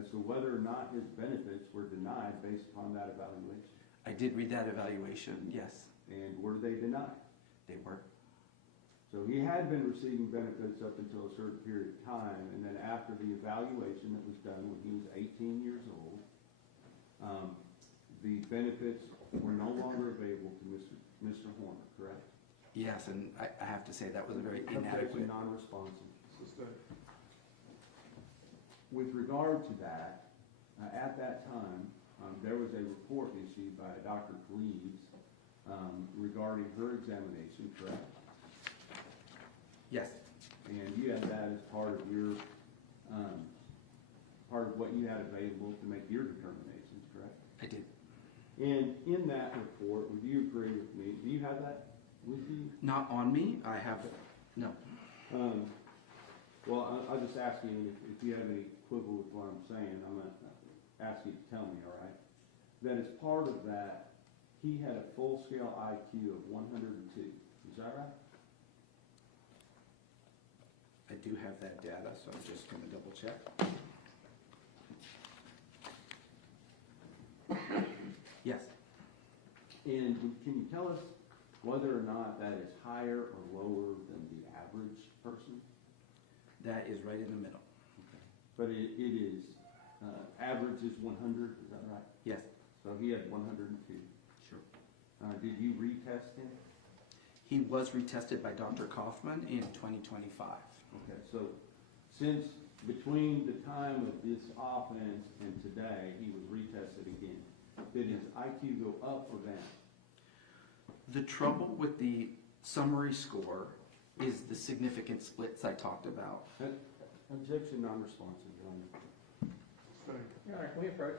as to whether or not his benefits were denied based upon that evaluation? I did read that evaluation, yes, And were they denied? they were. So he had been receiving benefits up until a certain period of time, and then after the evaluation that was done when he was 18 years old, the benefits were no longer available to Mr. Horner, correct? Yes, and I have to say that was a very Objection, inadequate. non-responsive. With regard to that, at that time, there was a report issued by Dr. Cleves regarding her examination, correct? Yes, And you had that as part of your, part of what you had available to make your determinations, correct? I did. And in that report, would you agree with me, do you have that with you? Not on me, I have, no. Well, I'll just ask you, if you have any quibble with what I'm saying, I'm gonna ask you to tell me, all right? That as part of that, he had a full-scale IQ of 102, is that right? I do have that data, so I'm just gonna double check. Yes, And can you tell us whether or not that is higher or lower than the average person? that is right in the middle. But it is, average is 100, is that right? Yes, So he had 102. sure. Did you retest him? He was retested by Dr. Kaufman in 2025. Okay, so since between the time of this offense and today, he was retested again, did his IQ go up or down? The trouble with the summary score is the significant splits I talked about. Objection, non-responsive, Your Honor. All right, can we approach?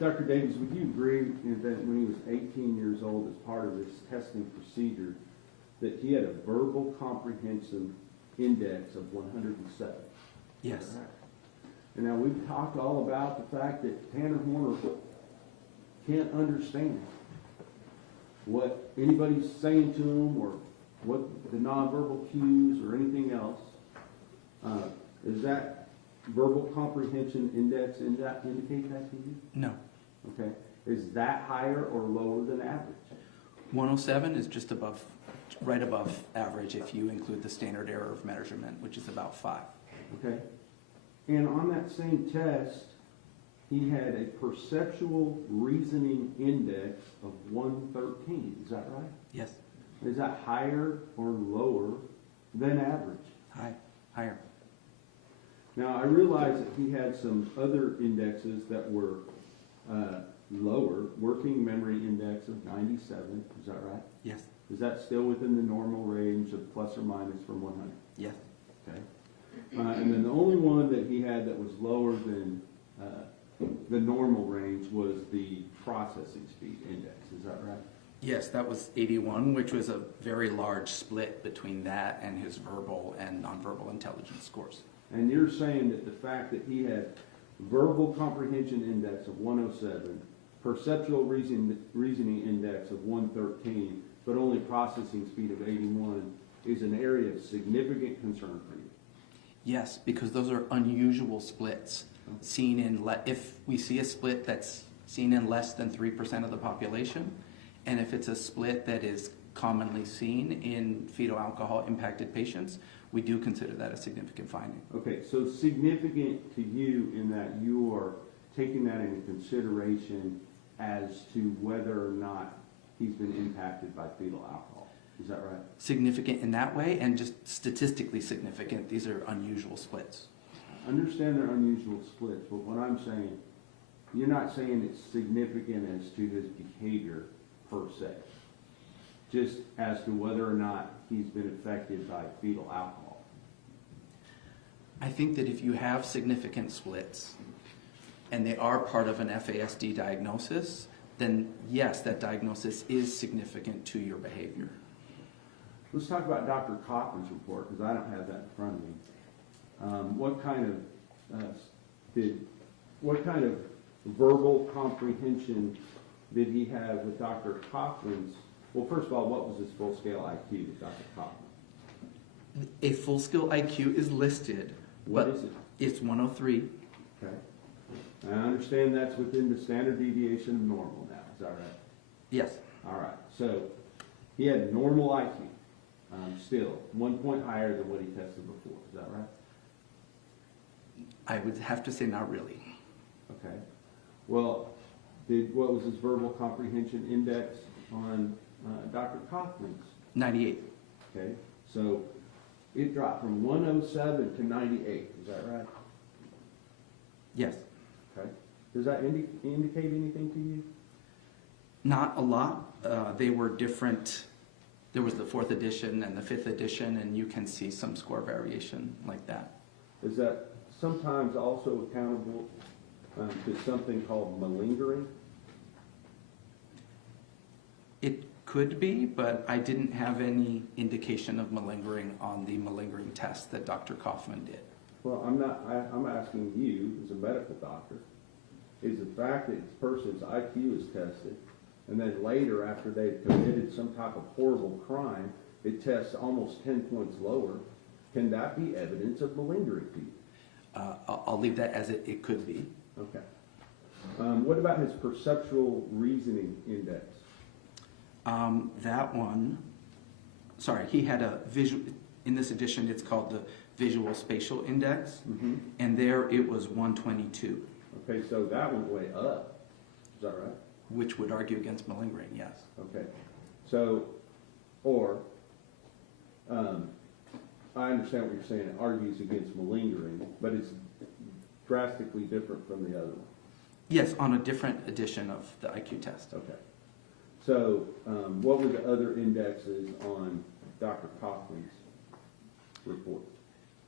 Dr. Davies, would you agree that when he was 18 years old, as part of this testing procedure, that he had a verbal comprehension index of 107? Yes, And now we've talked all about the fact that Tanner Horner can't understand what anybody's saying to him or what the nonverbal cues or anything else. Is that verbal comprehension index indicate that to you? no. Okay. Is that higher or lower than average? 107 is just above, right above average if you include the standard error of measurement, which is about 5. Okay. And on that same test, he had a perceptual reasoning index of 113. Is that right? Yes. Is that higher or lower than average? Higher. Now, I realize that he had some other indexes that were lower. Working memory index of 97. Is that right? Yes. Is that still within the normal range of plus or minus from 100? Yes. Okay. And then the only one that he had that was lower than the normal range was the processing speed index. Is that right? Yes, that was 81, which was a very large split between that and his verbal and nonverbal intelligence scores. And you're saying that the fact that he had verbal comprehension index of 107, perceptual reasoning index of 113, but only processing speed of 81 is an area of significant concern for you? Yes, because those are unusual splits. Seen in if we see a split that's seen in less than 3% of the population, and if it's a split that is commonly seen in fetal alcohol impacted patients, we do consider that a significant finding. Okay, so significant to you in that you are taking that into consideration as to whether or not he's been impacted by fetal alcohol. Is that right? Significant in that way, and just statistically significant. These are unusual splits. I understand they're unusual splits, but what I'm saying, you're not saying it's significant as to his behavior per se, just as to whether or not he's been affected by fetal alcohol. I think that if you have significant splits and they are part of an FASD diagnosis, then yes, that diagnosis is significant to your behavior. Let's talk about Dr. Kaufman's report, because I don't have that in front of me. What kind of verbal comprehension did he have with Dr. Kaufman's? Well, first of all, what was his full scale IQ with Dr. Kaufman? A full skill IQ is listed. What but is it? It's 103. Okay. I understand that's within the standard deviation of normal now. Is that right? Yes. All right. So he had normal IQ. Still 1 point higher than what he tested before. Is that right? I would have to say not really. Okay. Well, what was his verbal comprehension index on Dr. Kaufman's? 98. Okay. So it dropped from 107 to 98. Is that right? Yes. Okay. Does that indicate anything to you? Not a lot. They were different. There was the 4th edition and the 5th edition, and you can see some score variation like that. Is that sometimes also accountable to something called malingering? It could be, but I didn't have any indication of malingering on the malingering test that Dr. Kaufman did. Well, I'm asking you as a medical doctor, is the fact that this person's IQ is tested, and then later after they've committed some type of horrible crime, it tests almost 10 points lower, can that be evidence of malingering to you? I'll leave that as it could be. Okay. What about his perceptual reasoning index? That one, sorry, he had a visual, in this edition it's called the Visual Spatial Index, and there it was 122. Okay, so that went way up. Is that right? Which would argue against malingering, yes. Okay. So, I understand what you're saying, it argues against malingering, but it's drastically different from the other one. Yes, on a different edition of the IQ test. Okay. So, what were the other indexes on Dr. Kaufman's report?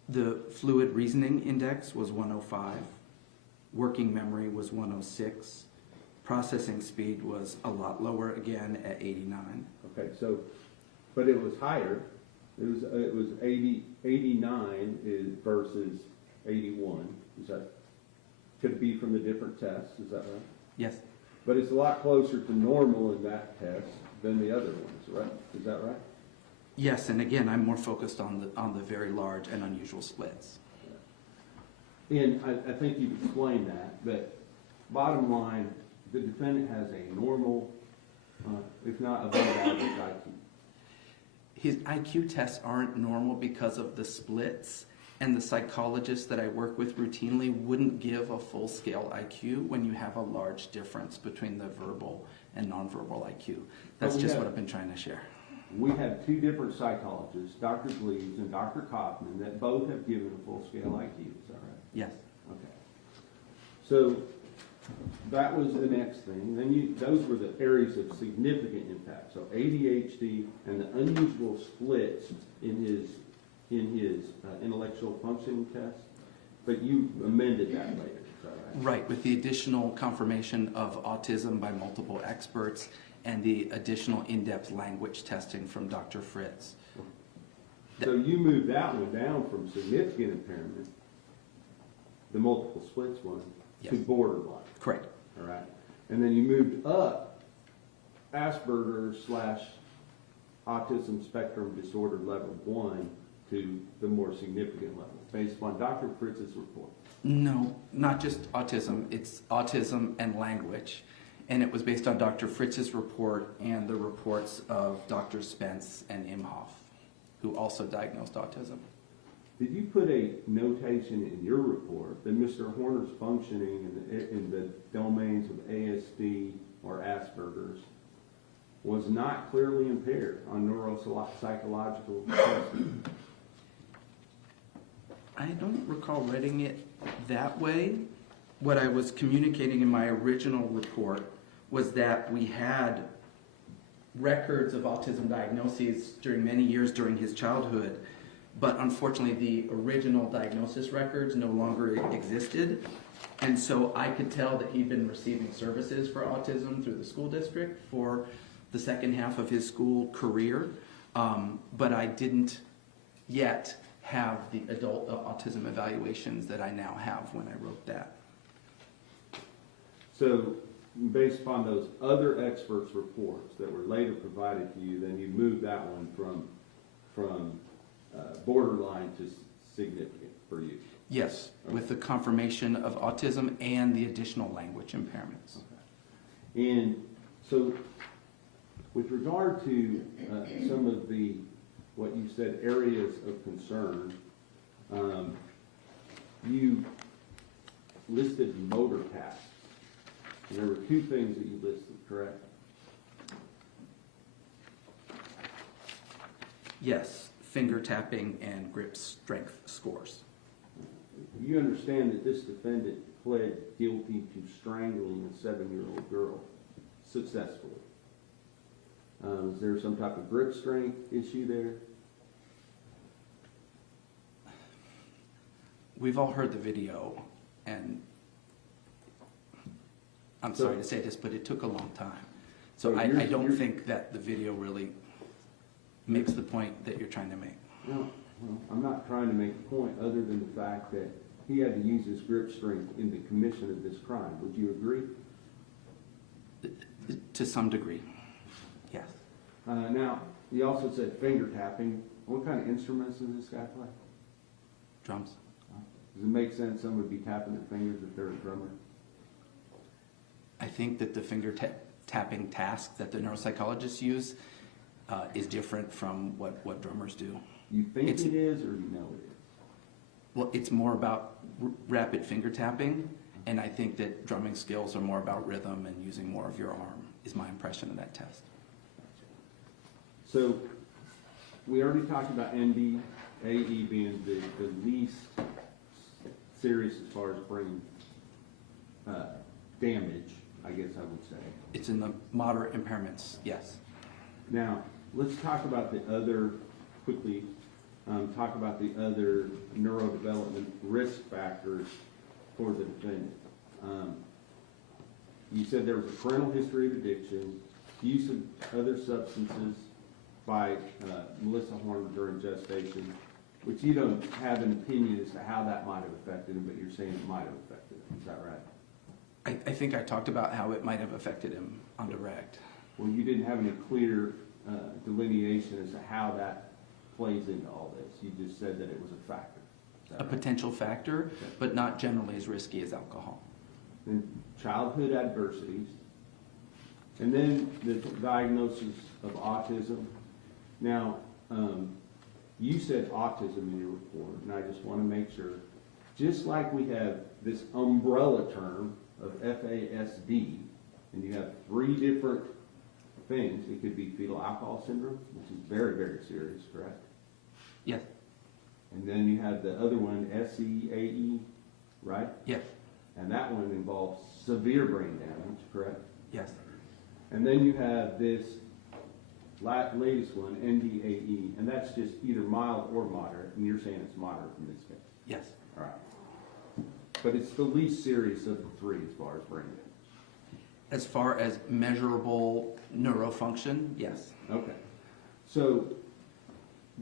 The Fluid Reasoning Index was 105. Working memory was 106. Processing speed was a lot lower again at 89. Okay, so, but it was higher. It was 89 versus 81. Is that, could it be from the different tests? Is that right? Yes. But it's a lot closer to normal in that test than the other ones, right? Is that right? Yes, and again, I'm more focused on the very large and unusual splits. And I think you've explained that, but bottom line, the defendant has a normal, if not above average IQ. His IQ tests aren't normal because of the splits and the psychologists that I work with routinely wouldn't give a full-scale IQ when you have a large difference between the verbal and nonverbal IQ. That's But we just have- what I've been trying to share. We have two different psychologists, Dr. Gleaves and Dr. Kaufman, that both have given a full-scale IQ, is that right? Yes. Okay. So that was the next thing. Then those were the areas of significant impact. So ADHD and the unusual splits in his intellectual functioning test, but you amended that later, is that right? Right, with the additional confirmation of autism by multiple experts and the additional in-depth language testing from Dr. Fritz. So you moved that one down from significant impairment, the multiple splits one, to Yes. borderline, Correct. all right? And then you moved up Asperger's/autism spectrum disorder level 1 to the more significant level, based upon Dr. Fritz's report. No, not just autism. It's autism and language. And it was based on Dr. Fritz's report and the reports of Dr. Spence and Imhoff, who also diagnosed autism. Did you put a notation in your report that Mr. Horner's functioning in the domains of ASD or Asperger's was not clearly impaired on neuropsychological testing? I don't recall writing it that way. What I was communicating in my original report was that we had records of autism diagnoses during many years during his childhood, but unfortunately the original diagnosis records no longer existed. And so I could tell that he'd been receiving services for autism through the school district for the second half of his school career, but I didn't yet have the adult autism evaluations that I now have when I wrote that. So, based upon those other experts' reports that were later provided to you, then you moved that one from borderline to significant for you. Yes, with the confirmation of autism and the additional language impairments. Okay. And so, with regard to some of the, what you said, areas of concern, you listed motor tasks. And there were two things that you listed, correct? Yes, finger tapping and grip strength scores. You understand that this defendant pled guilty to strangling a 7-year-old girl successfully. Is there some type of grip strength issue there? We've all heard the video, and I'm sorry to say this, but it took a long time. So I don't think that the video really makes the point that you're trying to make. No, well, I'm not trying to make a point other than the fact that he had to use his grip strength in the commission of this crime. Would you agree? To some degree, yes. Now, you also said finger tapping. What kind of instruments does this guy play? Drums. Does it make sense someone would be tapping their fingers if they're a drummer? I think that the finger tapping task that the neuropsychologists use is different from what drummers do. You think it is or you know it is? Well, it's more about rapid finger tapping, and I think that drumming skills are more about rhythm and using more of your arm, is my impression of that test. So, we already talked about NDAE being the least serious as far as brain damage, I guess I would say. It's in the moderate impairments, yes. Now, let's talk about the other, quickly, talk about the other neurodevelopment risk factors for the defendant. You said there was a parental history of addiction, use of other substances by Melissa Horner during gestation, which you don't have an opinion as to how that might have affected him, but you're saying it might have affected him. Is that right? I think I talked about how it might have affected him on direct. Well, you didn't have any clear delineation as to how that plays into all this. You just said that it was a factor. Is that A right? potential factor, but not generally as risky as alcohol. And childhood adversities, and then the diagnosis of autism. Now, you said autism in your report, and I just want to make sure, just like we have this umbrella term of FASD, and you have 3 different things, it could be fetal alcohol syndrome, which is very, very serious, correct? Yes, And then you have the other one, SEAE, right? yes, And that one involves severe brain damage, correct? yes, And then you have this latest one, NDAE, and that's just either mild or moderate, and you're saying it's moderate in this case. yes. All right. But it's the least serious of the 3 as far as brain damage. As far as measurable neurofunction, yes. Okay. So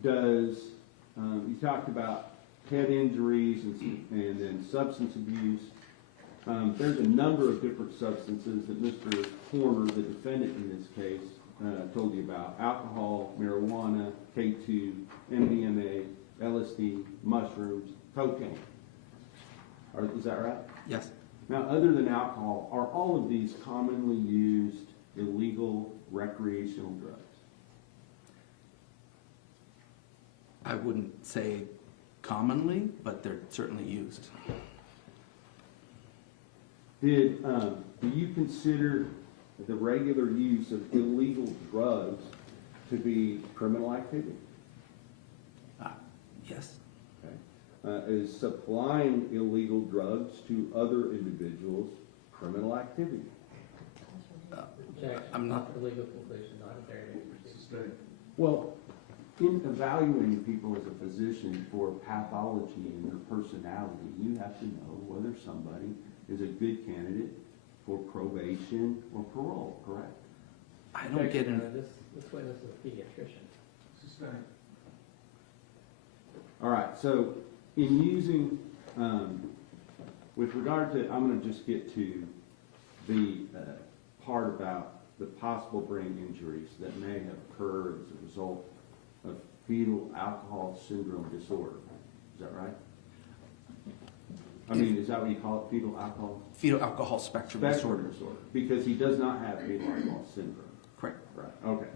does, you talked about head injuries and then substance abuse. There's a number of different substances that Mr. Horner, the defendant in this case, told you about. Alcohol, marijuana, K2, MDMA, LSD, mushrooms, cocaine. Is that right? Yes. Now, other than alcohol, are all of these commonly used illegal recreational drugs? I wouldn't say commonly, but they're certainly used. Do you consider the regular use of illegal drugs to be criminal activity? Yes. Okay. Is supplying illegal drugs to other individuals criminal activity? Objection. I'm not- For legal conclusion, not a very proceeding. Well, in evaluating people as a physician for pathology and their personality, you have to know whether somebody is a good candidate for probation or parole, correct? I don't get Objection. in. This witness is a pediatrician. All right, so in using, with regard to, I'm gonna just get to the part about the possible brain injuries that may have occurred as a result of fetal alcohol syndrome disorder. Is that right? I mean, is that what you call it, fetal alcohol? Fetal alcohol spectrum disorder. Because he does not have fetal alcohol syndrome. Correct. Right, okay.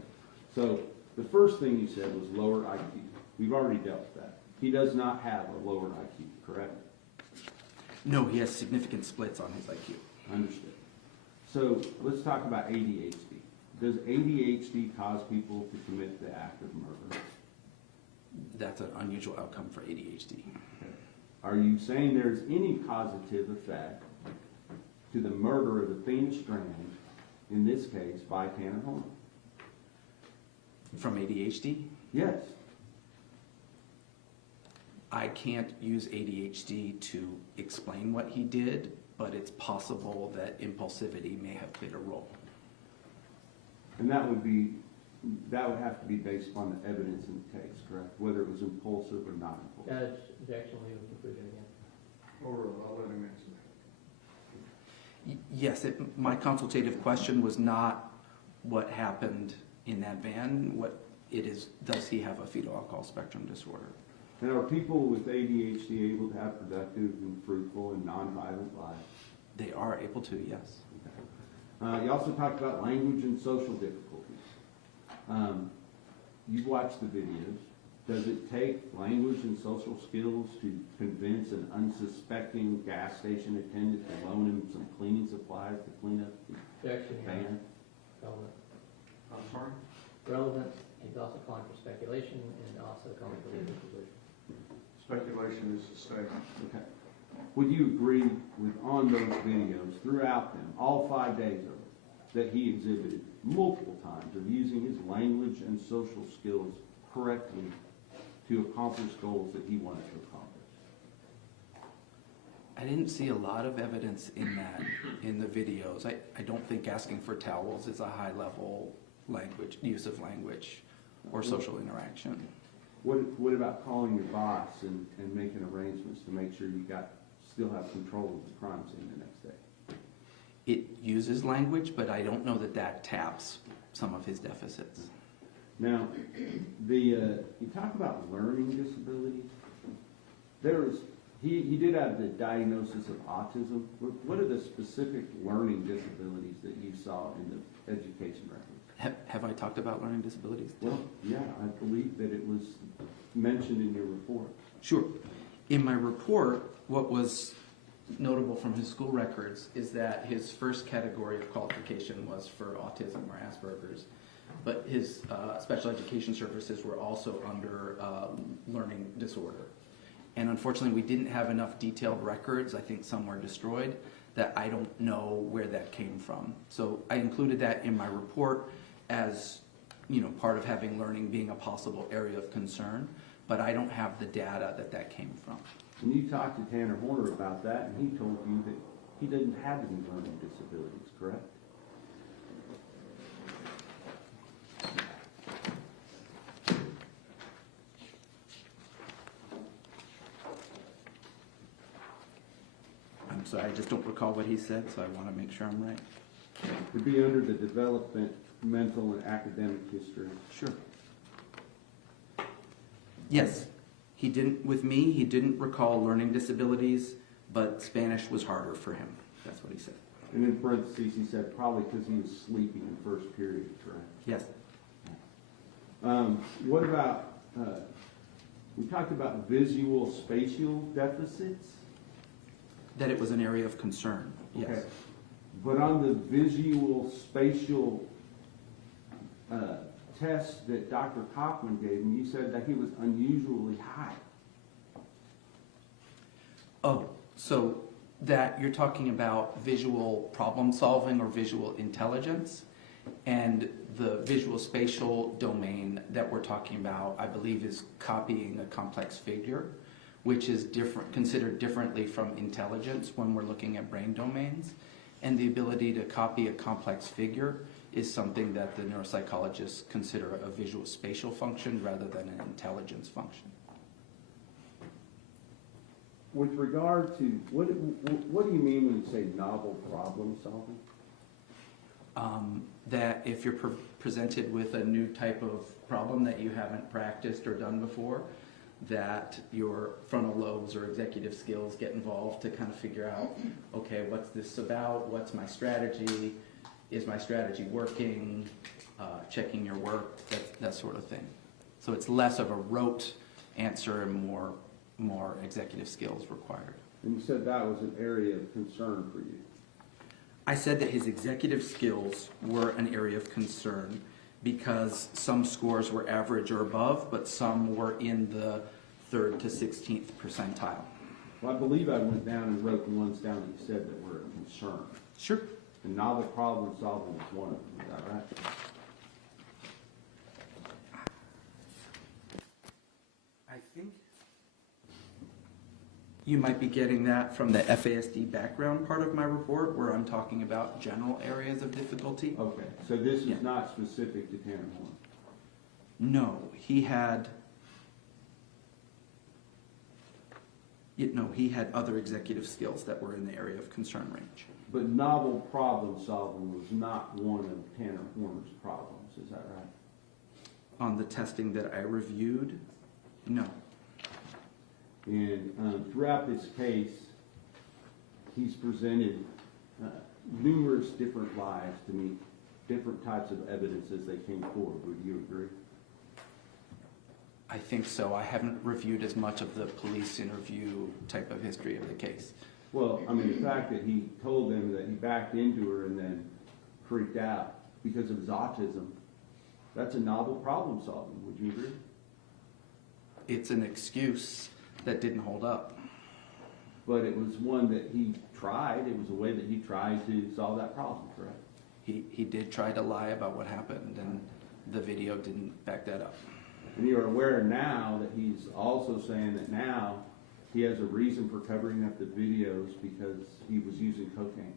So the first thing you said was lower IQ. We've already dealt with that. He does not have a lower IQ, correct? No, he has significant splits on his IQ. Understood. So let's talk about ADHD. Does ADHD cause people to commit the act of murder? That's an unusual outcome for ADHD. Are you saying there's any positive effect to the murder of Athena Strand, in this case, by Tanner Horner? From ADHD? Yes. I can't use ADHD to explain what he did, but it's possible that impulsivity may have played a role. And that would have to be based upon the evidence in the case, correct? Whether it was impulsive or not impulsive. Judge, objection, legal conclusion again. I'll let him answer that. Yes, my consultative question was not what happened in that van. What it is, does he have a fetal alcohol spectrum disorder? And are people with ADHD able to have productive and fruitful and nonviolent lives? They are able to, yes. You also talked about language and social difficulties. You've watched the videos. Does it take language and social skills to convince an unsuspecting gas station attendant to loan him some cleaning supplies to clean up the Objection, Your Honor. van? Relevant. I'm sorry? Relevant, he's also calling for speculation and also calling for legal conclusion. Speculation is sustained. Okay. Would you agree with, on those videos, throughout them, all 5 days of it, that he exhibited multiple times of using his language and social skills correctly to accomplish goals that he wanted to accomplish? I didn't see a lot of evidence in that, in the videos. I don't think asking for towels is a high-level use of language or social interaction. What about calling your boss and making arrangements to make sure you still have control of the crime scene the next day? It uses language, but I don't know that that taps some of his deficits. Now, you talk about learning disabilities. He did have the diagnosis of autism. What are the specific learning disabilities that you saw in the education records? Have I talked about learning disabilities? Well, yeah, I believe that it was mentioned in your report? Sure. In my report, what was notable from his school records is that his first category of qualification was for autism or Asperger's, but his special education services were also under learning disorder. And unfortunately, we didn't have enough detailed records. I think some were destroyed, that I don't know where that came from. So I included that in my report as, you know, part of having learning being a possible area of concern, but I don't have the data that came from. And you talked to Tanner Horner about that, and he told you that he didn't have any learning disabilities, correct? I'm sorry, I just don't recall what he said, so I want to make sure I'm right. To be under the development, mental, and academic history. Sure. Yes, he didn't, with me, he didn't recall learning disabilities, but Spanish was harder for him. That's what he said. And in parentheses, he said probably because he was sleeping in first period, correct? Yes. What about, we talked about visual spatial deficits? That it was an area of concern, yes. Okay. But on the visual spatial test that Dr. Kaufman gave him, you said that he was unusually high. Oh, so that you're talking about visual problem solving or visual intelligence, and the visual spatial domain that we're talking about, I believe, is copying a complex figure, which is different, considered differently from intelligence when we're looking at brain domains. And the ability to copy a complex figure is something that the neuropsychologists consider a visual spatial function rather than an intelligence function. With regard to, what do you mean when you say novel problem solving? That if you're presented with a new type of problem that you haven't practiced or done before, that your frontal lobes or executive skills get involved to kind of figure out, okay, what's this about? What's my strategy? Is my strategy working? Checking your work, that sort of thing. So it's less of a rote answer and more executive skills required. And you said that was an area of concern for you. I said that his executive skills were an area of concern because some scores were average or above, but some were in the 3rd to 16th percentile. Well, I believe I went down and wrote the ones down that you said that were a concern. Sure. And novel problem solving is one of them, is that right? I think you might be getting that from the FASD background part of my report, where I'm talking about general areas of difficulty. Okay, so this is Yeah. not specific to Tanner Horn. No, he had other executive skills that were in the area of concern range. But novel problem solving was not one of Tanner Horner's problems, is that right? On the testing that I reviewed, no. And throughout this case, he's presented numerous different lies to meet different types of evidence as they came forward. Would you agree? I think so. I haven't reviewed as much of the police interview type of history of the case. Well, I mean, the fact that he told them that he backed into her and then freaked out because of his autism, that's a novel problem solving. Would you agree? It's an excuse that didn't hold up. But it was one that he tried. It was a way that he tried to solve that problem, correct? He did try to lie about what happened, and the video didn't back that up. And you're aware now that he's also saying that now he has a reason for covering up the videos because he was using cocaine.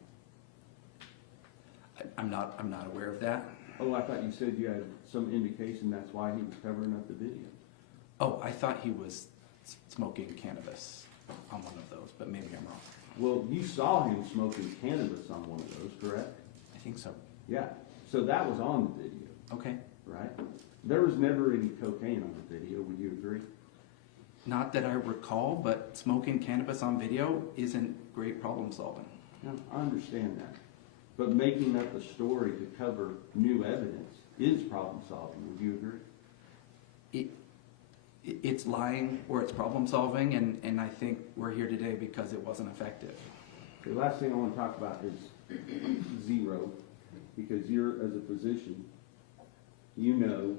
I'm not aware of that. Oh, I thought you said you had some indication that's why he was covering up the video. Oh, I thought he was smoking cannabis on one of those, but maybe I'm wrong. Well, you saw him smoking cannabis on one of those, correct? I think so. Yeah. So that was on the video, Okay. right? There was never any cocaine on the video. Would you agree? Not that I recall, but smoking cannabis on video isn't great problem solving. No, I understand that. But making up a story to cover new evidence is problem solving. Would you agree? It's lying or it's problem solving, and I think we're here today because it wasn't effective. The last thing I want to talk about is zero, because you're, as a physician, you know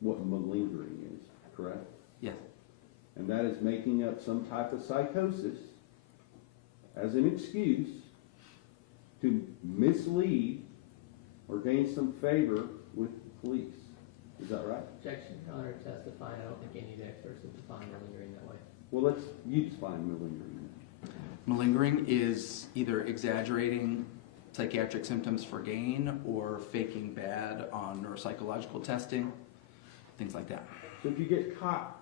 what malingering is, correct? Yes. And that is making up some type of psychosis as an excuse to mislead or gain some favor with the police. Is that right? Objection, Your Honor, testifying. I don't think any of the experts have defined malingering that way. Well, you define malingering. Malingering is either exaggerating psychiatric symptoms for gain or faking bad on neuropsychological testing, things like that. So if you get caught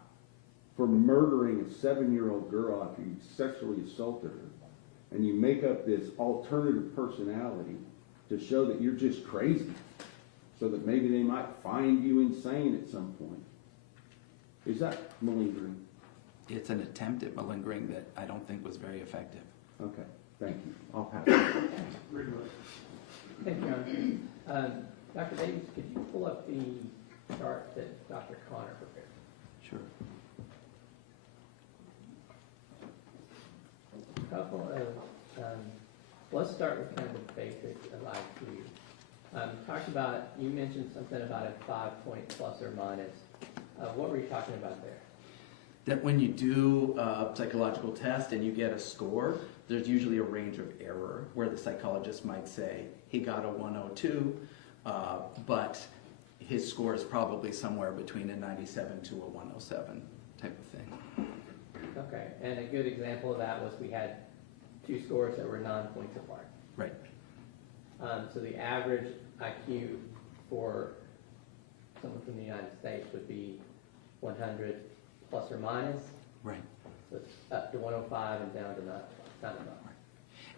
for murdering a 7-year-old girl after you sexually assaulted her, and you make up this alternative personality to show that you're just crazy, so that maybe they might find you insane at some point, is that malingering? It's an attempt at malingering that I don't think was very effective. Okay, thank you. I'll pass it. Thank you, Your Honor. Dr. Davies, could you pull up the chart that Dr. Connor prepared? Sure. A couple of, let's start with kind of the basics of IQ. You mentioned something about a 5-point plus or minus. What were you talking about there? That when you do a psychological test and you get a score, there's usually a range of error where the psychologist might say he got a 102, but his score is probably somewhere between a 97 to a 107 type of thing. Okay, and a good example of that was we had 2 scores that were 9 points apart. Right. So the average IQ for someone from the United States would be 100 plus or minus. Right. So it's up to 105 and down to 95.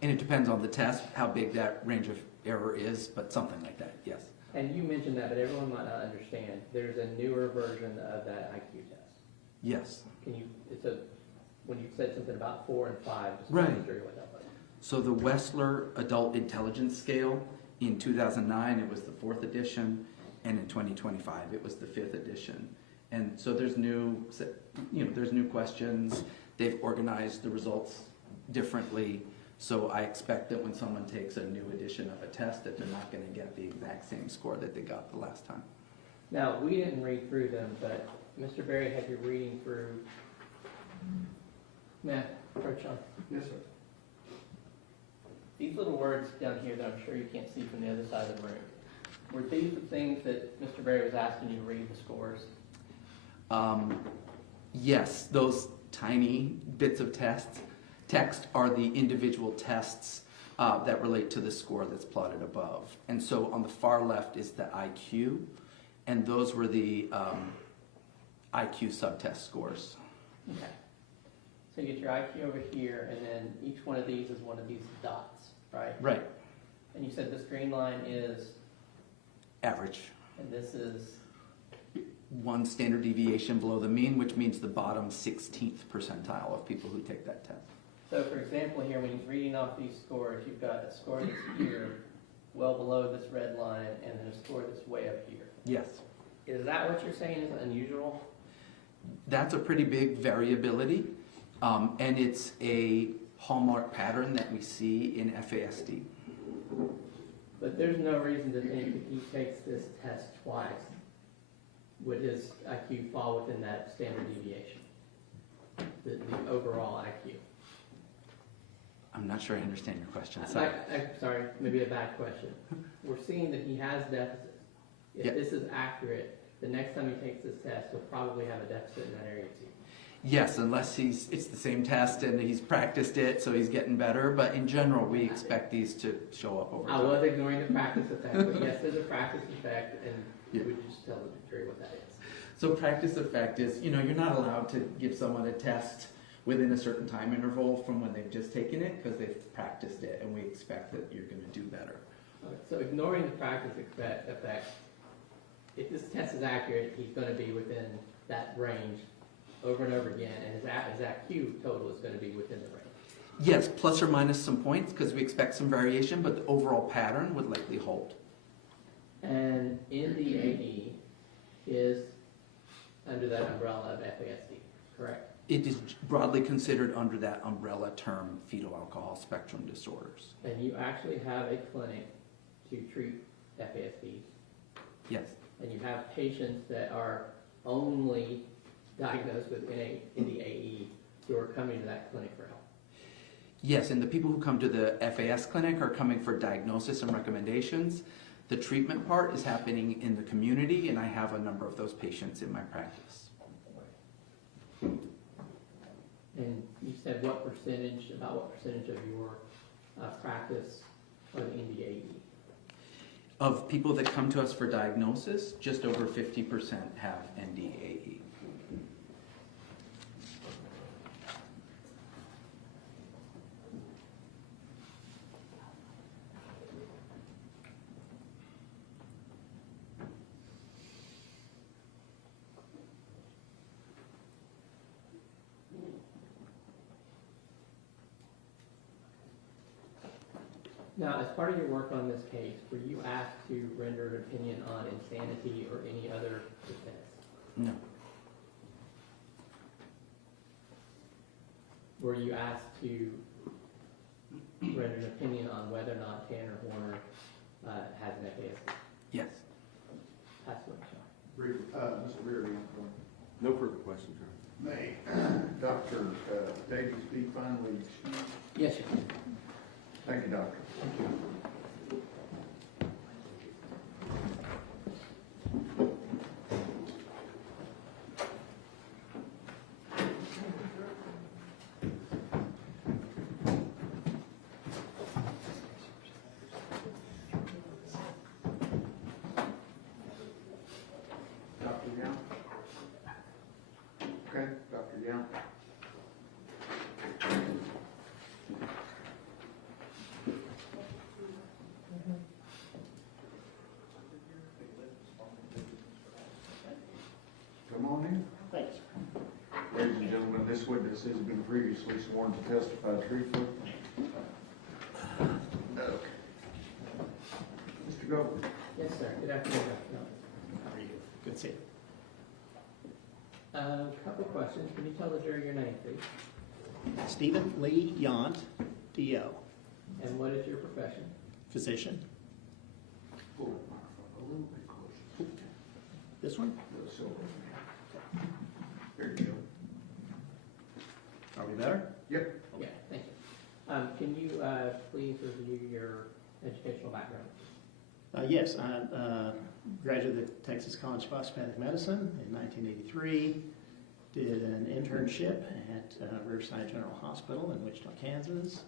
And it depends on the test, how big that range of error is, but something like that, yes. And you mentioned that, but everyone might not understand. There's a newer version of that IQ test. Yes. When you said something about 4 and 5, just Right. walk me through what that was. So the Wessler Adult Intelligence Scale, in 2009 it was the 4th edition, and in 2025 it was the 5th edition. And so there's new questions. They've organized the results differently. So I expect that when someone takes a new edition of a test that they're not going to get the exact same score that they got the last time. Now, we didn't read through them, but Mr. Berry had you reading through. Matt, approach on. Yes, sir. These little words down here that I'm sure you can't see from the other side of the room, were these the things that Mr. Berry was asking you to read the scores? Yes, those tiny bits of text are the individual tests that relate to the score that's plotted above. And so on the far left is the IQ, and those were the IQ subtest scores. Okay. So you get your IQ over here, and then each one of these is one of these dots, right? Right. And you said this green line is, Average. and this is, 1 standard deviation below the mean, which means the bottom 16th percentile of people who take that test. so for example here, when he's reading off these scores, you've got a score that's here, well below this red line, and then a score that's way up here. Yes. Is that what you're saying is unusual? That's a pretty big variability, and it's a hallmark pattern that we see in FASD. But there's no reason to think if he takes this test twice, would his IQ fall within that standard deviation? The overall IQ? I'm not sure I understand your question. I'm sorry, maybe a bad question. We're seeing that he has deficits. If Yeah. this is accurate, the next time he takes this test, he'll probably have a deficit in that area too. Yes, unless it's the same test and he's practiced it, so he's getting better. But in general, we expect these to show up over I time. was ignoring the practice effect, but yes, there's a practice effect, and Yeah. we just tell the jury what that is. So practice effect is, you're not allowed to give someone a test within a certain time interval from when they've just taken it, because they've practiced it, and we expect that you're going to do better. Okay, so ignoring the practice effect, if this test is accurate, he's going to be within that range over and over again, and his IQ total is going to be within the range. Yes, plus or minus some points, because we expect some variation, but the overall pattern would likely hold. And in the AD, his under that umbrella of FASD, correct? It is broadly considered under that umbrella term, fetal alcohol spectrum disorders. And you actually have a clinic to treat FASD, Yes. and you have patients that are only diagnosed with NDAE who are coming to that clinic for help. Yes, and the people who come to the FAS clinic are coming for diagnosis and recommendations. The treatment part is happening in the community, and I have a number of those patients in my practice. And you said about what percentage of your practice are the NDAE? Of people that come to us for diagnosis, just over 50% have NDAE. Now, as part of your work on this case, were you asked to render an opinion on insanity or any other defense? No. Were you asked to render an opinion on whether or not Tanner Horner has an FASD? Yes. That's what Mr. Reardon. No further questions, Your Honor. May Dr. Davies be finally excused? Yes, sir. Thank you, Doctor. Dr. Young? Okay, Dr. Young. Come on in. Thanks. Ladies and gentlemen, this witness has been previously sworn to testify truthfully. Okay. Mr. Goldberg. Yes, sir. Good afternoon, Dr. Miller. How are you? Good to see you. A couple of questions. Can you tell the jury your name, please? Stephen Lee Yont, DO, And what is your profession? physician. Pull that microphone a little bit closer. This one? Little silver. There you go. Are we better? Yep. Yeah, thank you. Can you please review your educational background? Yes, I graduated at Texas College of Osteopathic Medicine in 1983. Did an internship at Riverside General Hospital in Wichita, Kansas.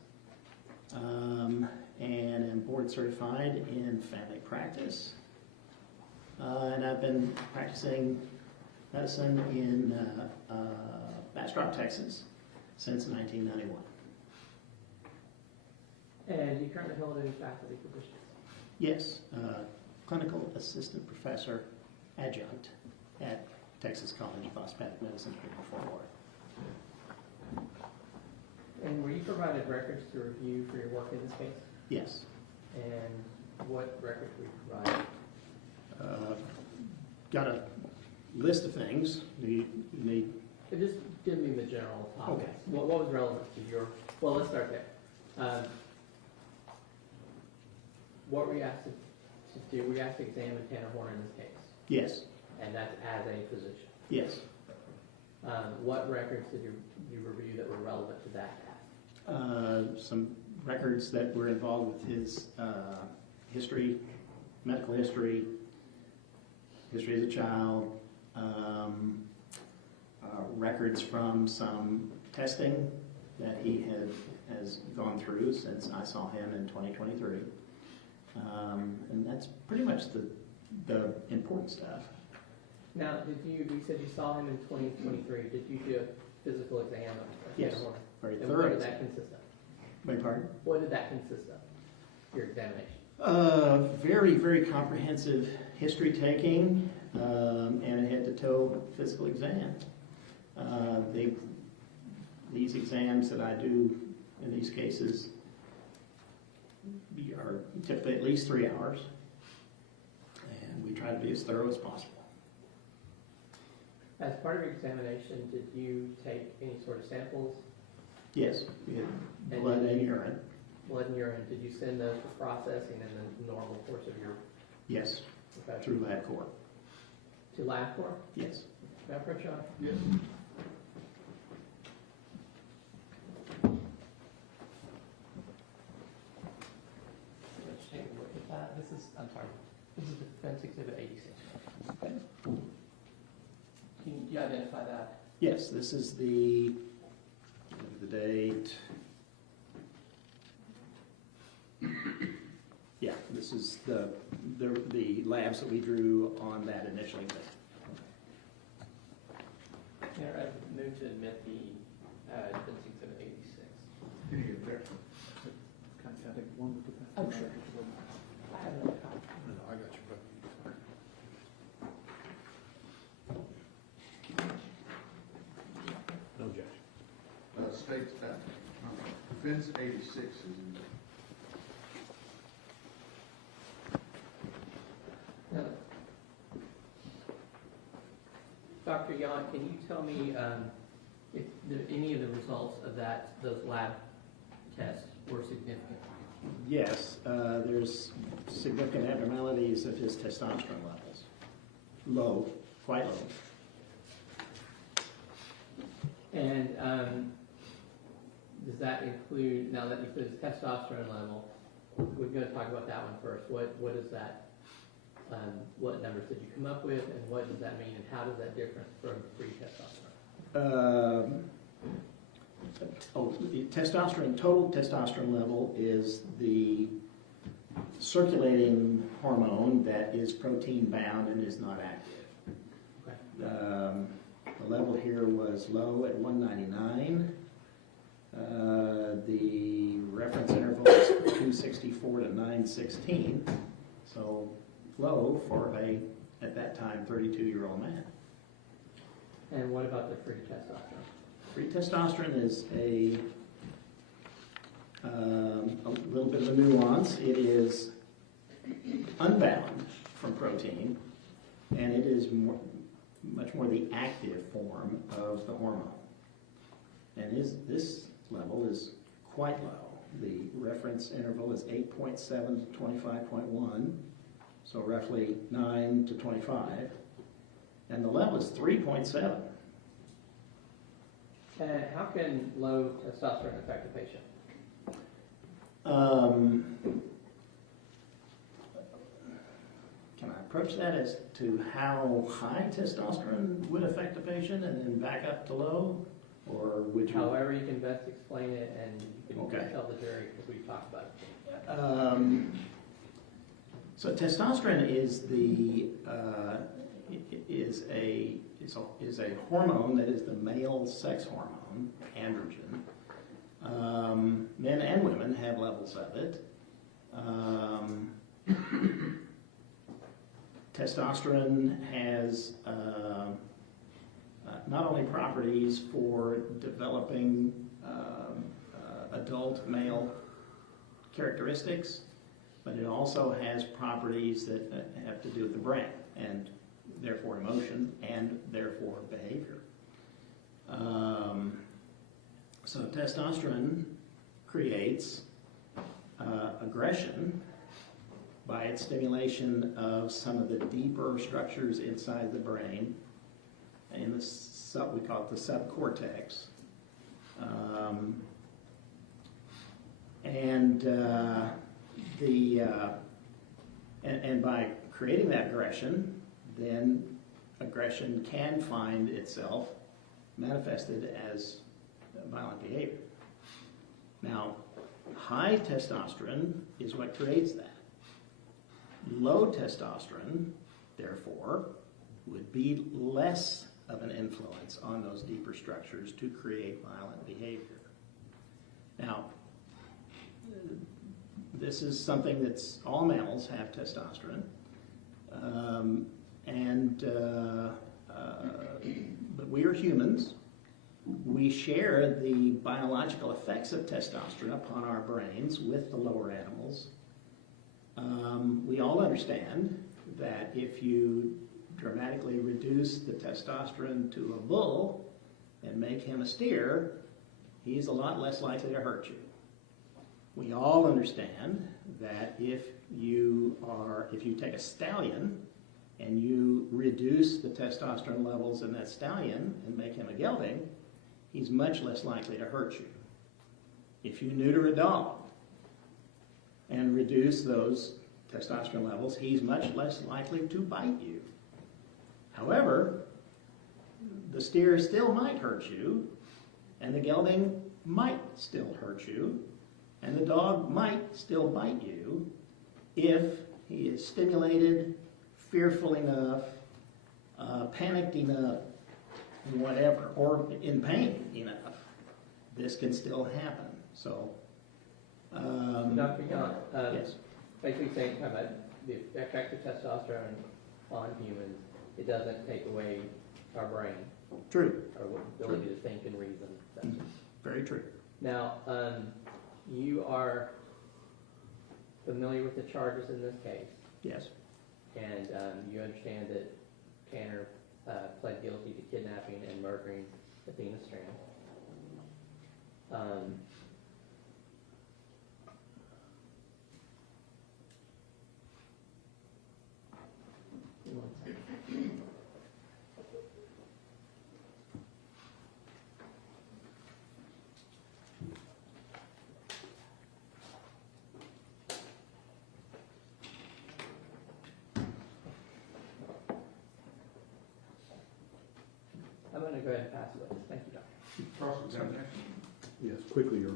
And am board certified in family practice. And I've been practicing medicine in Bastrop, Texas since 1991. And do you currently hold any faculty positions? Yes, clinical assistant professor adjunct at Texas College of Osteopathic Medicine here in Fort Worth. And were you provided records to review for your work in this case? Yes. And what records were you provided? Got a list of things. Do you need? Just give me the general topics. Okay. What was relevant to your, well, let's start there. What were you asked to do? Were you asked to examine Tanner Horner in this case? Yes. And that's as a physician. Yes. What records did you review that were relevant to that task? Some records that were involved with his history, medical history, history as a child, records from some testing that he has gone through since I saw him in 2023. And that's pretty much the important stuff. Now, you said you saw him in 2023. Did you do a physical exam of Yes, Tanner Horner? very And thorough. what did that consist of? Beg pardon? What did that consist of, your examination? Very, very comprehensive history taking and a head-to-toe physical exam. These exams that I do in these cases are typically at least 3 hours, and we try to be as thorough as possible. As part of your examination, did you take any sort of samples, Yes, we had And blood did and you- urine. blood and urine? Did you send those for processing in the normal course of your Yes, profession? through LabCorp. To LabCorp? Yes. Can I approach you? Yes. Let's take a look at that. This is, I'm sorry, this is Defense Exhibit 86. Okay. Can you identify that? Yes, this is the date. Yeah, this is the labs that we drew on that initial exam. Mayor, I move to admit the Defense Exhibit 86. Can you get there? Oh, sure. I have another copy. I got you, brother. No objection. States that, Fence 86 is in Now, Dr. Yon, can you tell me if any of the results of those lab tests were significant? Yes, there's significant abnormalities of his testosterone levels. Low, quite low. And does that include, now that you said his testosterone level, we're going to talk about that one first. What is that? What numbers did you come up with, and what does that mean, and how does that differ from pre-testosterone? The testosterone, total testosterone level is the circulating hormone that is protein bound and is not active. Okay. The level here was low at 199. The reference interval is 264 to 916, so low for at that time, 32-year-old man. And what about the free testosterone? Free testosterone is a little bit of a nuance. It is unbound from protein, and it is much more the active form of the hormone. And this level is quite low. The reference interval is 8.7 to 25.1, so roughly 9 to 25, and the level is 3.7. And how can low testosterone affect a patient? Can I approach that as to how high testosterone would affect a patient and then back up to low? Or would you? However you can best explain it, and you can Okay. tell the jury, because we talked about it. So testosterone is a hormone that is the male sex hormone, androgen. Men and women have levels of it. Testosterone has not only properties for developing adult male characteristics, but it also has properties that have to do with the brain and therefore emotion and therefore behavior. So testosterone creates aggression by its stimulation of some of the deeper structures inside the brain, in we call it the subcortex. And by creating that aggression, then aggression can find itself manifested as violent behavior. Now, high testosterone is what creates that. Low testosterone, therefore, would be less of an influence on those deeper structures to create violent behavior. Now, this is something that's all males have testosterone, but we are humans. We share the biological effects of testosterone upon our brains with the lower animals. We all understand that if you dramatically reduce the testosterone to a bull and make him a steer, he's a lot less likely to hurt you. We all understand that if you take a stallion and you reduce the testosterone levels in that stallion and make him a gelding, he's much less likely to hurt you. If you neuter a dog and reduce those testosterone levels, he's much less likely to bite you. However, the steer still might hurt you, and the gelding might still hurt you, and the dog might still bite you if he is stimulated, fearful enough, panicked enough, whatever, or in pain enough. This can still happen. So, Dr. Young, yes. basically saying about the effect of testosterone on humans, it doesn't take away our brain, True. our ability to think and reason. That's Very true. Now, you are familiar with the charges in this case, Yes. and you understand that Tanner pled guilty to kidnapping and murdering Athena Strand. I'm going to go ahead and pass the witness. Thank you, Doctor. Yes, quickly, Your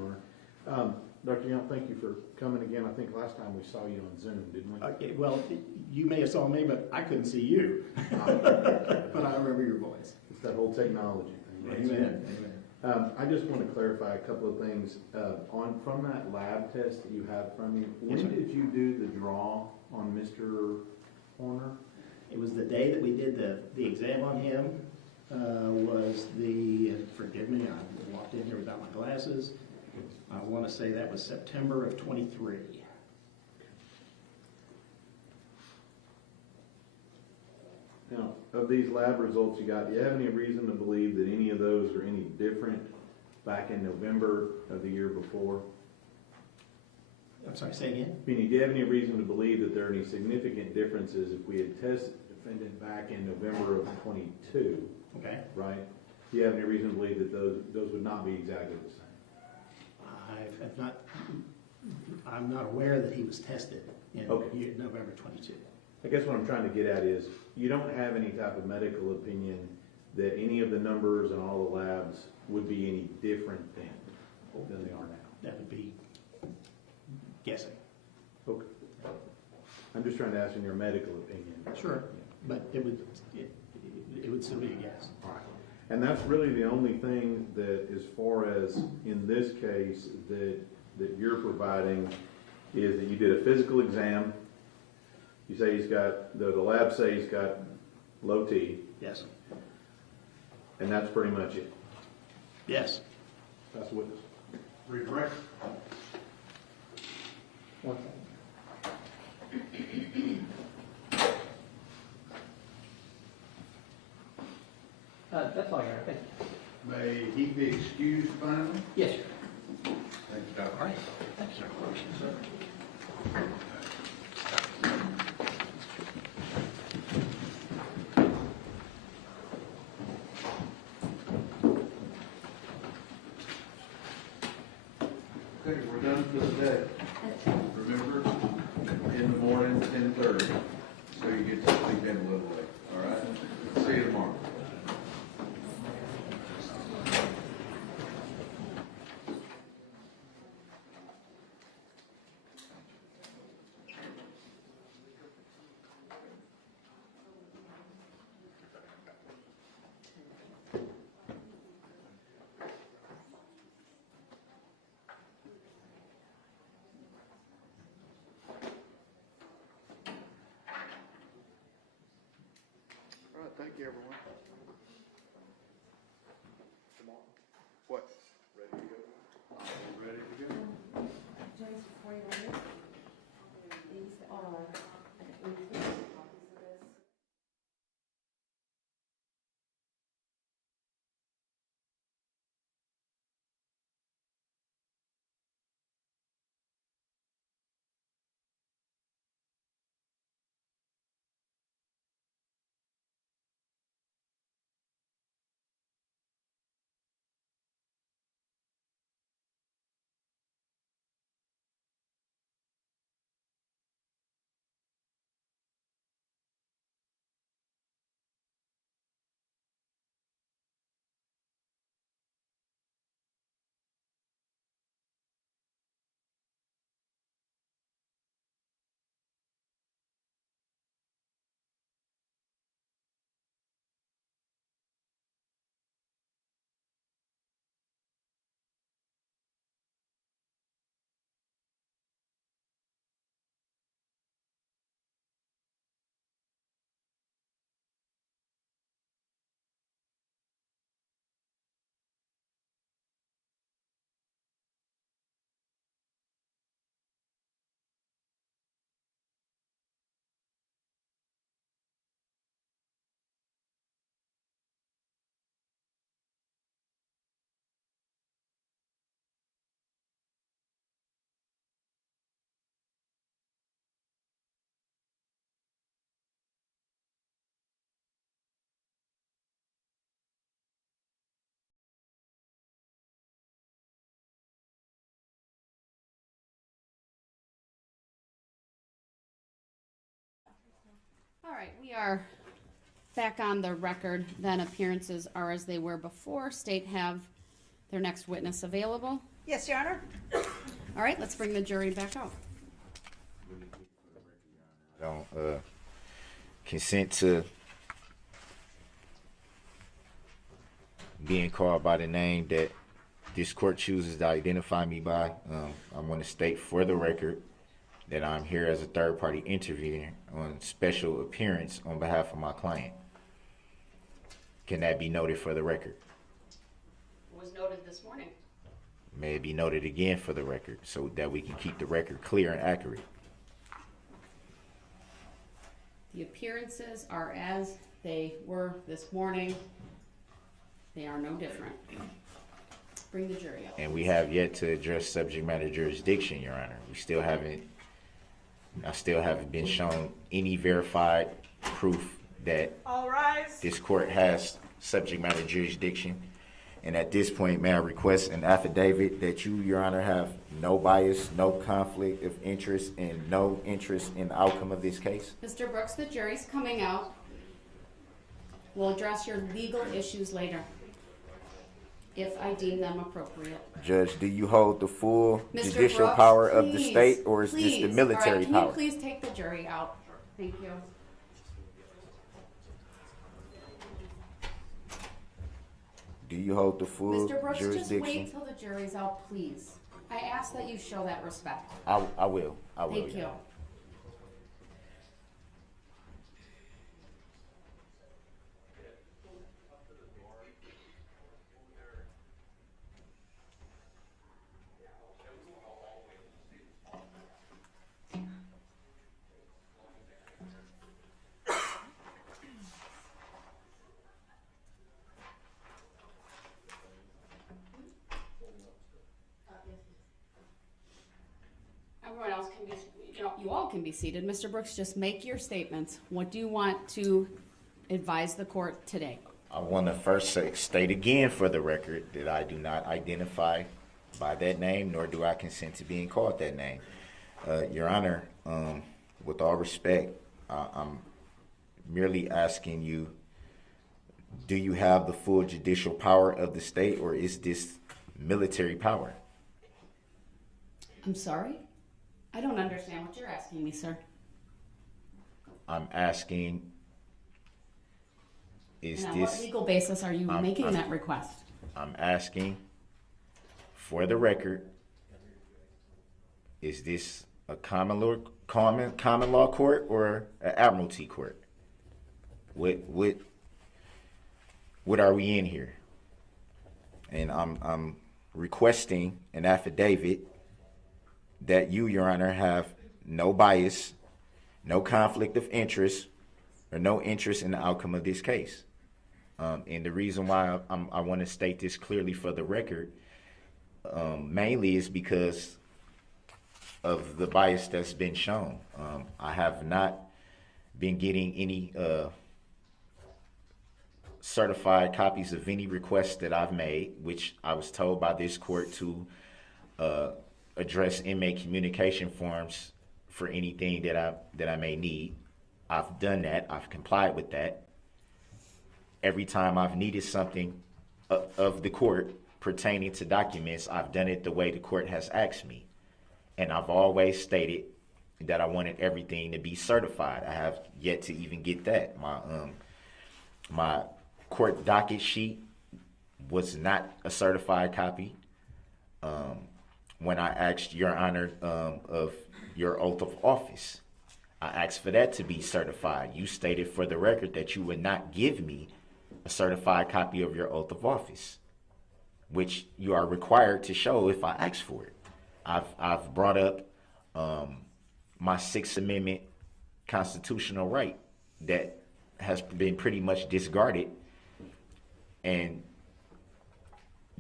Honor. Dr. Young, thank you for coming again. I think last time we saw you on Zoom, didn't we? Okay, well, you may have saw me, but I couldn't see you. But I remember your voice. It's that whole technology thing. Right? Amen. Amen. I just want to clarify a couple of things. From that lab test that you have from you, when Yes, sir. did you do the draw on Mr. Horner? It was the day that we did the exam on him. Forgive me, I walked in here without my glasses. I want to say that was September of '23. Now, of these lab results you got, do you have any reason to believe that any of those are any different back in November of the year before? I'm sorry, say again? Meaning, do you have any reason to believe that there are any significant differences if we had tested the defendant back in November of '22, Okay. right? Do you have any reason to believe that those would not be exactly the same? I'm not aware that he was tested in Okay. November '22. I guess what I'm trying to get at is, you don't have any type of medical opinion that any of the numbers in all the labs would be any different than they are now? That would be guessing. Okay. I'm just trying to ask in your medical opinion. Sure. But it would still be a guess. All right. And that's really the only thing that, as far as in this case, that you're providing, is that you did a physical exam. You say he's got, the labs say he's got low T, Yes. and that's pretty much it. Yes. That's the witness. Redirect. One second. That's all, Your Honor. Thank you. May he be excused finally? Yes, sir. Thank you, Doctor. All right. Thank you, sir. Okay, we're done for the day. Remember, in the morning, 10:30, so you get to sleep in a little late, all right? See you tomorrow. All right, thank you, everyone. Tomorrow. What? Ready to go? Ready to go. James, before you leave, these are All right, we are back on the record. Then appearances are as they were before. State have their next witness available. Yes, Your Honor. All right, let's bring the jury back out. I don't consent to being called by the name that this court chooses to identify me by. I want to state for the record that I'm here as a third-party intervener on special appearance on behalf of my client. Can that be noted for the record? It was noted this morning. May it be noted again for the record so that we can keep the record clear and accurate. The appearances are as they were this morning. They are no different. Bring the jury out. And we have yet to address subject matter jurisdiction, Your Honor. I still haven't been shown any verified proof that All rise. this court has subject matter jurisdiction. And at this point, may I request an affidavit that you, Your Honor, have no bias, no conflict of interest, and no interest in the outcome of this case? Mr. Brooks, the jury's coming out. We'll address your legal issues later, if I deem them appropriate. Judge, do you hold the full Mr. judicial Brooks, power of the please, state, or is this please. the military All right, power? Can you please take the jury out? Thank you. Do you hold the full Mr. Brooks, just jurisdiction? wait till the jury's out, please. I ask that you show that respect. I will. Thank Your you. Honor. Everyone else can be, you all can be seated. Mr. Brooks, just make your statements. What do you want to advise the court today? I want to first state again for the record that I do not identify by that name, nor do I consent to being called that name. Your Honor, with all respect, I'm merely asking you, do you have the full judicial power of the state, or is this military power? I'm sorry? I don't understand what you're asking me, sir. I'm asking, is And on this... what legal basis are you making that request? I'm asking, for the record, is this a common law court or an admiralty court? What are we in here? And I'm requesting an affidavit that you, Your Honor, have no bias, no conflict of interest, or no interest in the outcome of this case. And the reason why I want to state this clearly for the record, mainly is because of the bias that's been shown. I have not been getting any certified copies of any requests that I've made, which I was told by this court to address inmate communication forms for anything that I may need. I've done that. I've complied with that. Every time I've needed something of the court pertaining to documents, I've done it the way the court has asked me. And I've always stated that I wanted everything to be certified. I have yet to even get that. My court docket sheet was not a certified copy. When I asked Your Honor of your oath of office, I asked for that to be certified. You stated for the record that you would not give me a certified copy of your oath of office, which you are required to show if I ask for it. I've brought up my Sixth Amendment constitutional right that has been pretty much discarded, and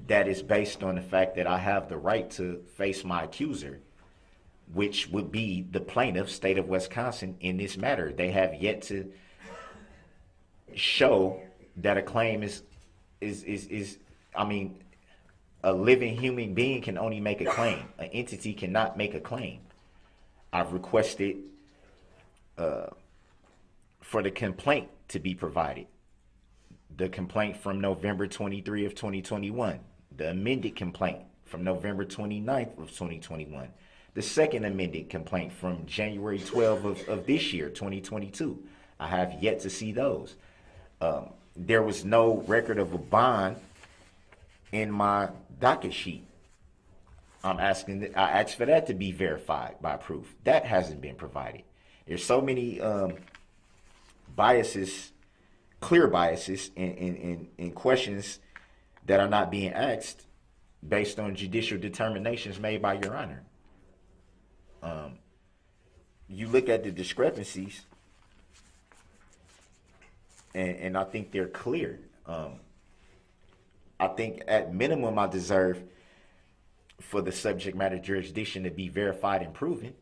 that is based on the fact that I have the right to face my accuser, which would be the plaintiff, state of Wisconsin, in this matter. They have yet to show that a claim is I mean, a living human being can only make a claim. An entity cannot make a claim. I've requested for for the complaint to be provided. The complaint from November 23 of 2021, the amended complaint from November 29th of 2021, the second amended complaint from January 12 of this year, 2022. I have yet to see those. There was no record of a bond in my docket sheet. I asked for that to be verified by proof. That hasn't been provided. There's so many biases, clear biases in questions that are not being asked based on judicial determinations made by Your Honor. You look at the discrepancies, and I think they're clear. I think at minimum I deserve for the subject matter jurisdiction to be verified and proven.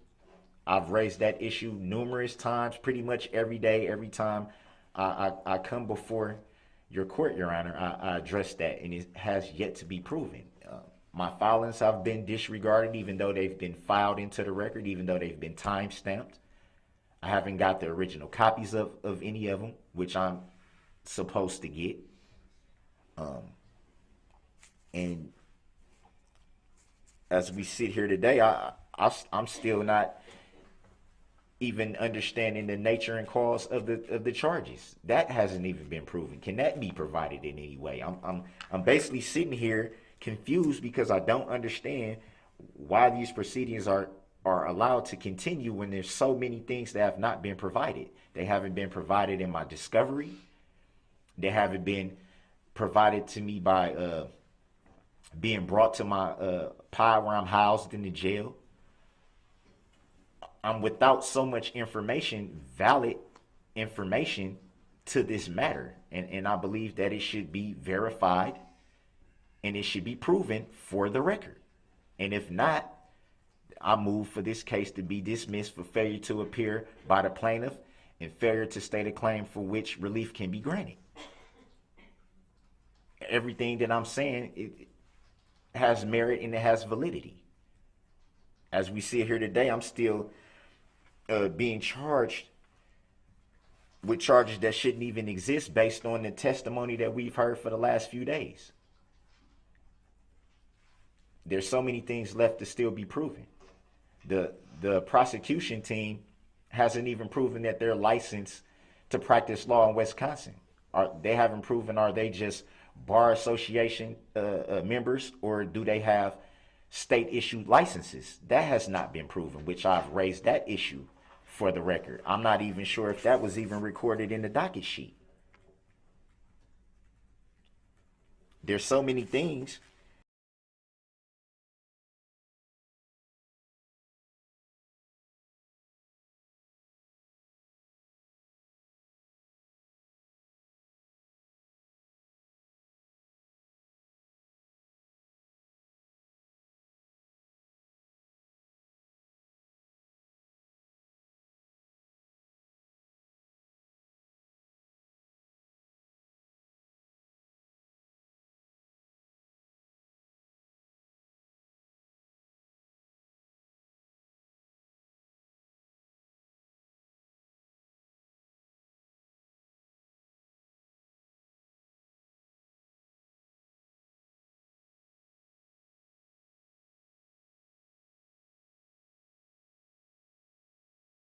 I've raised that issue numerous times, pretty much every day, every time I come before your court, Your Honor, I address that, and it has yet to be proven. My filings have been disregarded, even though they've been filed into the record, even though they've been time-stamped. I haven't got the original copies of any of them, which I'm supposed to get. And as we sit here today, I'm still not even understanding the nature and cause of the charges. That hasn't even been proven. Can that be provided in any way? I'm basically sitting here confused because I don't understand why these proceedings are allowed to continue when there's so many things that have not been provided. They haven't been provided in my discovery. They haven't been provided to me by being brought to my pod where I'm housed in the jail. I'm without so much information, valid information to this matter. And I believe that it should be verified and it should be proven for the record. And if not, I move for this case to be dismissed for failure to appear by the plaintiff and failure to state a claim for which relief can be granted. Everything that I'm saying, it has merit and it has validity. As we sit here today, I'm still being charged with charges that shouldn't even exist based on the testimony that we've heard for the last few days. There's so many things left to still be proven. The prosecution team hasn't even proven that they're licensed to practice law in Wisconsin. They haven't proven, are they just bar association members, or do they have state issued licenses? That has not been proven, which I've raised that issue for the record. I'm not even sure if that was even recorded in the docket sheet. There's so many things